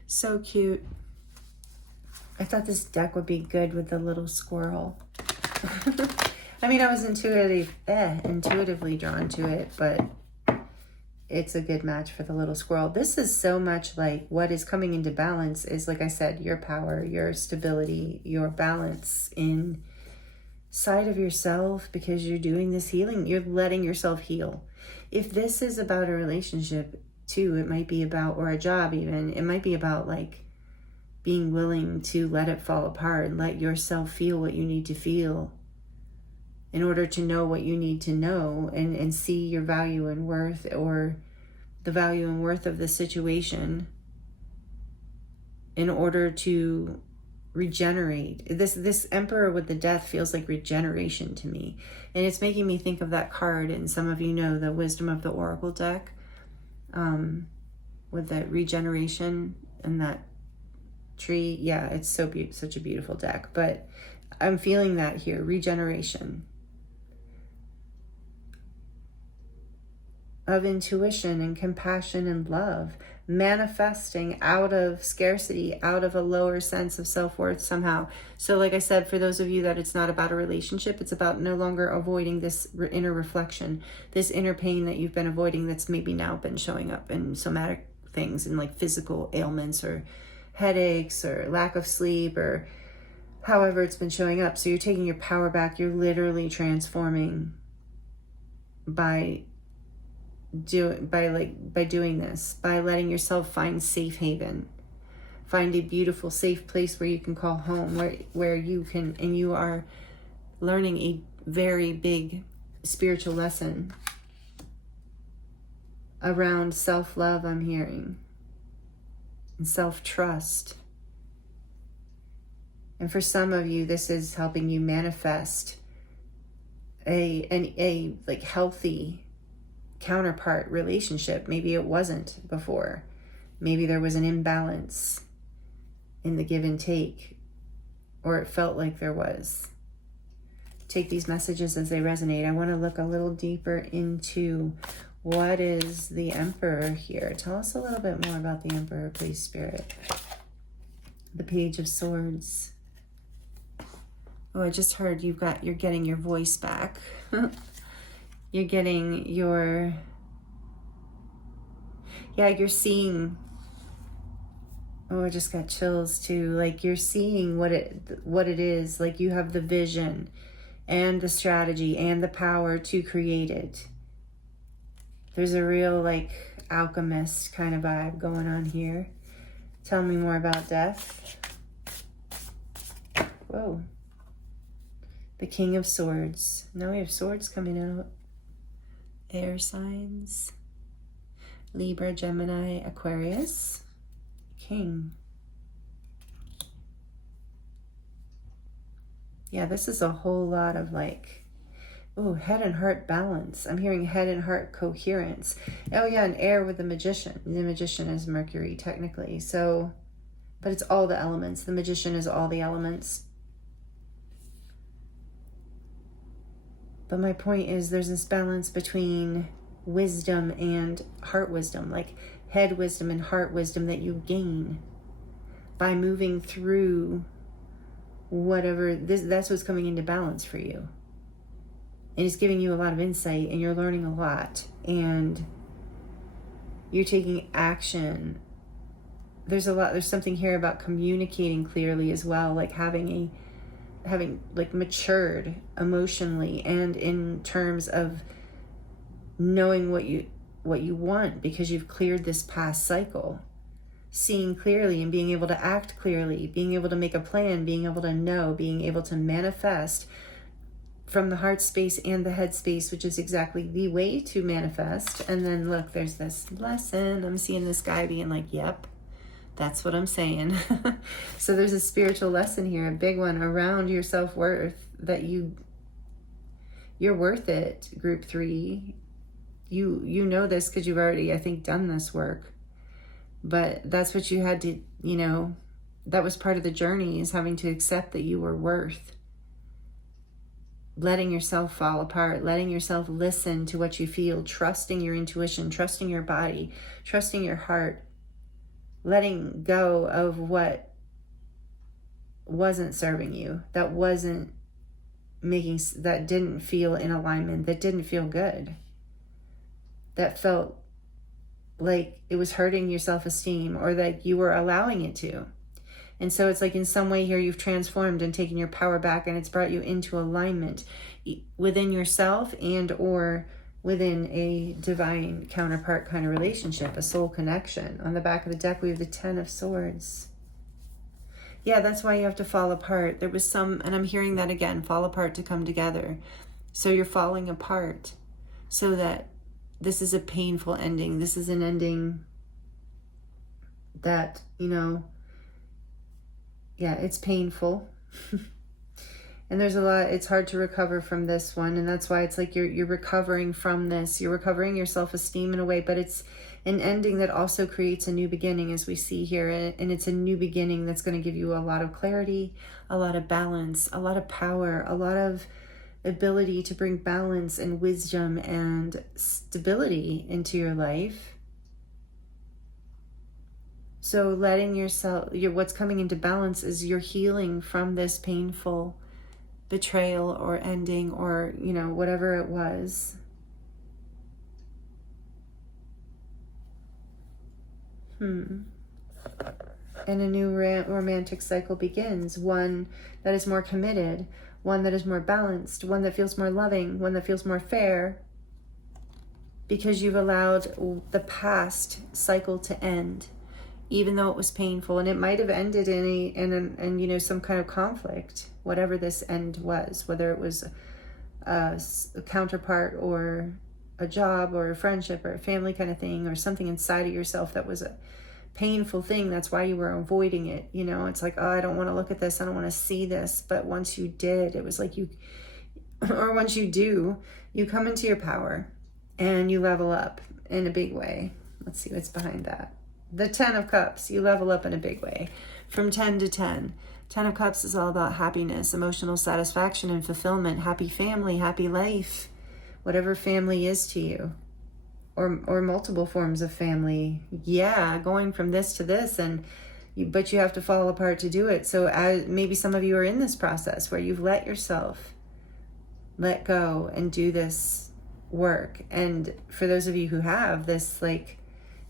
So cute. I thought this deck would be good with the little squirrel. I mean, I was intuitively drawn to it, but it's a good match for the little squirrel. This is so much like what is coming into balance is, like I said, your power, your stability, your balance inside of yourself, because you're doing this healing. You're letting yourself heal. If this is about a relationship too, it might be about, or a job even, it might be about like being willing to let it fall apart and let yourself feel what you need to feel in order to know what you need to know, and see your value and worth, or the value and worth of the situation, in order to regenerate. This Emperor with the Death feels like regeneration to me. And it's making me think of that card, and some of you know the Wisdom of the Oracle deck, with the regeneration and that tree. Yeah, it's such a beautiful deck. But I'm feeling that here, regeneration of intuition and compassion and love, manifesting out of scarcity, out of a lower sense of self-worth somehow. So like I said, for those of you that it's not about a relationship, it's about no longer avoiding this inner reflection, this inner pain that you've been avoiding, that's maybe now been showing up in somatic things, and like physical ailments or headaches or lack of sleep, or however it's been showing up. So you're taking your power back. You're literally transforming by doing this, by letting yourself find safe haven, find a beautiful safe place where you can call home, where you can, and you are learning a very big spiritual lesson around self-love, I'm hearing, and self-trust. And for some of you, this is helping you manifest a like healthy counterpart relationship. Maybe it wasn't before. Maybe there was an imbalance in the give and take, or it felt like there was. Take these messages as they resonate. I want to look a little deeper into what is the Emperor here. Tell us a little bit more about the Emperor, please, Spirit. The Page of Swords. Oh, I just heard you're getting your voice back. You're getting your, you're seeing, oh, I just got chills too. Like you're seeing what it is. Like you have the vision and the strategy and the power to create it. There's a real like alchemist kind of vibe going on here. Tell me more about death. Whoa. The King of Swords. Now we have swords coming out. Air signs. Libra, Gemini, Aquarius. King. Yeah, this is a whole lot of like, oh, head and heart balance. I'm hearing head and heart coherence. Oh yeah, and air with the Magician. The Magician is Mercury technically. So, but it's all the elements. The Magician is all the elements. But my point is there's this balance between wisdom and heart wisdom, like head wisdom and heart wisdom that you gain by moving through whatever that's what's coming into balance for you. And it's giving you a lot of insight, and you're learning a lot, and you're taking action. There's something here about communicating clearly as well, like having like matured emotionally and in terms of knowing what you want, because you've cleared this past cycle, seeing clearly and being able to act clearly, being able to make a plan, being able to know, being able to manifest from the heart space and the head space, which is exactly the way to manifest. And then look, there's this lesson. I'm seeing this guy being like, yep, that's what I'm saying. So there's a spiritual lesson here, a big one around your self-worth, that you're worth it, group 3. You know this because you've already, I think, done this work. But that's what you had to, that was part of the journey, is having to accept that you were worth. Letting yourself fall apart, letting yourself listen to what you feel, trusting your intuition, trusting your body, trusting your heart. Letting go of what wasn't serving you, that didn't feel in alignment, that didn't feel good, that felt like it was hurting your self-esteem, or that you were allowing it to. And so it's like in some way here you've transformed and taken your power back, and it's brought you into alignment within yourself and or within a divine counterpart kind of relationship, a soul connection. On the back of the deck, we have the 10 of Swords. Yeah, that's why you have to fall apart. There was and I'm hearing that again, fall apart to come together. So you're falling apart so that this is a painful ending. This is an ending that, it's painful. And there's a lot, it's hard to recover from this one. And that's why it's like you're recovering from this. You're recovering your self-esteem in a way, but it's an ending that also creates a new beginning, as we see here. And it's a new beginning that's going to give you a lot of clarity, a lot of balance, a lot of power, a lot of ability to bring balance and wisdom and stability into your life. So letting yourself, what's coming into balance is you're healing from this painful betrayal or ending, or whatever it was. And a new romantic cycle begins, one that is more committed, one that is more balanced, one that feels more loving, one that feels more fair, because you've allowed the past cycle to end, even though it was painful. And it might have ended in you know, some kind of conflict, whatever this end was, whether it was a counterpart or a job or a friendship or a family kind of thing, or something inside of yourself that was a painful thing. That's why you were avoiding it. You know, it's like, oh, I don't want to look at this. I don't want to see this. But once you did, it was like or once you do, you come into your power and you level up in a big way. Let's see what's behind that. The 10 of Cups, you level up in a big way from 10 to 10. 10 of Cups is all about happiness, emotional satisfaction and fulfillment, happy family, happy life, whatever family is to you, or multiple forms of family. Yeah, going from this to this, but you have to fall apart to do it. So maybe some of you are in this process where you've let yourself let go and do this work. And for those of you who have this, like,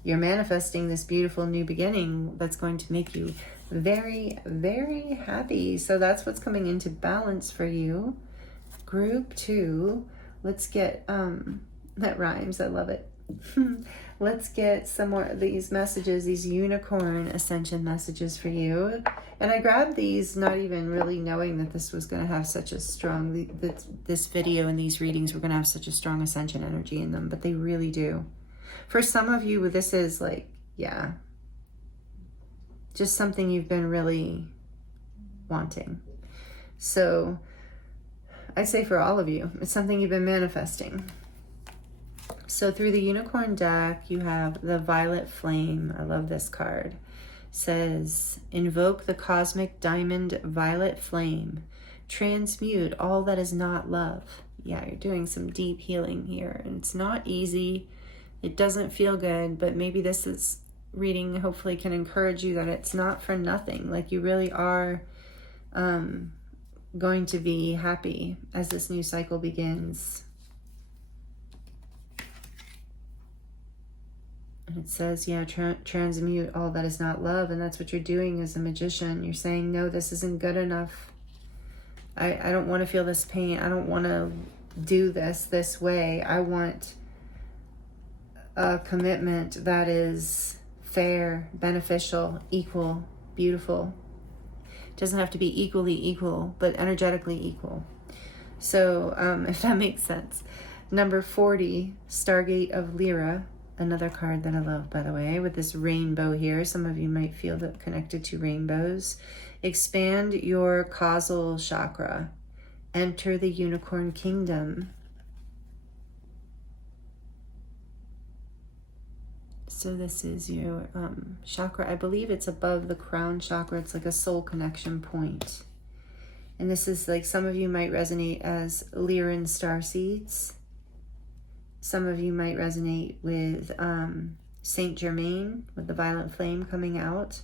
you're manifesting this beautiful new beginning that's going to make you very, very happy. So that's what's coming into balance for you. Group 2, let's get, that rhymes, I love it. Let's get some more of these messages, these unicorn ascension messages for you. And I grabbed these not even really knowing that this was going to have such a strong, this video and these readings were going to have such a strong ascension energy in them, but they really do. For some of you, this is like, yeah, just something you've been really wanting. So I'd say for all of you, it's something you've been manifesting. So through the unicorn deck, you have the Violet Flame. I love this card. It says, invoke the cosmic diamond violet flame. Transmute all that is not love. Yeah, you're doing some deep healing here. And it's not easy. It doesn't feel good, but maybe this is reading hopefully can encourage you that it's not for nothing. Like, you really are going to be happy as this new cycle begins. And it says, yeah, transmute all that is not love. And that's what you're doing as a magician. You're saying, no, this isn't good enough. I don't want to feel this pain. I don't want to do this way. I want a commitment that is fair, beneficial, equal, beautiful. It doesn't have to be equally equal, but energetically equal. So if that makes sense. Number 40, Stargate of Libra. Another card that I love, by the way, with this rainbow here. Some of you might feel that connected to rainbows. Expand your causal chakra. Enter the unicorn kingdom. So this is your chakra. I believe it's above the crown chakra. It's like a soul connection point. And this is like, some of you might resonate as Lyran starseeds. Some of you might resonate with Saint Germain, with the violet flame coming out.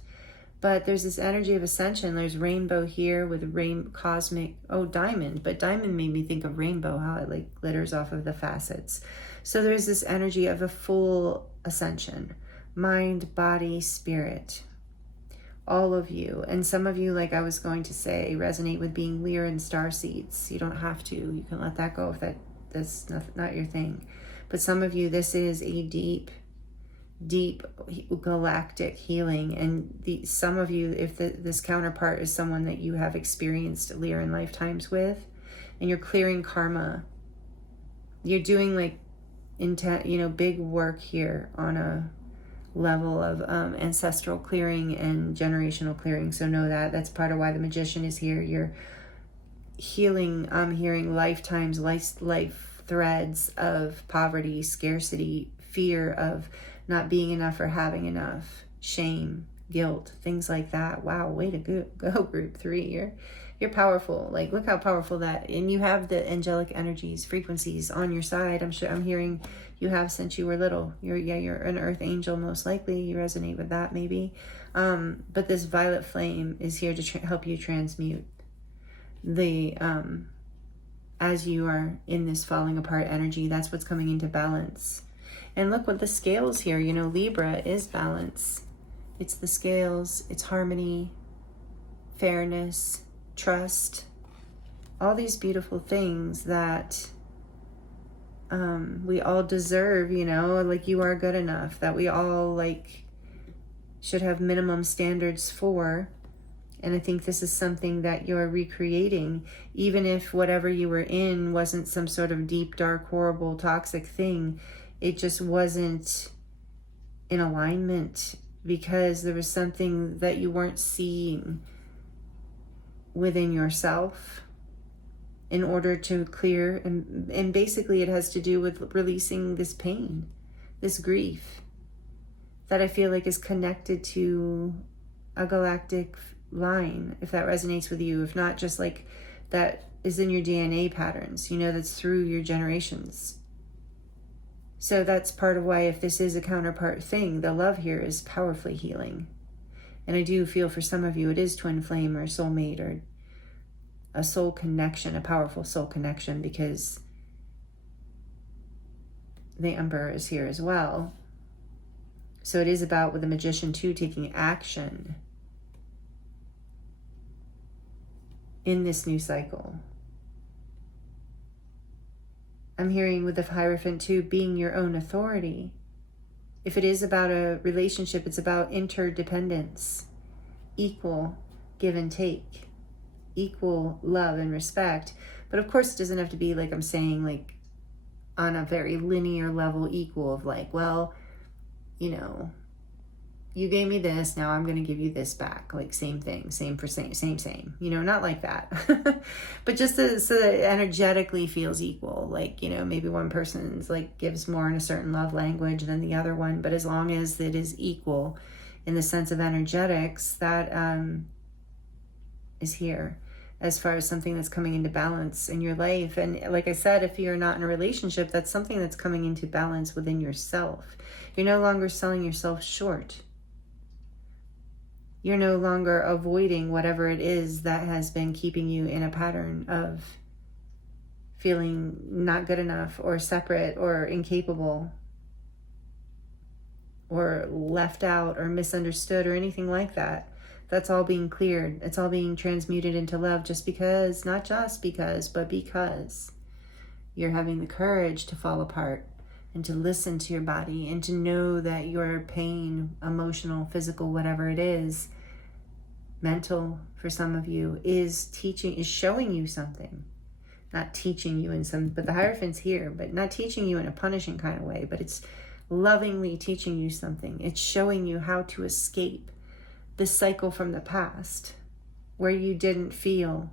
But there's this energy of ascension. There's rainbow here with cosmic, diamond. But diamond made me think of rainbow, how it like glitters off of the facets. So there's this energy of a full ascension. Mind, body, spirit. All of you. And some of you, like I was going to say, resonate with being Lyran starseeds. You don't have to. You can let that go if that's not your thing. But some of you, this is a deep galactic healing. And some of you, if this counterpart is someone that you have experienced Lyran lifetimes with, and you're clearing karma, you're doing like big work here on a level of ancestral clearing and generational clearing. So know that's part of why the magician is here. You're healing, I'm hearing lifetimes, life threads of poverty, scarcity, fear of not being enough or having enough, shame, guilt, things like that. Wow, way to go group 3. You're powerful. Like, look how powerful that, and you have the angelic energies, frequencies on your side. I'm hearing you have since you were little. You're an earth angel, most likely. You resonate with that maybe. But this violet flame is here to help you transmute the as you are in this falling apart energy. That's what's coming into balance. And look what the scales here, Libra is balance. It's the scales, it's harmony, fairness, trust, all these beautiful things that we all deserve, you know, like you are good enough, that we all like should have minimum standards for. And I think this is something that you're recreating, even if whatever you were in wasn't some sort of deep, dark, horrible, toxic thing. It just wasn't in alignment because there was something that you weren't seeing within yourself in order to clear. And basically it has to do with releasing this pain, this grief that I feel like is connected to a galactic line, if that resonates with you. If not, just like that is in your DNA patterns, you know, that's through your generations. So that's part of why, if this is a counterpart thing, the love here is powerfully healing. And I do feel for some of you it is twin flame or soulmate or a soul connection, a powerful soul connection, because the Emperor is here as well. So it is about, with the Magician too, taking action in this new cycle. I'm hearing with the Hierophant too, being your own authority. If it is about a relationship, it's about interdependence, equal give and take, equal love and respect. But of course it doesn't have to be, like I'm saying, like on a very linear level equal of like, well, you know, you gave me this, now I'm going to give you this back. Like same thing, same for same, you know, not like that. But just so that it energetically feels equal. Like, you know, maybe one person's like gives more in a certain love language than the other one. But as long as it is equal in the sense of energetics, that is here as far as something that's coming into balance in your life. And like I said, if you're not in a relationship, that's something that's coming into balance within yourself. You're no longer selling yourself short. You're no longer avoiding whatever it is that has been keeping you in a pattern of feeling not good enough or separate or incapable or left out or misunderstood or anything like that. That's all being cleared. It's all being transmuted into love just because, not just because, but because you're having the courage to fall apart and to listen to your body and to know that your pain, emotional, physical, whatever it is, mental for some of you, is showing you something. Not teaching you in some, but the Hierophant's here, but not teaching you in a punishing kind of way, but it's lovingly teaching you something. It's showing you how to escape the cycle from the past where you didn't feel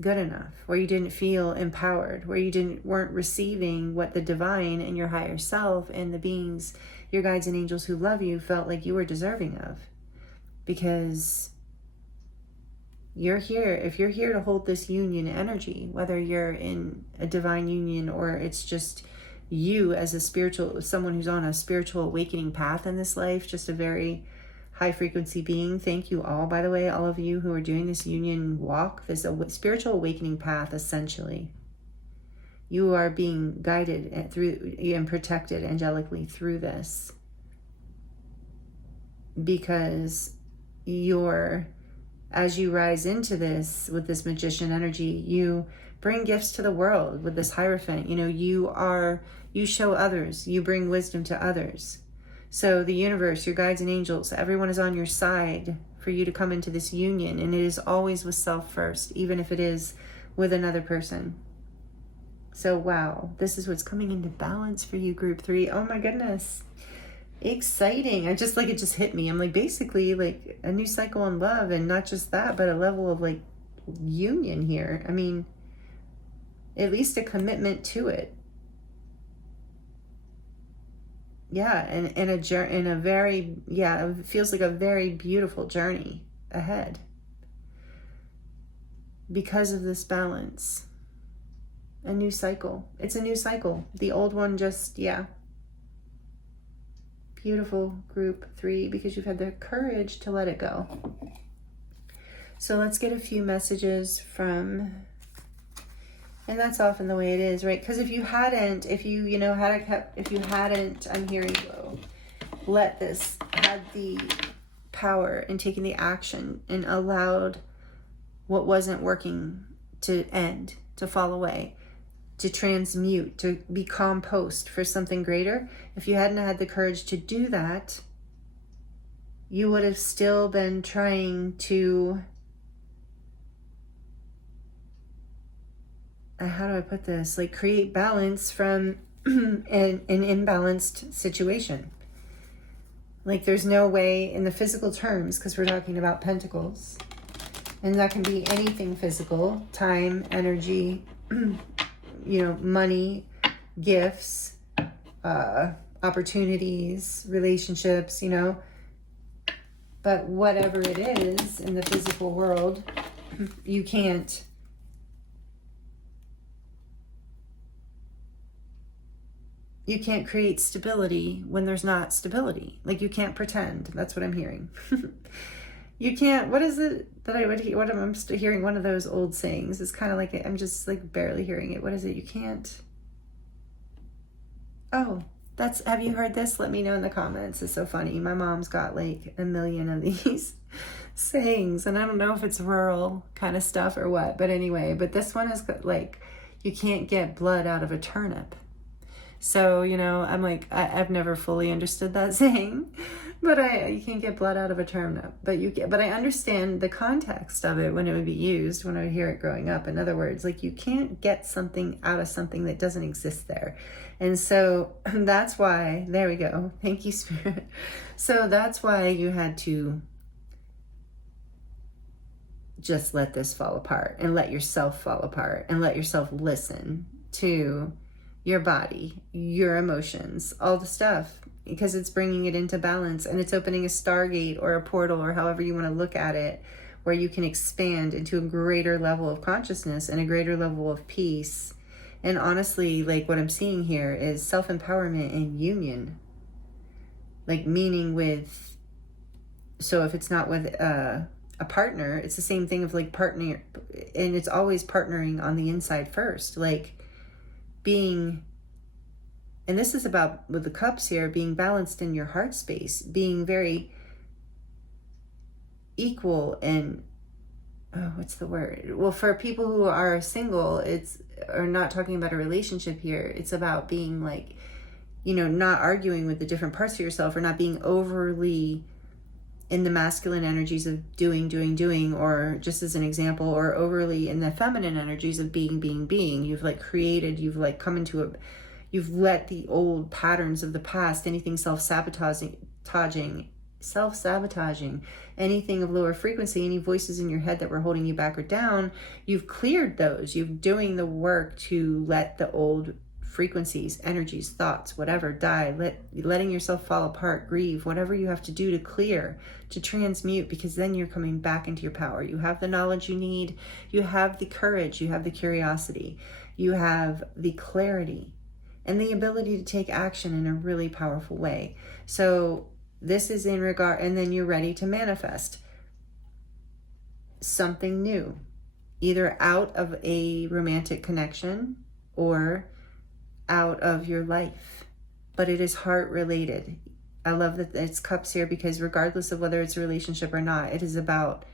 good enough, where you didn't feel empowered, where you weren't receiving what the divine and your higher self and the beings, your guides and angels who love you, felt like you were deserving of. Because you're here, if you're here to hold this union energy, whether you're in a divine union or it's just you as a spiritual, someone who's on a spiritual awakening path in this life, just a very high frequency being. Thank you all, by the way, all of you who are doing this union walk, this spiritual awakening path. Essentially, you are being guided through and protected angelically through this, because as you rise into this with this Magician energy, you bring gifts to the world with this Hierophant. You know, you show others, you bring wisdom to others. So the universe, your guides and angels, everyone is on your side for you to come into this union. And it is always with self first, even if it is with another person. So wow, this is what's coming into balance for you, group 3. Oh my goodness. Exciting. It just hit me. I'm like, basically like a new cycle in love, and not just that, but a level of like union here. I mean, at least a commitment to it. Yeah, and it feels like a very beautiful journey ahead because of this balance. A new cycle. It's a new cycle. The old one just, beautiful, group 3, because you've had the courage to let it go. So let's get a few messages from, and that's often the way it is, right? Because if you hadn't, I'm hearing let this, had the power in taking the action and allowed what wasn't working to end, to fall away, to transmute, to be compost for something greater. If you hadn't had the courage to do that, you would have still been trying to, how do I put this? Like create balance from an imbalanced situation. Like there's no way in the physical terms, because we're talking about pentacles, and that can be anything physical, time, energy, money, gifts, opportunities, relationships, but whatever it is in the physical world, you can't create stability when there's not stability. Like you can't pretend. That's what I'm hearing. You can't, what is it that I would hear? I'm hearing one of those old sayings. It's kind of like, I'm just like barely hearing it. What is it? You can't. Oh, have you heard this? Let me know in the comments. It's so funny. My mom's got like a million of these sayings, and I don't know if it's rural kind of stuff or what, but anyway, but this one is like, you can't get blood out of a turnip. So, I'm like, I've never fully understood that saying, but you can't get blood out of a turnip, but I understand the context of it when it would be used, when I would hear it growing up. In other words, like you can't get something out of something that doesn't exist there. And so that's why, there we go. Thank you, Spirit. So that's why you had to just let this fall apart and let yourself fall apart and let yourself listen to your body, your emotions, all the stuff, because it's bringing it into balance, and it's opening a stargate or a portal, or however you want to look at it, where you can expand into a greater level of consciousness and a greater level of peace. And honestly, like what I'm seeing here is self-empowerment and union, like meaning with, so if it's not with a partner, it's the same thing of like partner, and it's always partnering on the inside first, like being, and this is about with the cups here, being balanced in your heart space, being very equal and, what's the word? Well, for people who are single, or not talking about a relationship here, it's about being like, not arguing with the different parts of yourself, or not being overly in the masculine energies of doing, or just as an example, or overly in the feminine energies of being. You've like created, you've like come into you've let the old patterns of the past, anything self-sabotaging, anything of lower frequency, any voices in your head that were holding you back or down, you've cleared those. You're doing the work to let the old frequencies, energies, thoughts, whatever, die, letting yourself fall apart, grieve, whatever you have to do to clear, to transmute, because then you're coming back into your power. You have the knowledge you need, you have the courage, you have the curiosity, you have the clarity, and the ability to take action in a really powerful way. So this is in regard, and then you're ready to manifest something new, either out of a romantic connection or out of your life, but it is heart related. I love that it's cups here, because regardless of whether it's a relationship or not, it is about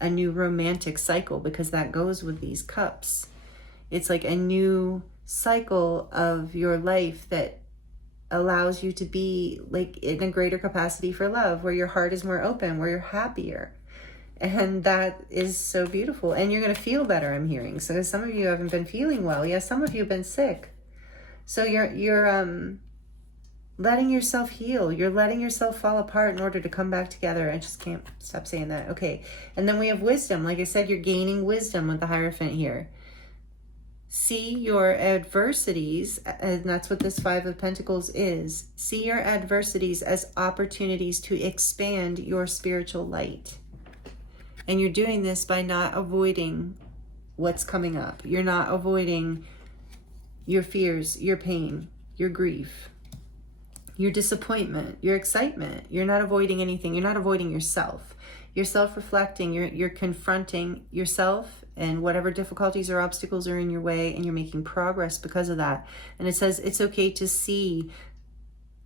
a new romantic cycle, because that goes with these cups. It's like a new cycle of your life that allows you to be like in a greater capacity for love, where your heart is more open, where you're happier. And that is so beautiful. And you're going to feel better, I'm hearing. So some of you haven't been feeling well. Yes, some of you have been sick. So you're letting yourself heal. You're letting yourself fall apart in order to come back together. I just can't stop saying that. Okay. And then we have wisdom. Like I said, you're gaining wisdom with the Hierophant here. See your adversities, and that's what this Five of Pentacles is. See your adversities as opportunities to expand your spiritual light. And you're doing this by not avoiding what's coming up. You're not avoiding your fears, your pain, your grief, your disappointment, your excitement. You're not avoiding anything. You're not avoiding yourself. You're self-reflecting. You're confronting yourself and whatever difficulties or obstacles are in your way, and you're making progress because of that. And it says it's okay to see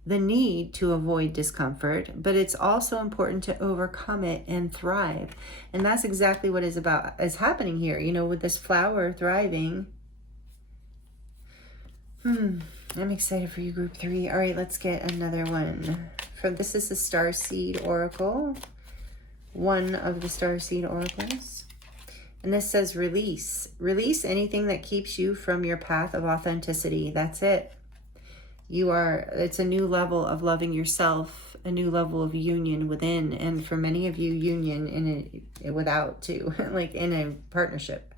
the need to avoid discomfort, but it's also important to overcome it and thrive. And that's exactly what is happening here. With this flower thriving, I'm excited for you, group 3. All right, let's get another one. This is the Starseed Oracle. One of the Starseed Oracles. And this says release. Release anything that keeps you from your path of authenticity. That's it. It's a new level of loving yourself, a new level of union within. And for many of you, union without too, like in a partnership.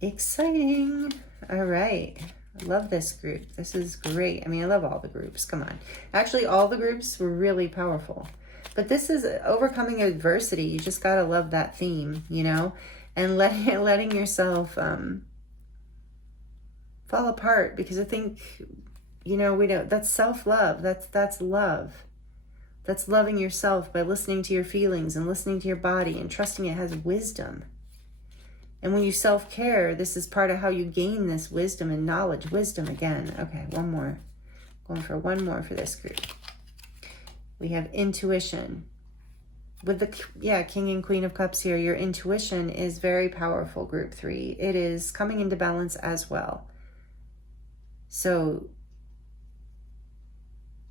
Exciting. All right. I love this group. This is great. I mean, I love all the groups. Come on. Actually, all the groups were really powerful. But this is overcoming adversity. You just got to love that theme, you know, and letting yourself fall apart, because I think, you know, that's self-love. That's love. That's loving yourself by listening to your feelings and listening to your body and trusting it has wisdom. And when you self-care, this is part of how you gain this wisdom and knowledge. Wisdom again. Okay, one more. Going for one more for this group. We have intuition. With the King and Queen of Cups here, your intuition is very powerful, group 3. It is coming into balance as well. So,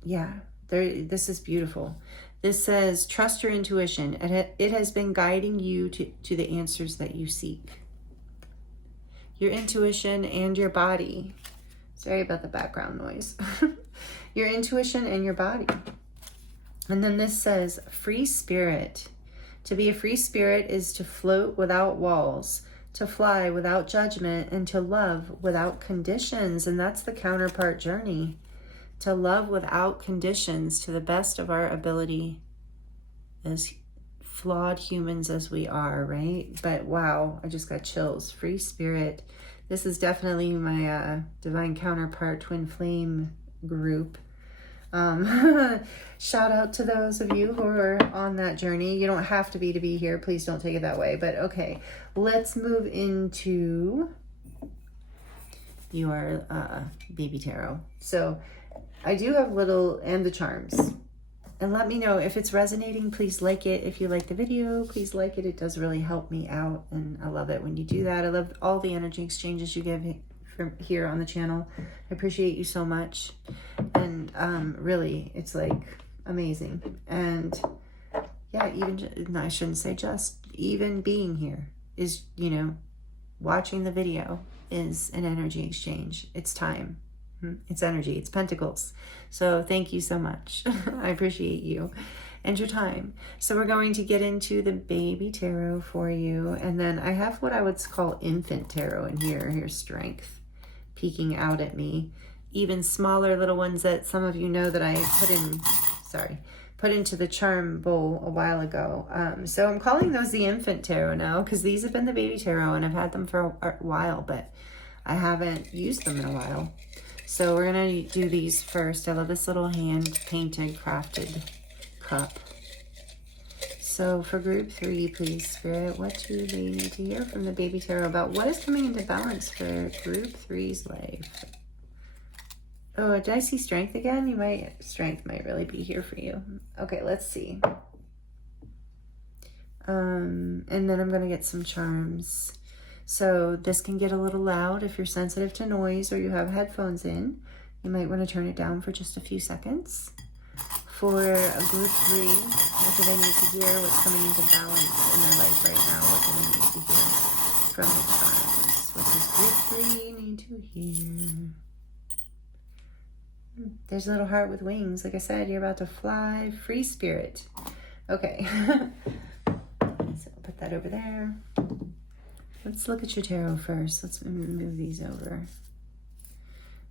yeah, this is beautiful. This says, trust your intuition. It has been guiding you to the answers that you seek. Your intuition and your body. Sorry about the background noise. Your intuition and your body. And then this says, free spirit. To be a free spirit is to float without walls, to fly without judgment, and to love without conditions. And that's the counterpart journey. To love without conditions to the best of our ability as flawed humans as we are, right? But wow, I just got chills. Free spirit. This is definitely my divine counterpart twin flame group. Shout out to those of you who are on that journey. You don't have to be here. Please don't take it that way. But okay, let's move into your baby tarot. So I do have and the charms. And let me know if it's resonating. Please like it. If you like the video, please like it. It does really help me out. And I love it when you do that. I love all the energy exchanges you give from here on the channel. I appreciate you so much. And really, it's like amazing. And yeah, I shouldn't say even being here is, you know, watching the video is an energy exchange. It's time. It's energy. It's pentacles. So thank you so much. I appreciate you and your time. So we're going to get into the baby tarot for you. And then I have what I would call infant tarot in here. Here's strength peeking out at me. Even smaller little ones that some of you know that I put into the charm bowl a while ago. So I'm calling those the infant tarot now, because these have been the baby tarot and I've had them for a while, but I haven't used them in a while. So we're going to do these first. I love this little hand-painted, crafted cup. So for group 3, please, Spirit, what do they need to hear from the baby tarot about what is coming into balance for group 3's life? Oh, did I see strength again? Strength might really be here for you. Okay, let's see. And then I'm going to get some charms. So this can get a little loud if you're sensitive to noise or you have headphones in. You might want to turn it down for just a few seconds. For group 3, what do they need to hear? What's coming into balance in their life right now? What do they need to hear from the charms? What does group 3 need to hear? There's a little heart with wings. Like I said, you're about to fly. Free spirit. Okay. So I'll put that over there. Let's look at your tarot first. Let's move these over.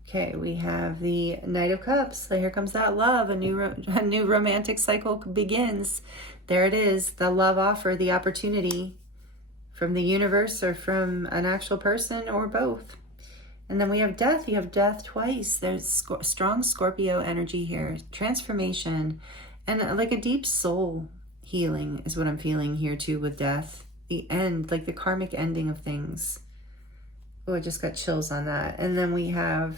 Okay, we have the Knight of Cups. So here comes that love. A new romantic cycle begins. There it is. The love offer, the opportunity from the universe or from an actual person or both. And then we have death. You have death twice. There's strong Scorpio energy here. Transformation and like a deep soul healing is what I'm feeling here too with death. The end, like the karmic ending of things. Oh, I just got chills on that. And then we have,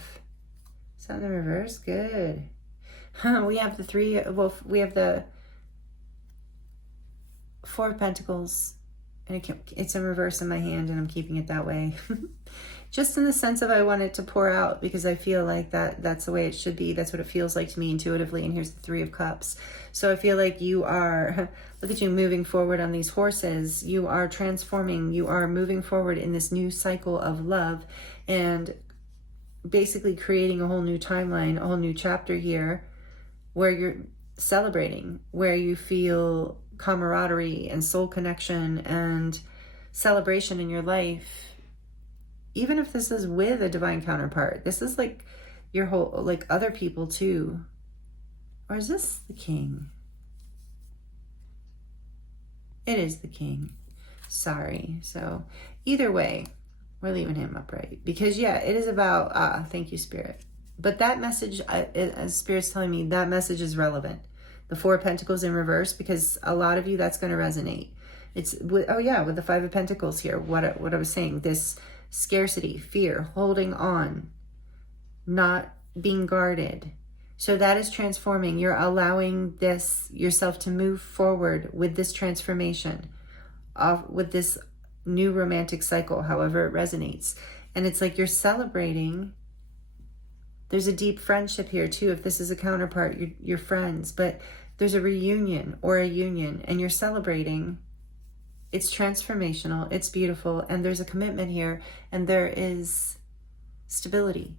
is that in the reverse? Good. We have we have the 4 of Pentacles and it's in reverse in my hand, and I'm keeping it that way. Just in the sense of I want it to pour out, because I feel like that's the way it should be. That's what it feels like to me intuitively. And here's the Three of Cups. So I feel like you are, look at you moving forward on these horses. You are transforming. You are moving forward in this new cycle of love, and basically creating a whole new timeline, a whole new chapter here, where you're celebrating, where you feel camaraderie and soul connection and celebration in your life. Even if this is with a divine counterpart, this is like your whole, like other people too. Or is this the King? It is the King. Sorry. So either way, we're leaving him upright, because yeah, it is about, thank you, Spirit. But that message, as Spirit's telling me, that message is relevant. The Four of Pentacles in reverse, because a lot of you, that's going to resonate. It's with, oh yeah, with the Five of Pentacles here. What I was saying, this scarcity, fear, holding on, not being guarded. So that is transforming. You're allowing this yourself to move forward with this transformation, with this new romantic cycle, however it resonates. And it's like you're celebrating. There's a deep friendship here too. If this is a counterpart, you're friends, but there's a reunion or a union, and you're celebrating. It's transformational, it's beautiful, and there's a commitment here, and there is stability.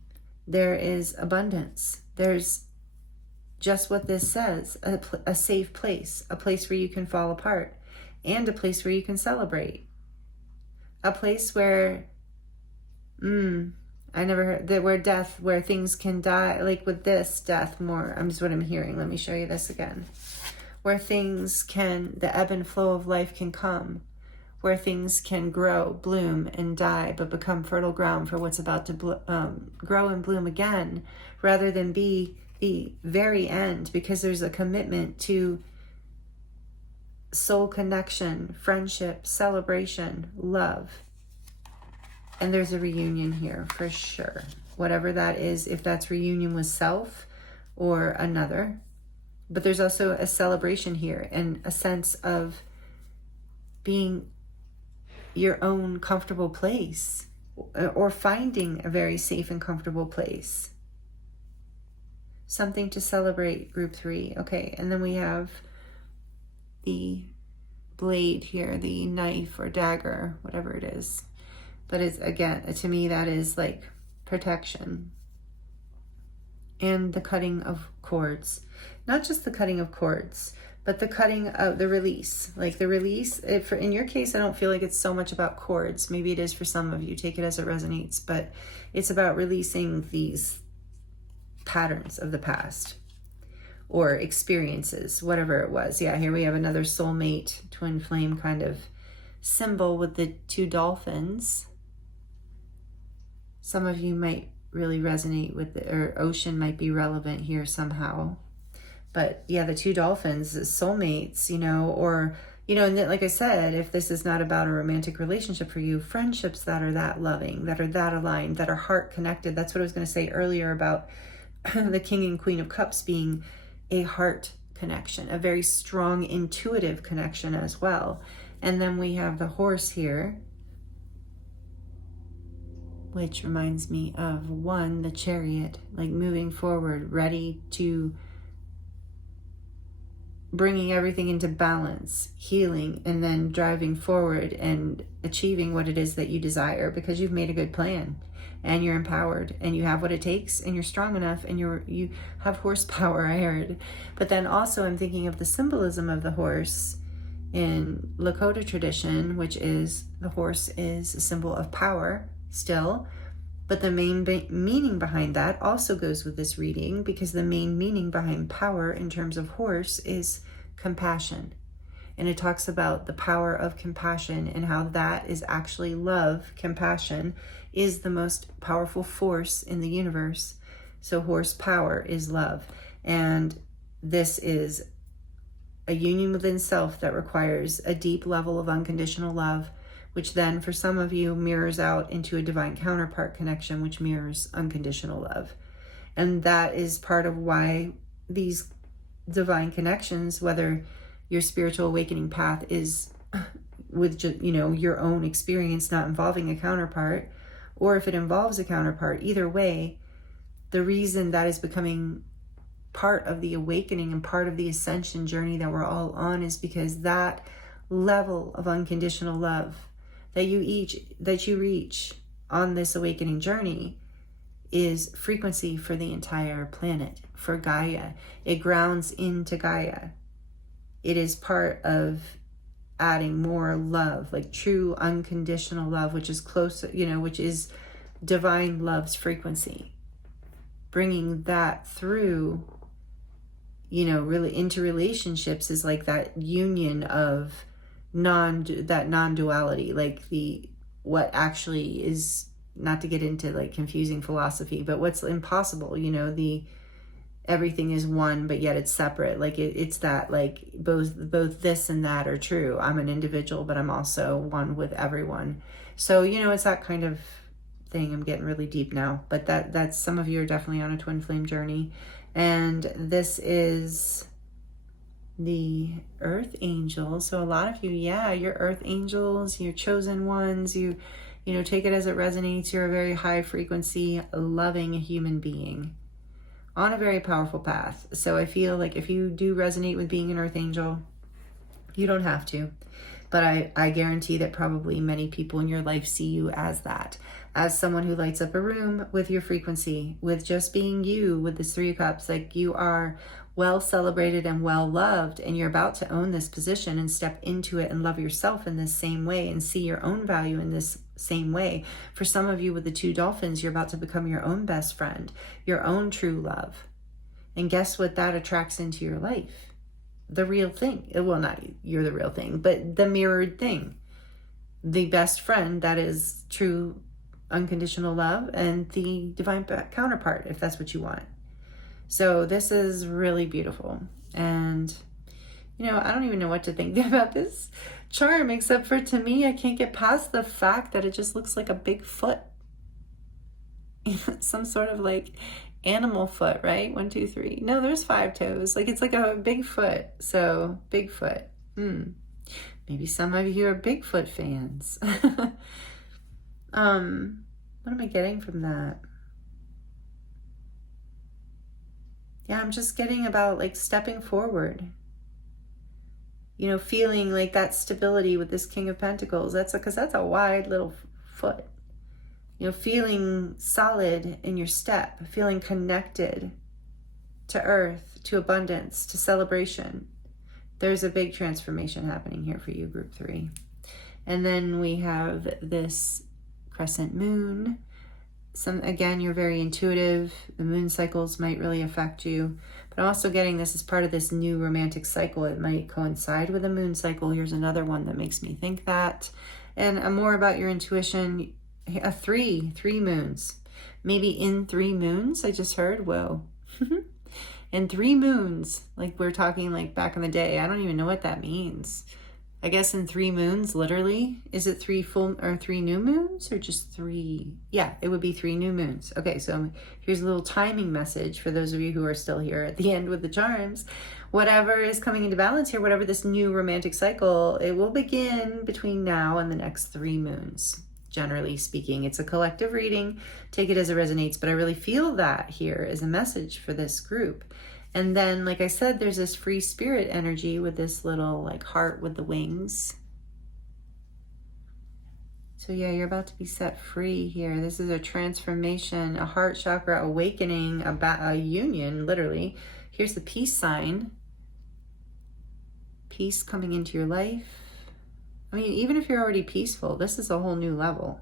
There is abundance. There's just what this says, a safe place, a place where you can fall apart, and a place where you can celebrate. A place where, I never heard that, where things can die, like with this death more. I'm just what I'm hearing. Let me show you this again. Where things can, the ebb and flow of life can come, where things can grow, bloom, and die, but become fertile ground for what's about to grow and bloom again, rather than be the very end, because there's a commitment to soul connection, friendship, celebration, love. And there's a reunion here for sure. Whatever that is, if that's reunion with self or another. But there's also a celebration here, and a sense of being your own comfortable place, or finding a very safe and comfortable place. Something to celebrate, group 3. Okay, and then we have the blade here, the knife or dagger, whatever it is. But it's, again, to me, that is like protection. And the cutting of cords. Not just the cutting of cords, but the cutting of the release. Like the release, in your case, I don't feel like it's so much about cords. Maybe it is for some of you. Take it as it resonates. But it's about releasing these patterns of the past or experiences, whatever it was. Yeah, here we have another soulmate, twin flame kind of symbol with the 2 dolphins. Some of you might really resonate with or ocean might be relevant here somehow. But yeah, the 2 dolphins is soulmates, or, and then, like I said, if this is not about a romantic relationship for you, friendships that are that loving, that are that aligned, that are heart connected. That's what I was going to say earlier about the King and Queen of Cups being a heart connection, a very strong intuitive connection as well. And then we have the horse here, which reminds me of the chariot, like moving forward, ready to bringing everything into balance, healing, and then driving forward and achieving what it is that you desire, because you've made a good plan and you're empowered and you have what it takes and you're strong enough and you have horsepower, I heard. But then also I'm thinking of the symbolism of the horse in Lakota tradition, which is the horse is a symbol of power still. But the main meaning behind that also goes with this reading, because the main meaning behind power in terms of horse is compassion. And it talks about the power of compassion and how that is actually love. Compassion is the most powerful force in the universe. So horsepower is love. And this is a union within self that requires a deep level of unconditional love, which then for some of you mirrors out into a divine counterpart connection, which mirrors unconditional love. And that is part of why these divine connections, whether your spiritual awakening path is with just, your own experience, not involving a counterpart, or if it involves a counterpart, either way, the reason that is becoming part of the awakening and part of the ascension journey that we're all on is because that level of unconditional love that you reach on this awakening journey is frequency for the entire planet, for Gaia. It grounds into Gaia. It is part of adding more love, like true unconditional love, which is close, which is divine love's frequency. Bringing that through, really into relationships is like that union of non-duality, like what actually is, not to get into like confusing philosophy, but what's impossible, everything is one, but yet it's separate. Like it's that, like both this and that are true. I'm an individual, but I'm also one with everyone. So, it's that kind of thing. I'm getting really deep now, but that's some of you are definitely on a twin flame journey. And this is the earth angels. So a lot of you, you're earth angels, you're chosen ones, you take it as it resonates. You're a very high frequency, loving human being on a very powerful path. So I feel like if you do resonate with being an earth angel, you don't have to, but I guarantee that probably many people in your life see you as that, as someone who lights up a room with your frequency, with just being you, with this 3 of Cups. Like, you are well celebrated and well loved, and you're about to own this position and step into it and love yourself in this same way and see your own value in this same way. For some of you with the 2 dolphins, you're about to become your own best friend, your own true love. And guess what that attracts into your life? The real thing. Well, not you're the real thing, but the mirrored thing. The best friend that is true unconditional love, and the divine counterpart, if that's what you want. So this is really beautiful. And, I don't even know what to think about this charm, except for, to me, I can't get past the fact that it just looks like a big foot. Some sort of like animal foot, right? 1, 2, 3. No, there's 5 toes. Like, it's like a big foot. So Bigfoot. Maybe some of you are Bigfoot fans. What am I getting from that? Yeah, I'm just getting about like stepping forward. Feeling like that stability with this King of Pentacles. Because that's a wide little foot. Feeling solid in your step, feeling connected to earth, to abundance, to celebration. There's a big transformation happening here for you, group 3. And then we have this crescent moon. Again, you're very intuitive. The moon cycles might really affect you. But I'm also getting this as part of this new romantic cycle. It might coincide with a moon cycle. Here's another one that makes me think that. And more about your intuition. 3 moons. Maybe in 3 moons, I just heard. Whoa. In 3 moons, like we're talking like back in the day. I don't even know what that means. I guess in 3 moons, literally. Is it 3 full or 3 new moons, or just 3? Yeah, it would be 3 new moons. Okay, so here's a little timing message for those of you who are still here at the end with the charms. Whatever is coming into balance here, whatever this new romantic cycle, it will begin between now and the next 3 moons. Generally speaking, it's a collective reading. Take it as it resonates, but I really feel that here is a message for this group. And then, like I said, there's this free spirit energy with this little like heart with the wings. So yeah, you're about to be set free here. This is a transformation, a heart chakra awakening, a union, literally. Here's the peace sign. Peace coming into your life. I mean, even if you're already peaceful, this is a whole new level.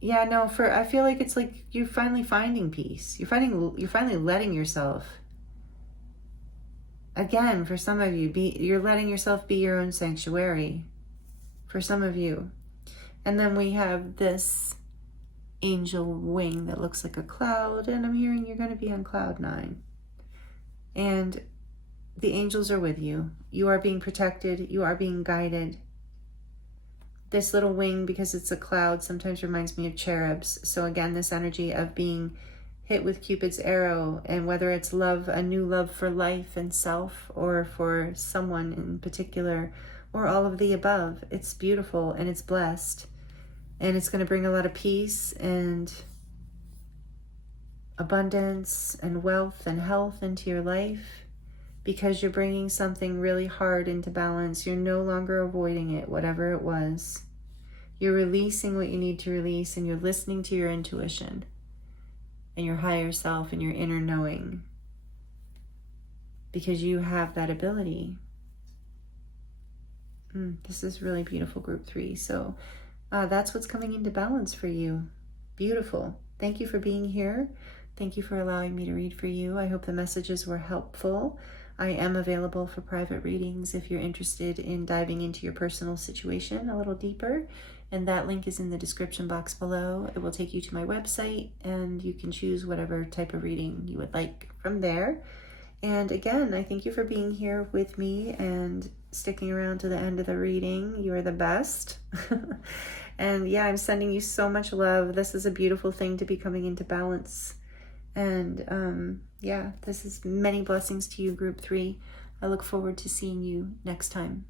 Yeah, no, I feel like it's like you're finally finding peace. You're finally letting yourself. Again, for some of you, you're letting yourself be your own sanctuary. For some of you. And then we have this angel wing that looks like a cloud, and I'm hearing you're going to be on cloud 9. And the angels are with you. You are being protected. You are being guided. This little wing, because it's a cloud, sometimes reminds me of cherubs. So again, this energy of being hit with Cupid's arrow, and whether it's love, a new love for life and self, or for someone in particular, or all of the above. It's beautiful and it's blessed. And it's going to bring a lot of peace and abundance and wealth and health into your life, because you're bringing something really hard into balance. You're no longer avoiding it, whatever it was. You're releasing what you need to release, and you're listening to your intuition and your higher self and your inner knowing, because you have that ability. This is really beautiful, group 3. So that's what's coming into balance for you. Beautiful. Thank you for being here. Thank you for allowing me to read for you. I hope the messages were helpful. I am available for private readings if you're interested in diving into your personal situation a little deeper. And that link is in the description box below. It will take you to my website, and you can choose whatever type of reading you would like from there. And again, I thank you for being here with me and sticking around to the end of the reading. You are the best. And yeah, I'm sending you so much love. This is a beautiful thing to be coming into balance. And yeah, this is many blessings to you, group 3. I look forward to seeing you next time.